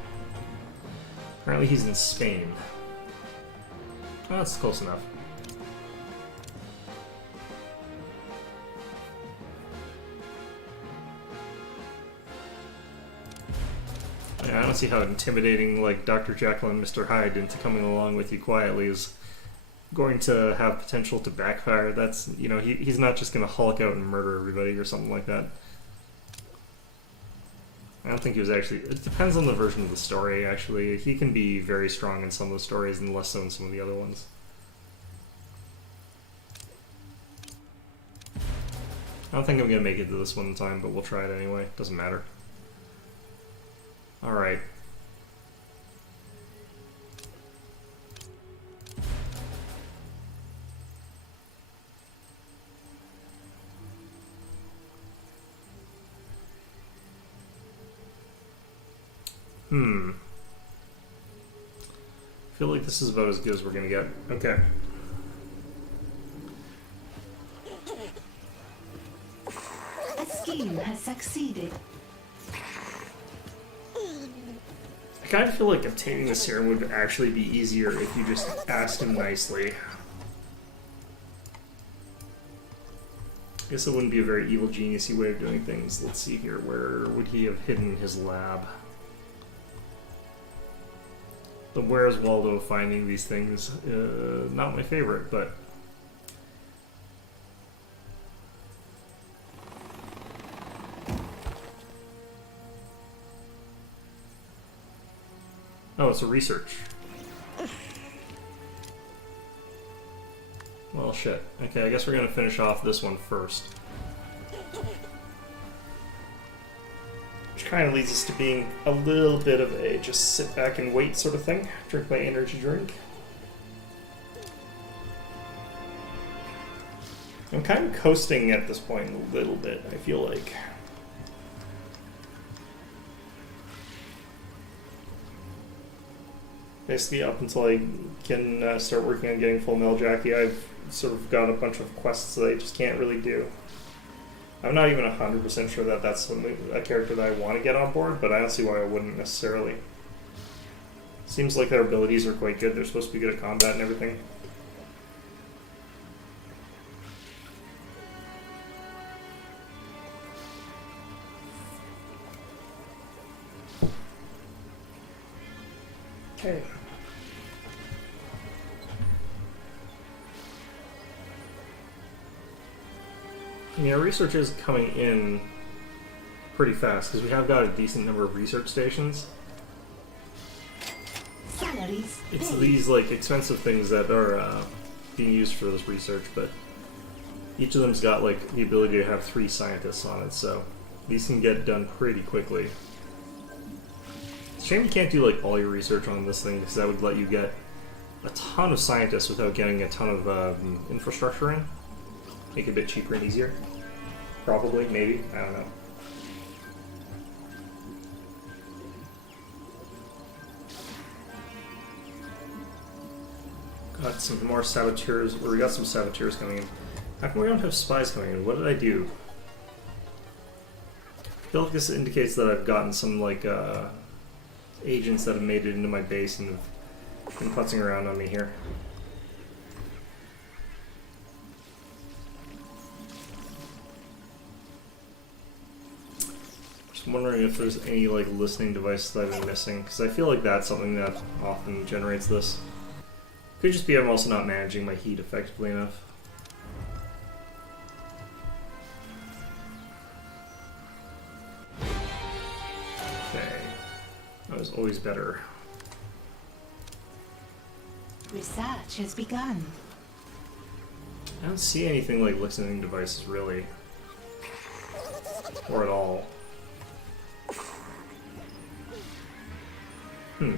Apparently he's in Spain. Oh, that's close enough. Yeah, I don't see how intimidating, like, Dr. Jekyll and Mr. Hyde into coming along with you quietly is going to have potential to backfire. That's, you know, he's not just going to Hulk out and murder everybody or something like that. I don't think he was actually... It depends on the version of the story, actually. He can be very strong in some of the stories and less so in some of the other ones. I don't think I'm going to make it to this one in time, but we'll try it anyway. Doesn't matter. Alright. I feel like this is about as good as we're gonna get. Okay. A scheme has succeeded. I kind of feel like obtaining the serum would actually be easier if you just asked him nicely. I guess it wouldn't be a very evil genius-y way of doing things. Let's see here. Where would he have hidden his lab? The Where's Waldo finding these things? Not my favorite, but... Oh, it's a research. Well, shit. Okay, I guess we're gonna finish off this one first. Which kind of leads us to being a little bit of a just sit back and wait sort of thing. Drink my energy drink. I'm kind of coasting at this point a little bit, I feel like. Basically, up until I can start working on getting full Mel Jackie, I've sort of got a bunch of quests that I just can't really do. I'm not even 100% sure that that's a character that I want to get on board, but I don't see why I wouldn't necessarily. Seems like their abilities are quite good. They're supposed to be good at combat and everything. Okay. Yeah, research is coming in pretty fast because we have got a decent number of research stations. Salaries It's paid. these like expensive things that are being used for this research, but each of them's got like the ability to have 3 scientists on it, so these can get done pretty quickly. It's a shame you can't do like all your research on this thing because that would let you get a ton of scientists without getting a ton of infrastructure in. Make it a bit cheaper and easier. Probably, maybe, I don't know. Got some more saboteurs, or we got some saboteurs coming in. How come we don't have spies coming in? What did I do? I feel like this indicates that I've gotten some, like, agents that have made it into my base and have been putzing around on me here. Just wondering if there's any, like, listening devices that I've been missing, because I feel like that's something that often generates this. Could just be I'm also not managing my heat effectively enough. Okay. That was always better. Research has begun. I don't see anything like listening devices, really. Or at all. Hmm.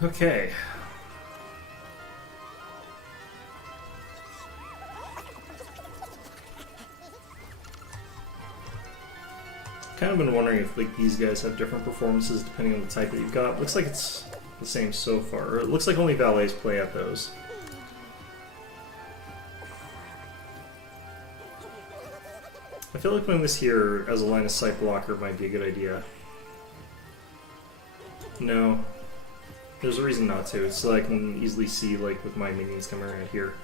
Okay. Kind of been wondering if like these guys have different performances depending on the type that you've got. Looks like it's the same so far. Or it looks like only valets play at those. I feel like putting this here as a line of sight blocker might be a good idea. No. There's a reason not to. So I can easily see, like, with my minions coming around here,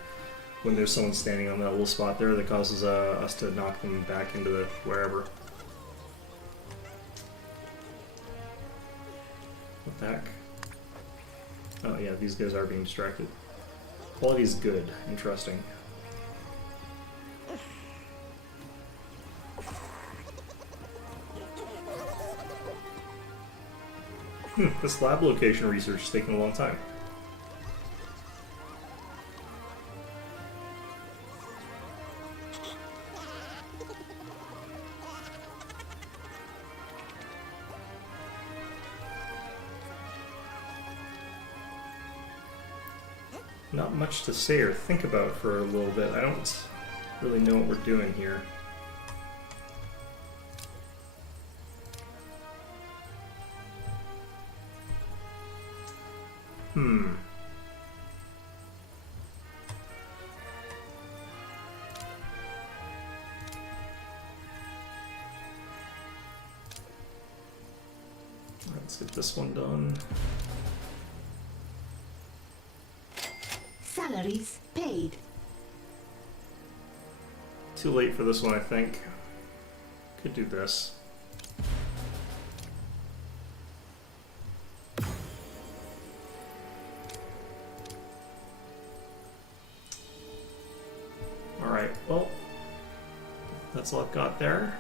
when there's someone standing on that little spot there that causes us to knock them back into the wherever. What the heck? Oh yeah, these guys are being distracted. Quality is good. Interesting. This lab location research is taking a long time. Not much to say or think about for a little bit. I don't really know what we're doing here. Let's get this one done. Salaries paid. Too late for this one, I think. Could do this. Alright, well, that's all I've got there.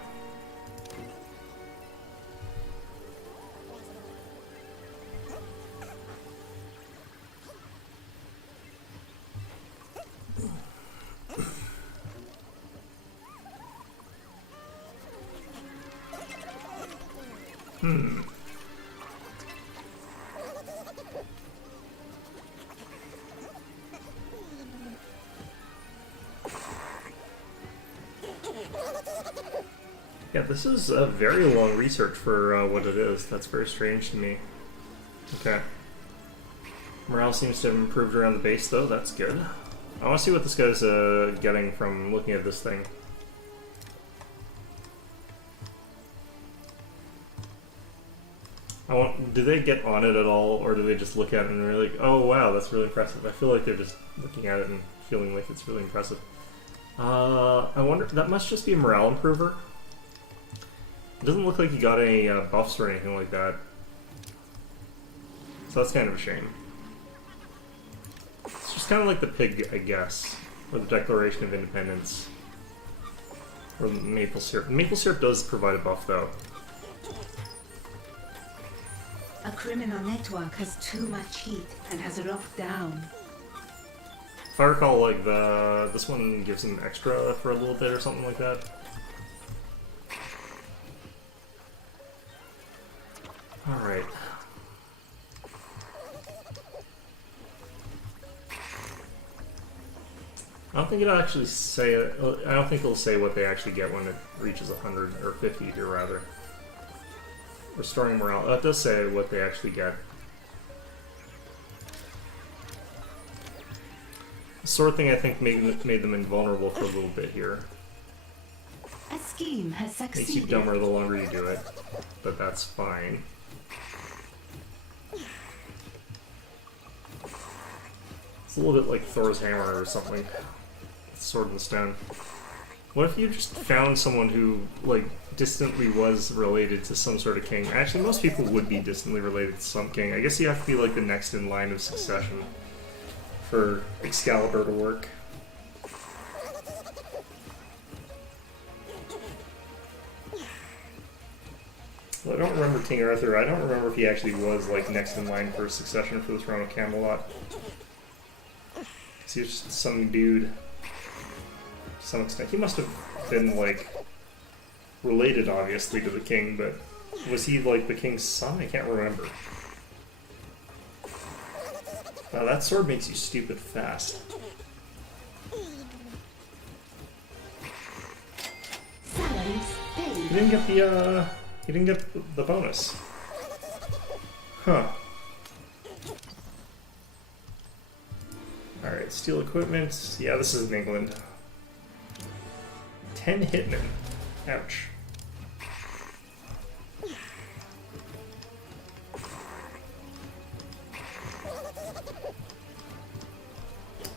Yeah, this is a very long research for what it is. That's very strange to me. Okay. Morale seems to have improved around the base, though. That's good. I want to see what this guy's getting from looking at this thing. Do they get on it at all, or do they just look at it and they're like, oh wow, that's really impressive? I feel like they're just looking at it and feeling like it's really impressive. I wonder, that must just be a morale improver. It doesn't look like he got any buffs or anything like that. So that's kind of a shame. It's just kind of like the pig, I guess. Or the Declaration of Independence. Or the maple syrup. Maple syrup does provide a buff, though. A criminal network has too much heat and has locked down. If I recall, like, this one gives him extra for a little bit or something like that. Alright. I don't think it'll actually say. I don't think it'll say what they actually get when it reaches 100 or 50 here, rather. Restoring morale. It does say what they actually get. The sword thing, I think, made them invulnerable for a little bit here. A scheme has succeeded. Makes you dumber the longer you do it, but that's fine. It's a little bit like Thor's hammer or something. Sword in the stone. What if you just found someone who, like, distantly was related to some sort of king? Actually, most people would be distantly related to some king. I guess you have to be, like, the next in line of succession for Excalibur to work. Well, I don't remember King Arthur. I don't remember if he actually was, like, next in line for succession for the throne of Camelot. He was just some dude. To some extent. He must have been, like, related, obviously, to the king, but was he, like, the king's son? I can't remember. Wow, that sword makes you stupid fast. He didn't get the, he didn't get the bonus. Huh. Alright, steal equipment. Yeah, this is in England. 10 hitmen. Ouch.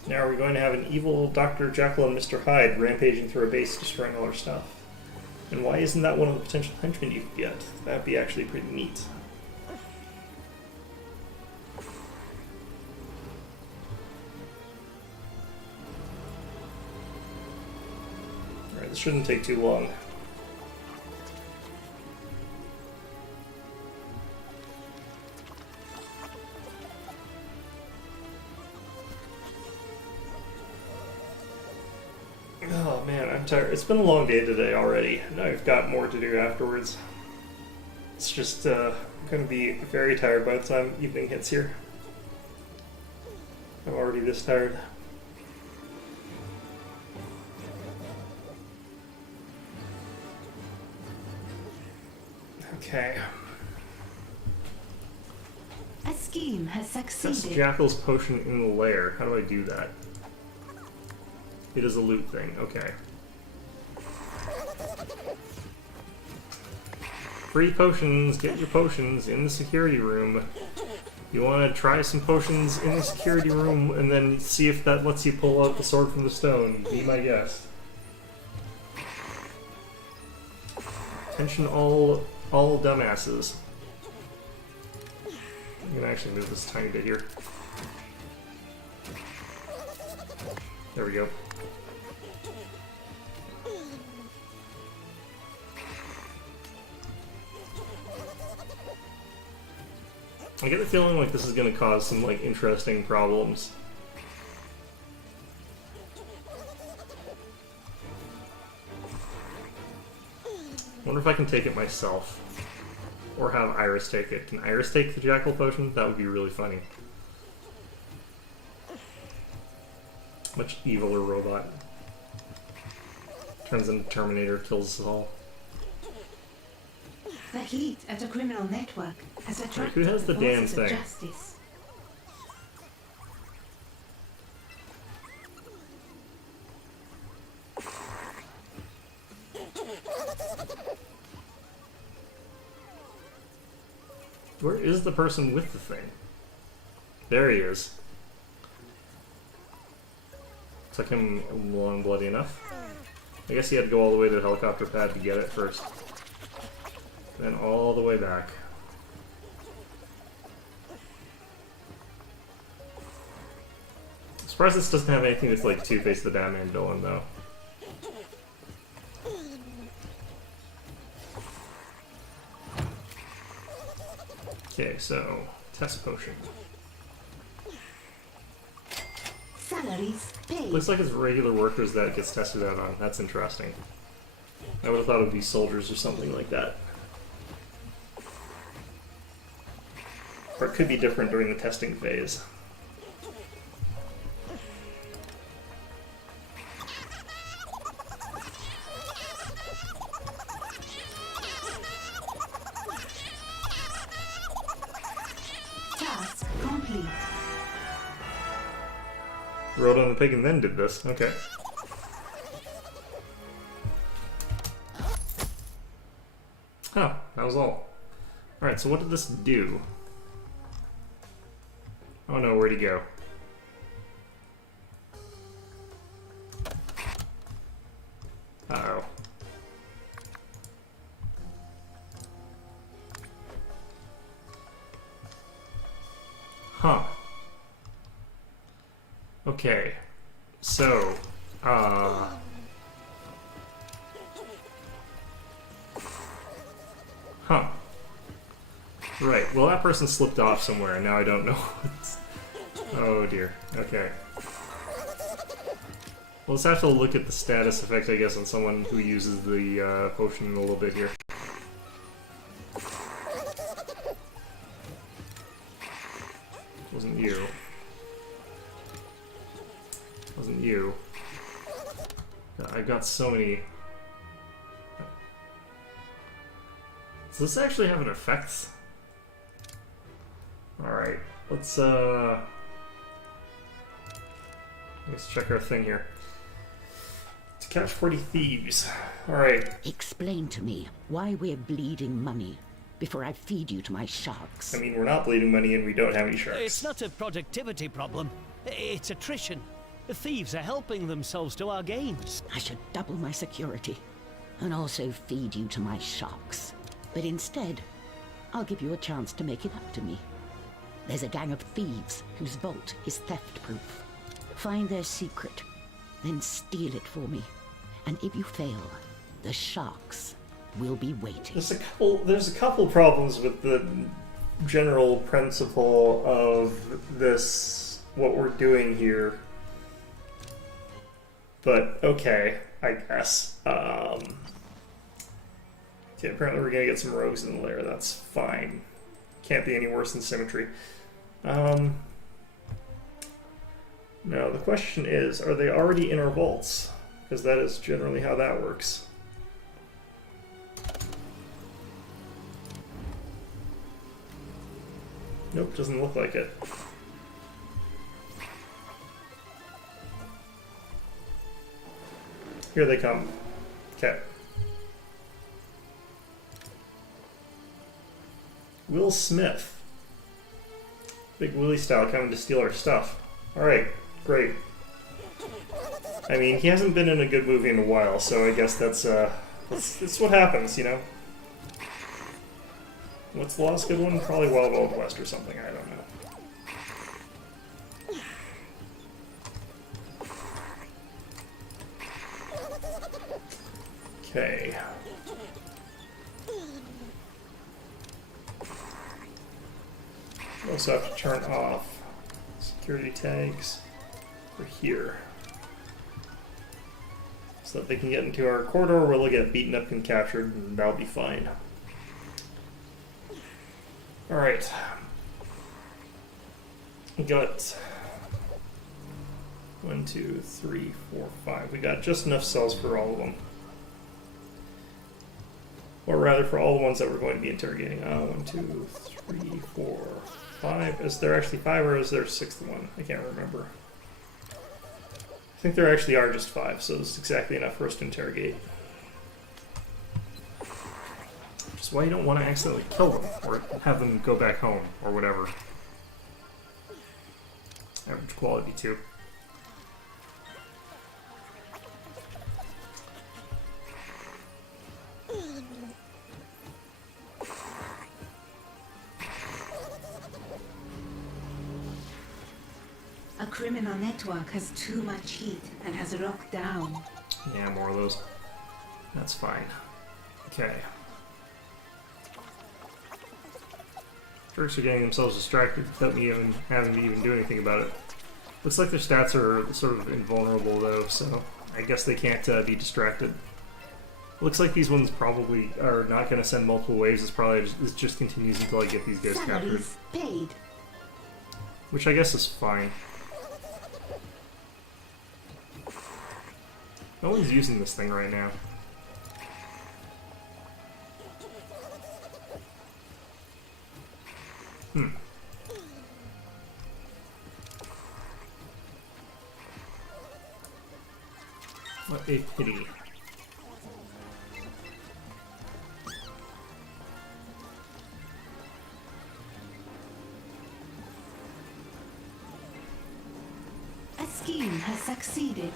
Now are we going to have an evil Dr. Jekyll and Mr. Hyde rampaging through a base, destroying all our stuff? And why isn't that one of the potential henchmen you could get? That'd be actually pretty neat. Alright, this shouldn't take too long. Oh man, I'm tired. It's been a long day today already, and I've got more to do afterwards. It's just going to be very tired by the time evening hits here. I'm already this tired. Okay. A scheme has Test succeeded. Jackal's potion in the lair. How do I do that? It is a loot thing. Okay. Free potions. Get your potions in the security room. You want to try some potions in the security room and then see if that lets you pull out the sword from the stone. Be my guest. Attention all dumbasses. I'm gonna actually move this tiny bit here. There we go. I get the feeling like this is gonna cause some like interesting problems. Wonder if I can take it myself. Or have Iris take it. Can Iris take the Jackal potion? That would be really funny. Much eviler robot. Turns into Terminator, kills us all. The heat at a criminal network has attracted who has the damn forces of thing? justice. Where is the person with the thing? There he is. Took him long bloody enough. I guess he had to go all the way to the helicopter pad to get it first. Then all the way back. I'm surprised this doesn't have anything with like Two-Face the Batman villain though. Okay, so test potion. Salaries paid. Looks like it's regular workers that it gets tested out on. That's interesting. I would have thought it would be soldiers or something like that. Or it could be different during the testing phase. complete. Rode on the pig and then did this. Okay. Huh, that was all. Alright, so what did this do? Oh no, where'd he go? Uh-oh. Huh. Okay. So, huh. Right, well that person slipped off somewhere and now I don't know what's... Oh dear, okay. We'll just have to look at the status effect, I guess, on someone who uses the potion a little bit here. Wasn't you. Wasn't you. I've got so many... Does this actually have an effect? Alright, let's check our thing here. To catch 40 thieves. Alright. Explain to me why we're bleeding money before I feed you to my sharks. I mean, we're not bleeding money and we don't have any sharks. It's not a productivity problem. It's attrition. The thieves are helping themselves to our gains. I should double my security and also feed you to my sharks. But instead, I'll give you a chance to make it up to me. There's a gang of thieves whose vault is theft-proof. Find their secret, then steal it for me. And if you fail, the sharks will be waiting. There's a couple problems with the general principle of this, what we're doing here. But okay, I guess. Okay, apparently we're gonna get some rogues in the lair. That's fine. Can't be any worse than symmetry. No, the question is, are they already in our vaults? Because that is generally how that works. Nope, doesn't look like it. Here they come. Okay. Will Smith. Big Willie style coming to steal our stuff. Alright, great. I mean, he hasn't been in a good movie in a while, so I guess that's what happens, you know? What's the last good one? Probably Wild Wild West or something, I don't know. Okay. We also have to turn off security tags for here, so that they can get into our corridor where they'll get beaten up and captured, and that'll be fine. Alright. We got 1, 2, 3, 4, 5. We got just enough cells for all of them. Or rather, for all the ones that we're going to be interrogating. 1, 2, 3, 4, 5. Is there actually 5 or is there a 6th one? I can't remember. I think there actually are just 5, so it's exactly enough for us to interrogate. Which is why you don't want to accidentally kill them, or have them go back home, or whatever. Average quality, too. A criminal network has too much heat and has locked down. Yeah, more of those. That's fine. Okay. Jerks are getting themselves distracted without me even having to even do anything about it. Looks like their stats are sort of invulnerable though, so I guess they can't be distracted. Looks like these ones probably are not going to send multiple waves. It just continues until I get these guys captured. Salaries paid. Which I guess is fine. No one's using this thing right now. What a pity. A scheme has succeeded.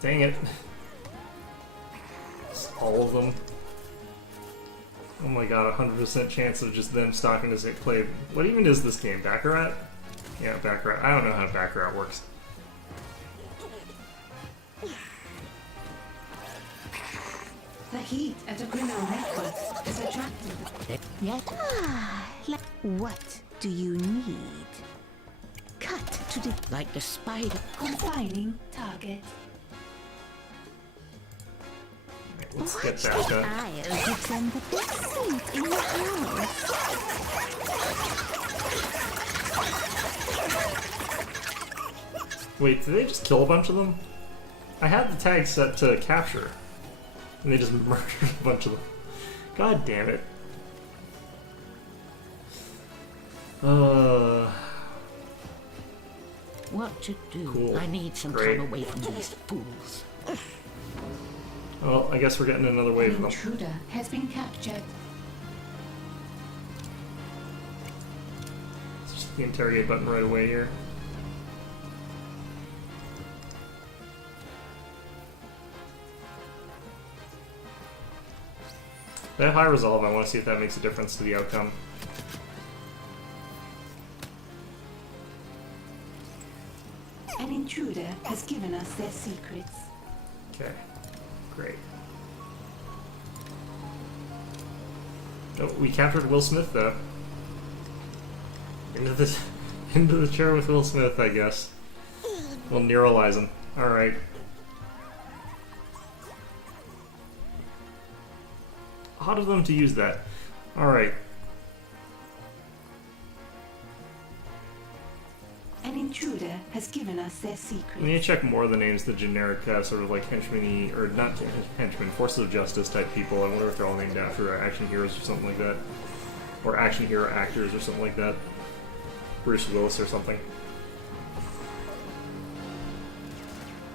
Dang it. Just all of them. Oh my god, 100% chance of just them stopping to play. What even is this game? Baccarat? Yeah, Baccarat. I don't know how Baccarat works. The heat at the criminal network is attractive. Yet, what do you need? Cut to the Like the spider. Confining target. Let's get that done. I'll give them the best seat in the house. Wait, did they just kill a bunch of them? I had the tag set to capture, and they just murdered a bunch of them. God damn it. What to do? Cool. I need some Great. time away from these fools. Well, I guess we're getting another wave of An them. intruder has been captured. Let's just hit the interrogate button right away here. That high resolve, I want to see if that makes a difference to the outcome. An intruder has given us their secrets. Okay, great. Oh, we captured Will Smith though. Into the chair with Will Smith, I guess. We'll neuralize him. All right. Odd of them to use that. All right. An intruder has given us their secrets. We need to check more of the names, the generic sort of like henchmen or not henchmen, forces of justice type people. I wonder if they're all named after action heroes or something like that, or action hero actors or something like that. Bruce Willis or something.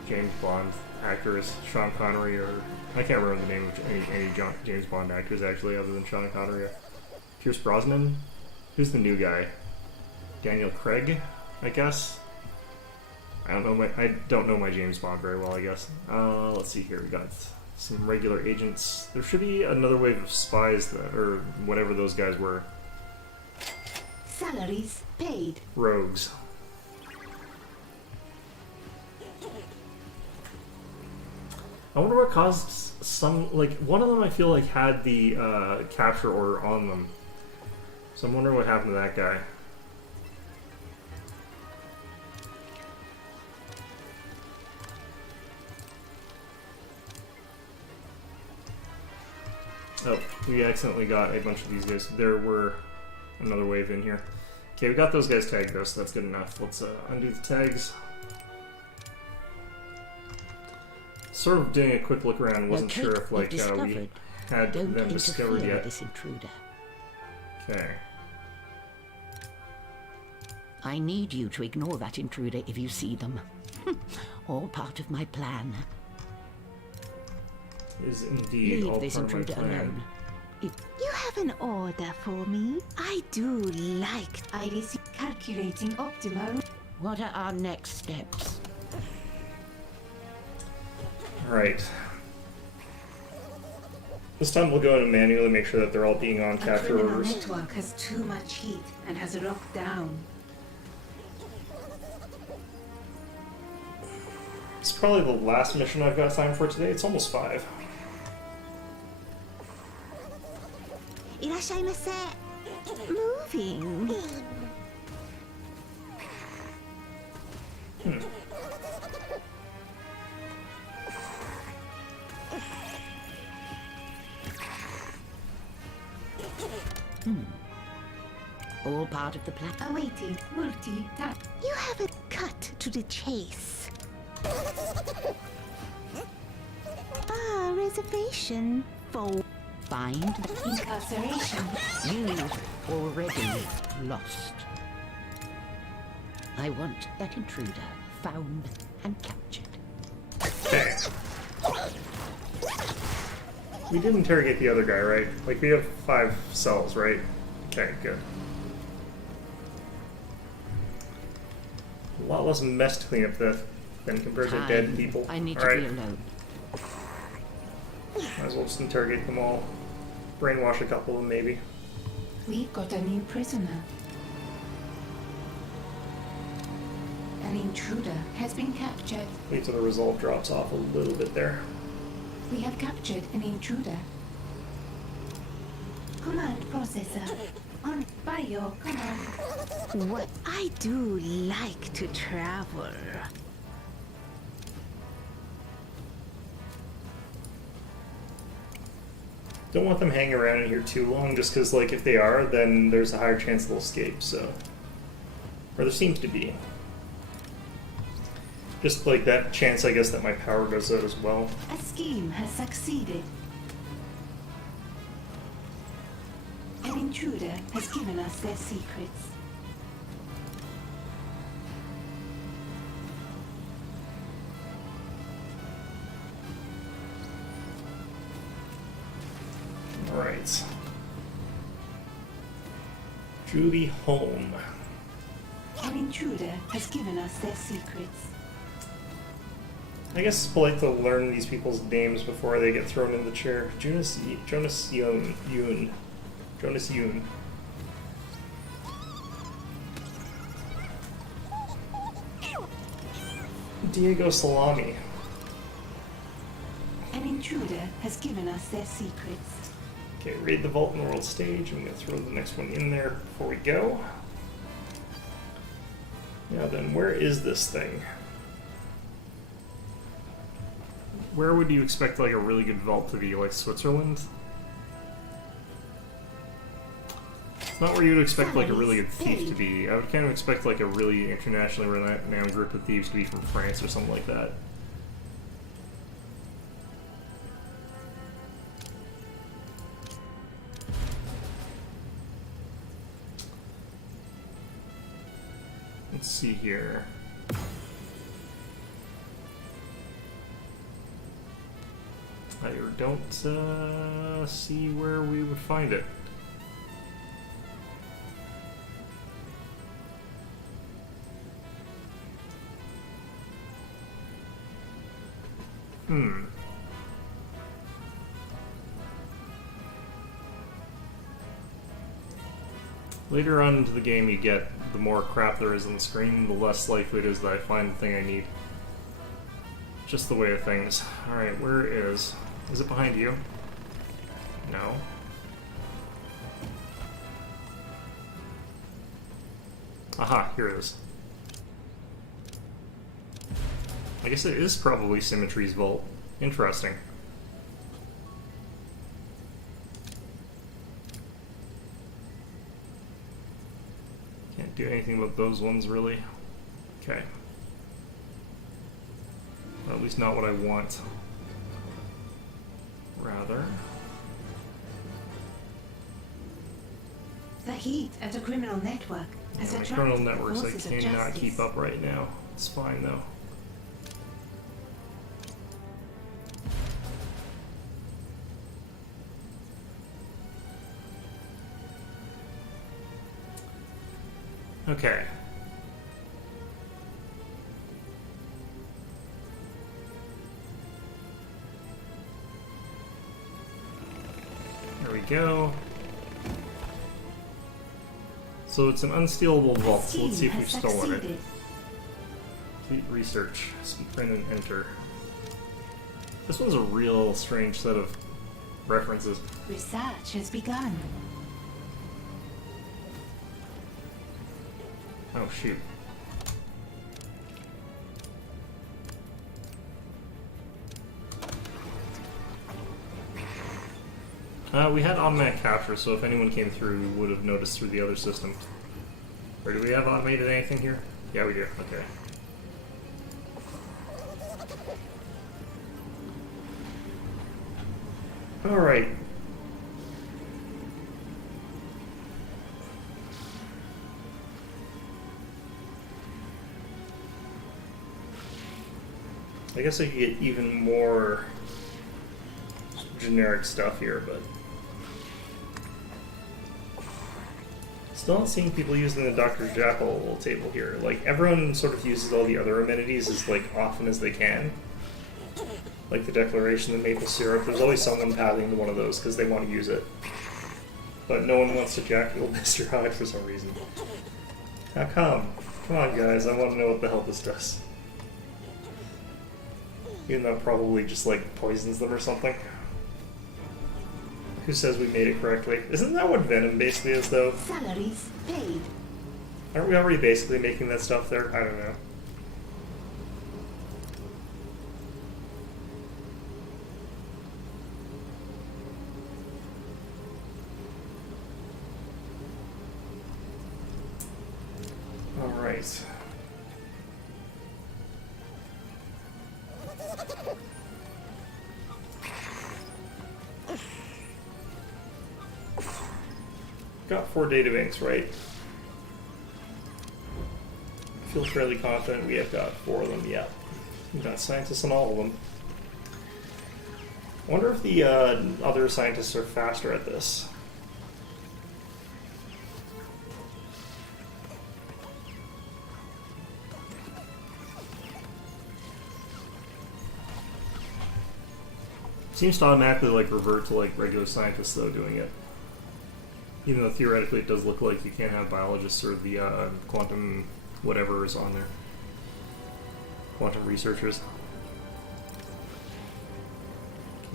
James Bond actors, Sean Connery, or I can't remember the name of any James Bond actors actually, other than Sean Connery. Pierce Brosnan. Who's the new guy? Daniel Craig, I guess. I don't know my James Bond very well, I guess. Let's see here. We got some regular agents. There should be another wave of spies or whatever those guys were. Salaries paid. Rogues. I wonder what caused some, like, one of them I feel like had the capture order on them. So I'm wondering what happened to that guy. Oh, we accidentally got a bunch of these guys. There were another wave in here. Okay, we got those guys tagged though, so that's good enough. Let's undo the tags. Sort of doing a quick look around, wasn't sure if like we had Don't them discovered interfere yet. with this intruder. Okay. I need you to ignore that intruder if you see them. All part of my plan. Is indeed all Leave this part of my intruder plan. alone. You have an order for me? I do like. I receive calculating optimal. What are our next steps? Alright. This time we'll go in and manually make sure that they're all being on The capture criminal orders. network has too much heat and has locked down. It's probably the last mission I've got time for today. It's almost 5. いらっしゃいませ。Moving. All part of the plan. Awaiting multi-tap. You have a cut to the chase. reservation for Find the Incarceration. you've already lost. I want that intruder found and captured. Okay. We did interrogate the other guy, right? Like, we have 5 cells, right? Okay, good. A lot less mess to clean up than compared to dead people. I need Alright. to be alone. Might as well just interrogate them all. Brainwash a couple of them, maybe. We've got a new prisoner. An intruder has been captured. Wait till the resolve drops off a little bit there. We have captured an intruder. Command processor. On by your command. what I do like to travel. Don't want them hanging around in here too long, just because, like, if they are, then there's a higher chance they'll escape, so... Or there seems to be. Just, like, that chance, I guess, that my power goes out as well. A scheme has succeeded. An intruder has given us their secrets. Alright. Judy Holm. An intruder has given us their secrets. I guess it's polite to learn these people's names before they get thrown in the chair. Jonas Yoon. Jonas Yoon. Diego Salami. An intruder has given us their secrets. Okay, raid the vault in the world stage. I'm going to throw the next one in there before we go. Now then, where is this thing? Where would you expect, like, a really good vault to be? Like Switzerland? It's not where you would expect, like, a really good thief to be. I would kind of expect, like, a really internationally renowned group of thieves to be from France or something like that. Let's see here. I don't see where we would find it. Later on into the game you get, the more crap there is on the screen, the less likely it is that I find the thing I need. Just the way of things. Alright, where is... Is it behind you? No. Aha, here it is. I guess it is probably Symmetry's vault. Interesting. Can't do anything about those ones, really. Okay. Well, at least not what I want. Rather... The heat of the criminal network has my attracted criminal the networks I forces of cannot justice. keep up right now. It's fine, though. Okay. There we go. So it's an unstealable vault, so let's see if we've stolen it. Complete research. Speak print and enter. This one's a real strange set of references. Research has begun. Oh, shoot. We had automatic capture, so if anyone came through, we would have noticed through the other system. Or do we have automated anything here? Yeah, we do. Okay. Alright. I guess I could get even more generic stuff here, but still not seeing people using the Dr. Jackal table here. Like, everyone sort of uses all the other amenities as like often as they can. Like the Declaration, the maple syrup. There's always someone pathing to one of those because they want to use it. But no one wants to Jackal Mr. Hyde for some reason. How come? Come on, guys. I want to know what the hell this does. Even though it probably just like poisons them or something. Who says we made it correctly? Isn't that what Venom basically is, though? Salaries paid. Aren't we already basically making that stuff there? I don't know. Alright. Got 4 databanks, right? I feel fairly confident we have got 4 of them, yeah. We've got scientists on all of them. I wonder if the other scientists are faster at this. Seems to automatically like revert to like regular scientists though doing it. Even though theoretically it does look like you can't have biologists or the quantum whatever is on there. Quantum researchers.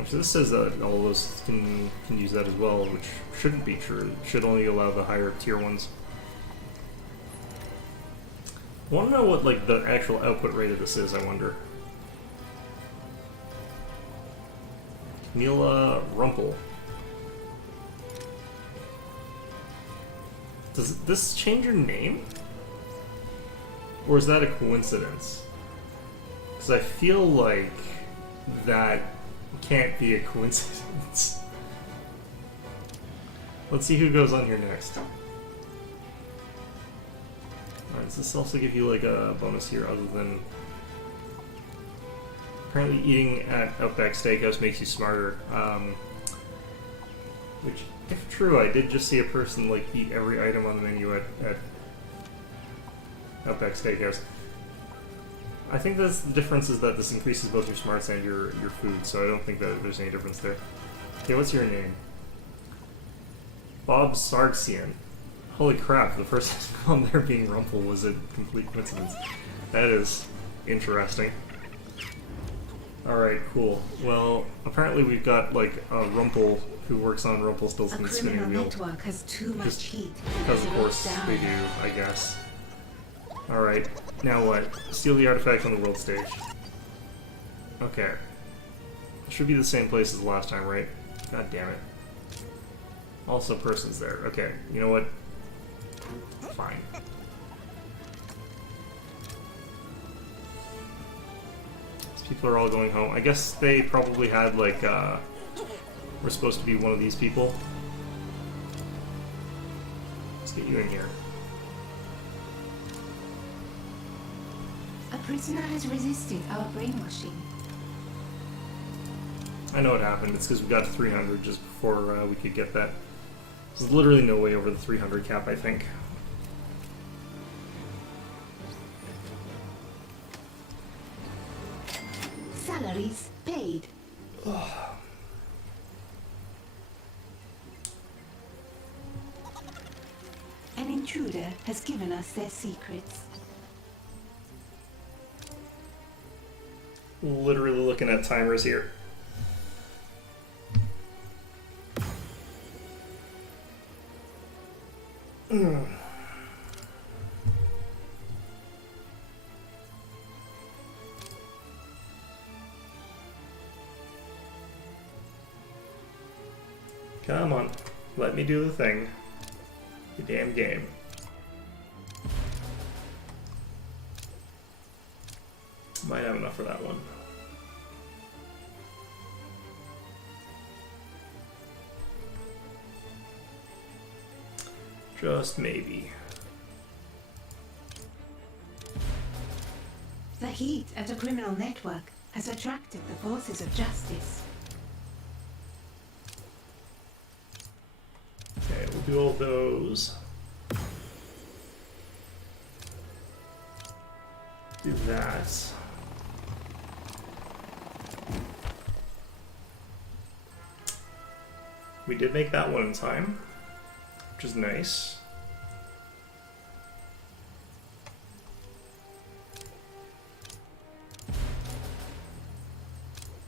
Actually, this says that all of those can use that as well, which shouldn't be true. It should only allow the higher tier ones. I want to know what like the actual output rate of this is, I wonder. Camilla Rumpel. Does this change your name? Or is that a coincidence? Because I feel like that can't be a coincidence. Let's see who goes on here next. Alright, does this also give you like a bonus here other than... Apparently eating at Outback Steakhouse makes you smarter. Which, if true, I did just see a person like eat every item on the menu at Outback Steakhouse. I think that's the difference is that this increases both your smarts and your food, so I don't think that there's any difference there. Okay, what's your name? Bob Sargsian. Holy crap, the first on there being Rumpel was a complete coincidence. That is interesting. Alright, cool. Well, apparently we've got like a Rumpel who works on Rumpelstiltskin's spinning wheel. Network has too much heat. Because of course they do, I guess. Alright, now what? Steal the artifact on the world stage. Okay. Should be the same place as last time, right? God damn it. Also person's there. Okay, you know what? Fine. These people are all going home. I guess they probably had like, we're supposed to be one of these people. Let's get you in here. A prisoner has resisted our brainwashing. I know what happened. It's because we got to 300 just before we could get that. There's literally no way over the 300 cap, I think. Salaries paid. An intruder has given us their secrets. Literally looking at timers here. Come on, let me do the thing. The damn game. Might have enough for that one. Just maybe. The heat at the criminal network has attracted the forces of justice. Okay, we'll do all those. Do that. We did make that one in time, which is nice.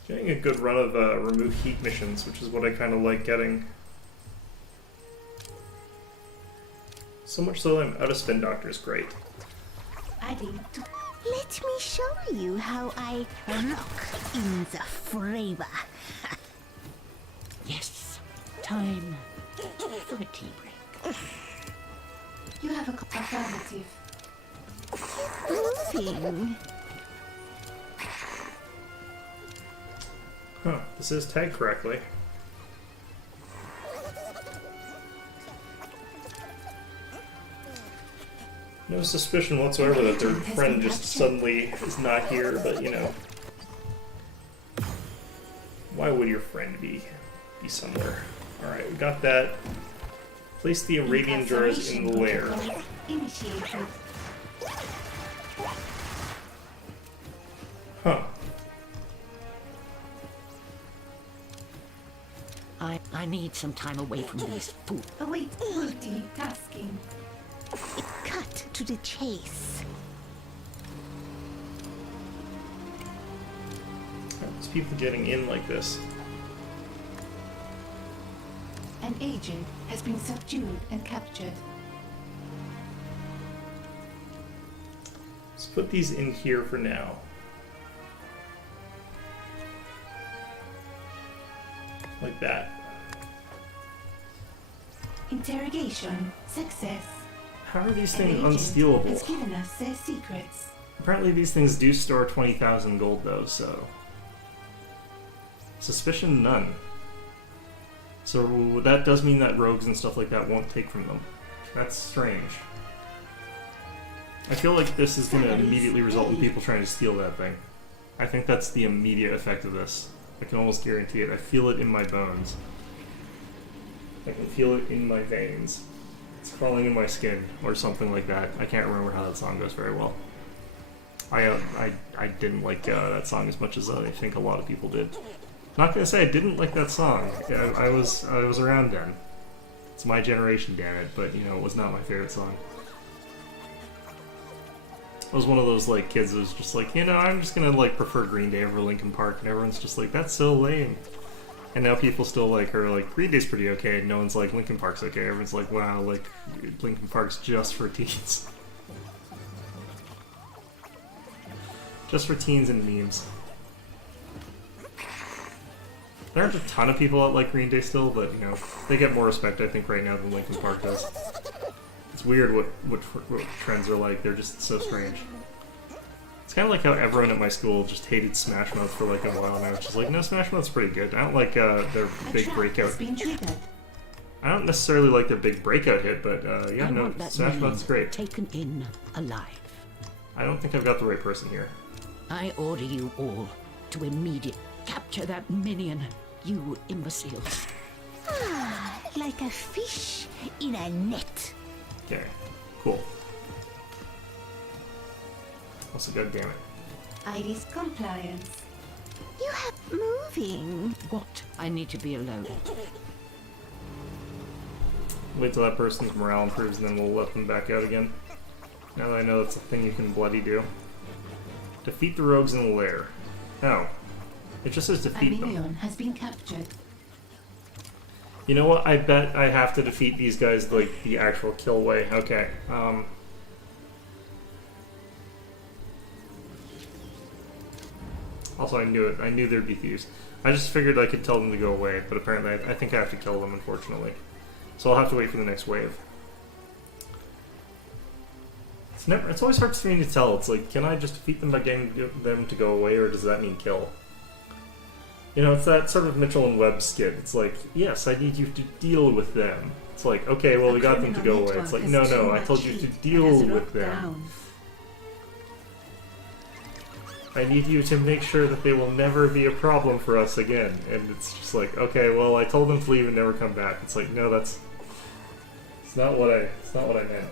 Getting a good run of remove heat missions, which is what I kind of like getting. So much so that I'm out of spin doctors, great. Adding to Let me show you how I rock in the flavor. Yes, time for a tea break. you have a affirmative. Moving. Huh, this is tagged correctly. No suspicion whatsoever that their friend just suddenly is not here, but you know. Why would your friend be somewhere? Alright, we got that. Place the Arabian jars in the lair. Initiated. Huh. I need some time away from these fools. Await multitasking. Cut to the chase. There's people getting in like this. An agent has been subdued and captured. Let's put these in here for now. Like that. Interrogation success. How are these An things agent unstealable? has given us their secrets. Apparently these things do store 20,000 gold though, so... Suspicion none. So that does mean that rogues and stuff like that won't take from them. That's strange. I feel like this is going to immediately result in people trying to steal that thing. I think that's the immediate effect of this. I can almost guarantee it. I feel it in my bones. I can feel it in my veins. It's crawling in my skin, or something like that. I can't remember how that song goes very well. I didn't like that song as much as I think a lot of people did. Not gonna say I didn't like that song. I was around then. It's my generation, damn it. But you know, it was not my favorite song. I was one of those like kids that was just like, you know, I'm just gonna like prefer Green Day over Linkin Park, and everyone's just like, that's so lame. And now people still like are like, Green Day's pretty okay, and no one's like, Linkin Park's okay. Everyone's like, wow, like Linkin Park's just for teens. Just for teens and memes. There aren't a ton of people that like Green Day still, but you know, they get more respect I think right now than Linkin Park does. It's weird what trends are like. They're just so strange. It's kind of like how everyone at my school just hated Smash Mouth for like a while now. It's just like, no, Smash Mouth's pretty good. I don't like their big breakout. I don't necessarily like their big breakout hit, but yeah, no, Smash Mouth's great. Taken in alive. I don't think I've got the right person here. I order you all to immediately capture that minion, you imbeciles. Ah, like a fish in a net. Okay, cool. Also, goddammit. Iris compliance. You have moving. What? I need to be alone. Wait till that person's morale improves and then we'll let them back out again. Now that I know that's a thing you can bloody do. Defeat the rogues in the lair. No. It just says A defeat them. minion has been captured. You know what? I bet I have to defeat these guys like the actual kill way. Okay. Also, I knew it. I knew there'd be thieves. I just figured I could tell them to go away, but apparently I think I have to kill them, unfortunately. So I'll have to wait for the next wave. It's always hard for me to tell. It's like, can I just defeat them by getting them to go away, or does that mean kill? You know, it's that sort of Mitchell and Webb skit. It's like, yes, I need you to deal with them. It's like, okay, well, we got them to go away. It's like, no, I told you to deal with them. I need you to make sure that they will never be a problem for us again. And it's just like, okay, well, I told them to leave and never come back. It's like, no, it's not what I meant.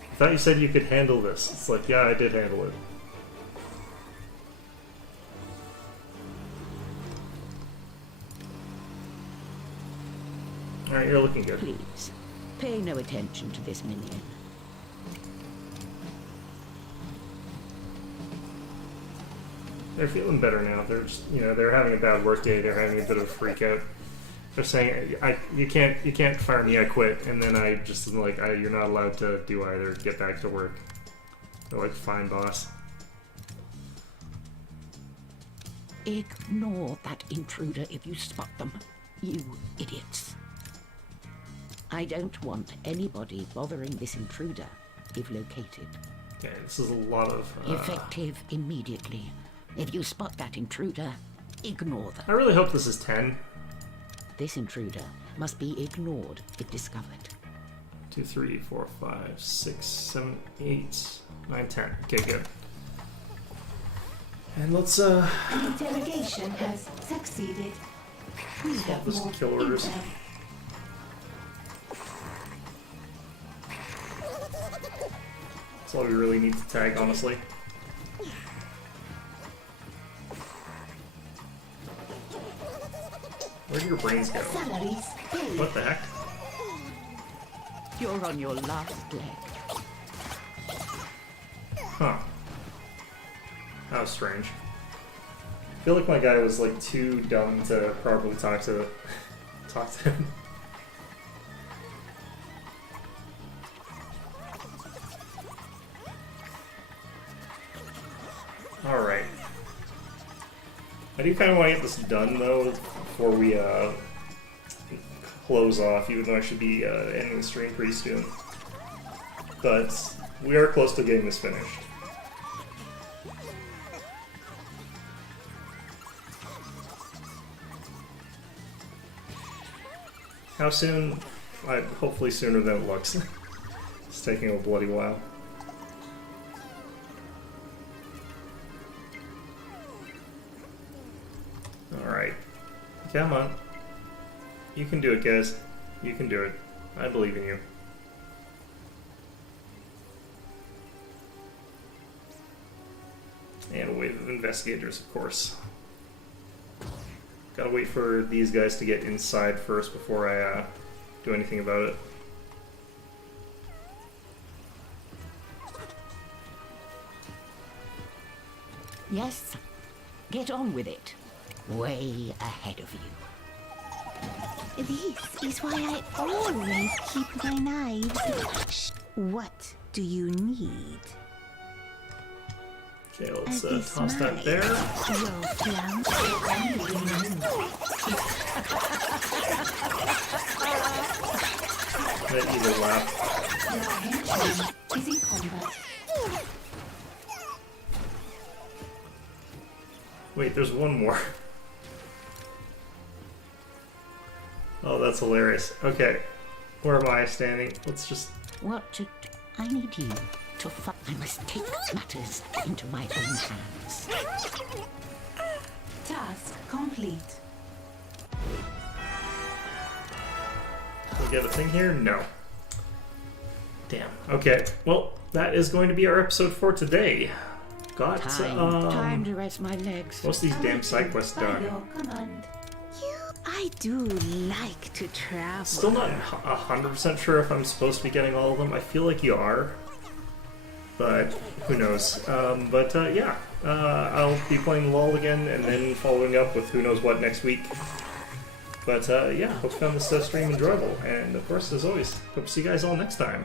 I thought you said you could handle this. It's like, yeah, I did handle it. Alright, you're looking good. Please, pay no attention to this minion. They're feeling better now. They're just, you know, they're having a bad work day. They're having a bit of a freak out. They're saying, you can't fire me. I quit. And then I just am like, you're not allowed to do either. Get back to work. They're like, fine, boss. Ignore that intruder if you spot them, you idiots. I don't want anybody bothering this intruder if located. Okay, this is a lot of... Effective immediately. If you spot that intruder, ignore them. I really hope this is 10. This intruder must be ignored if discovered. 2, 3, 4, 5, 6, 7, 8, 9, 10. Okay, good. And let's, The interrogation has succeeded. We have this more kill orders. intel. That's all we really need to tag, honestly. Where do your brains go? Salaries paid. What the heck? You're on your last leg. Huh. That was strange. I feel like my guy was like too dumb to properly talk to him. Alright. I do kind of want to get this done though before we close off, even though I should be ending the stream pretty soon. But we are close to getting this finished. How soon? Hopefully sooner than it looks. It's taking a bloody while. Alright. Come on. You can do it, guys. You can do it. I believe in you. And a wave of investigators, of course. Gotta wait for these guys to get inside first before I do anything about it. Yes, get on with it. Way ahead of you. This is why I always keep my knives. Shh. What do you need? Okay, let's At this toss that might, there. Your flank. That evil laugh. Is in combat. Wait, there's one more. Oh, that's hilarious. Okay, where am I standing? Let's just... What to... I need you to I must take matters into my own hands. Task complete. Can we get a thing here? No. Damn. Okay, well, that is going to be our episode for today. Got, Time to rest my legs. most of these damn side quests By done. your command. I do like to travel. Still not 100% sure if I'm supposed to be getting all of them. I feel like you are. But who knows. Yeah. I'll be playing LOL again and then following up with who knows what next week. But yeah, hope you found this stream enjoyable. And of course, as always, hope to see you guys all next time.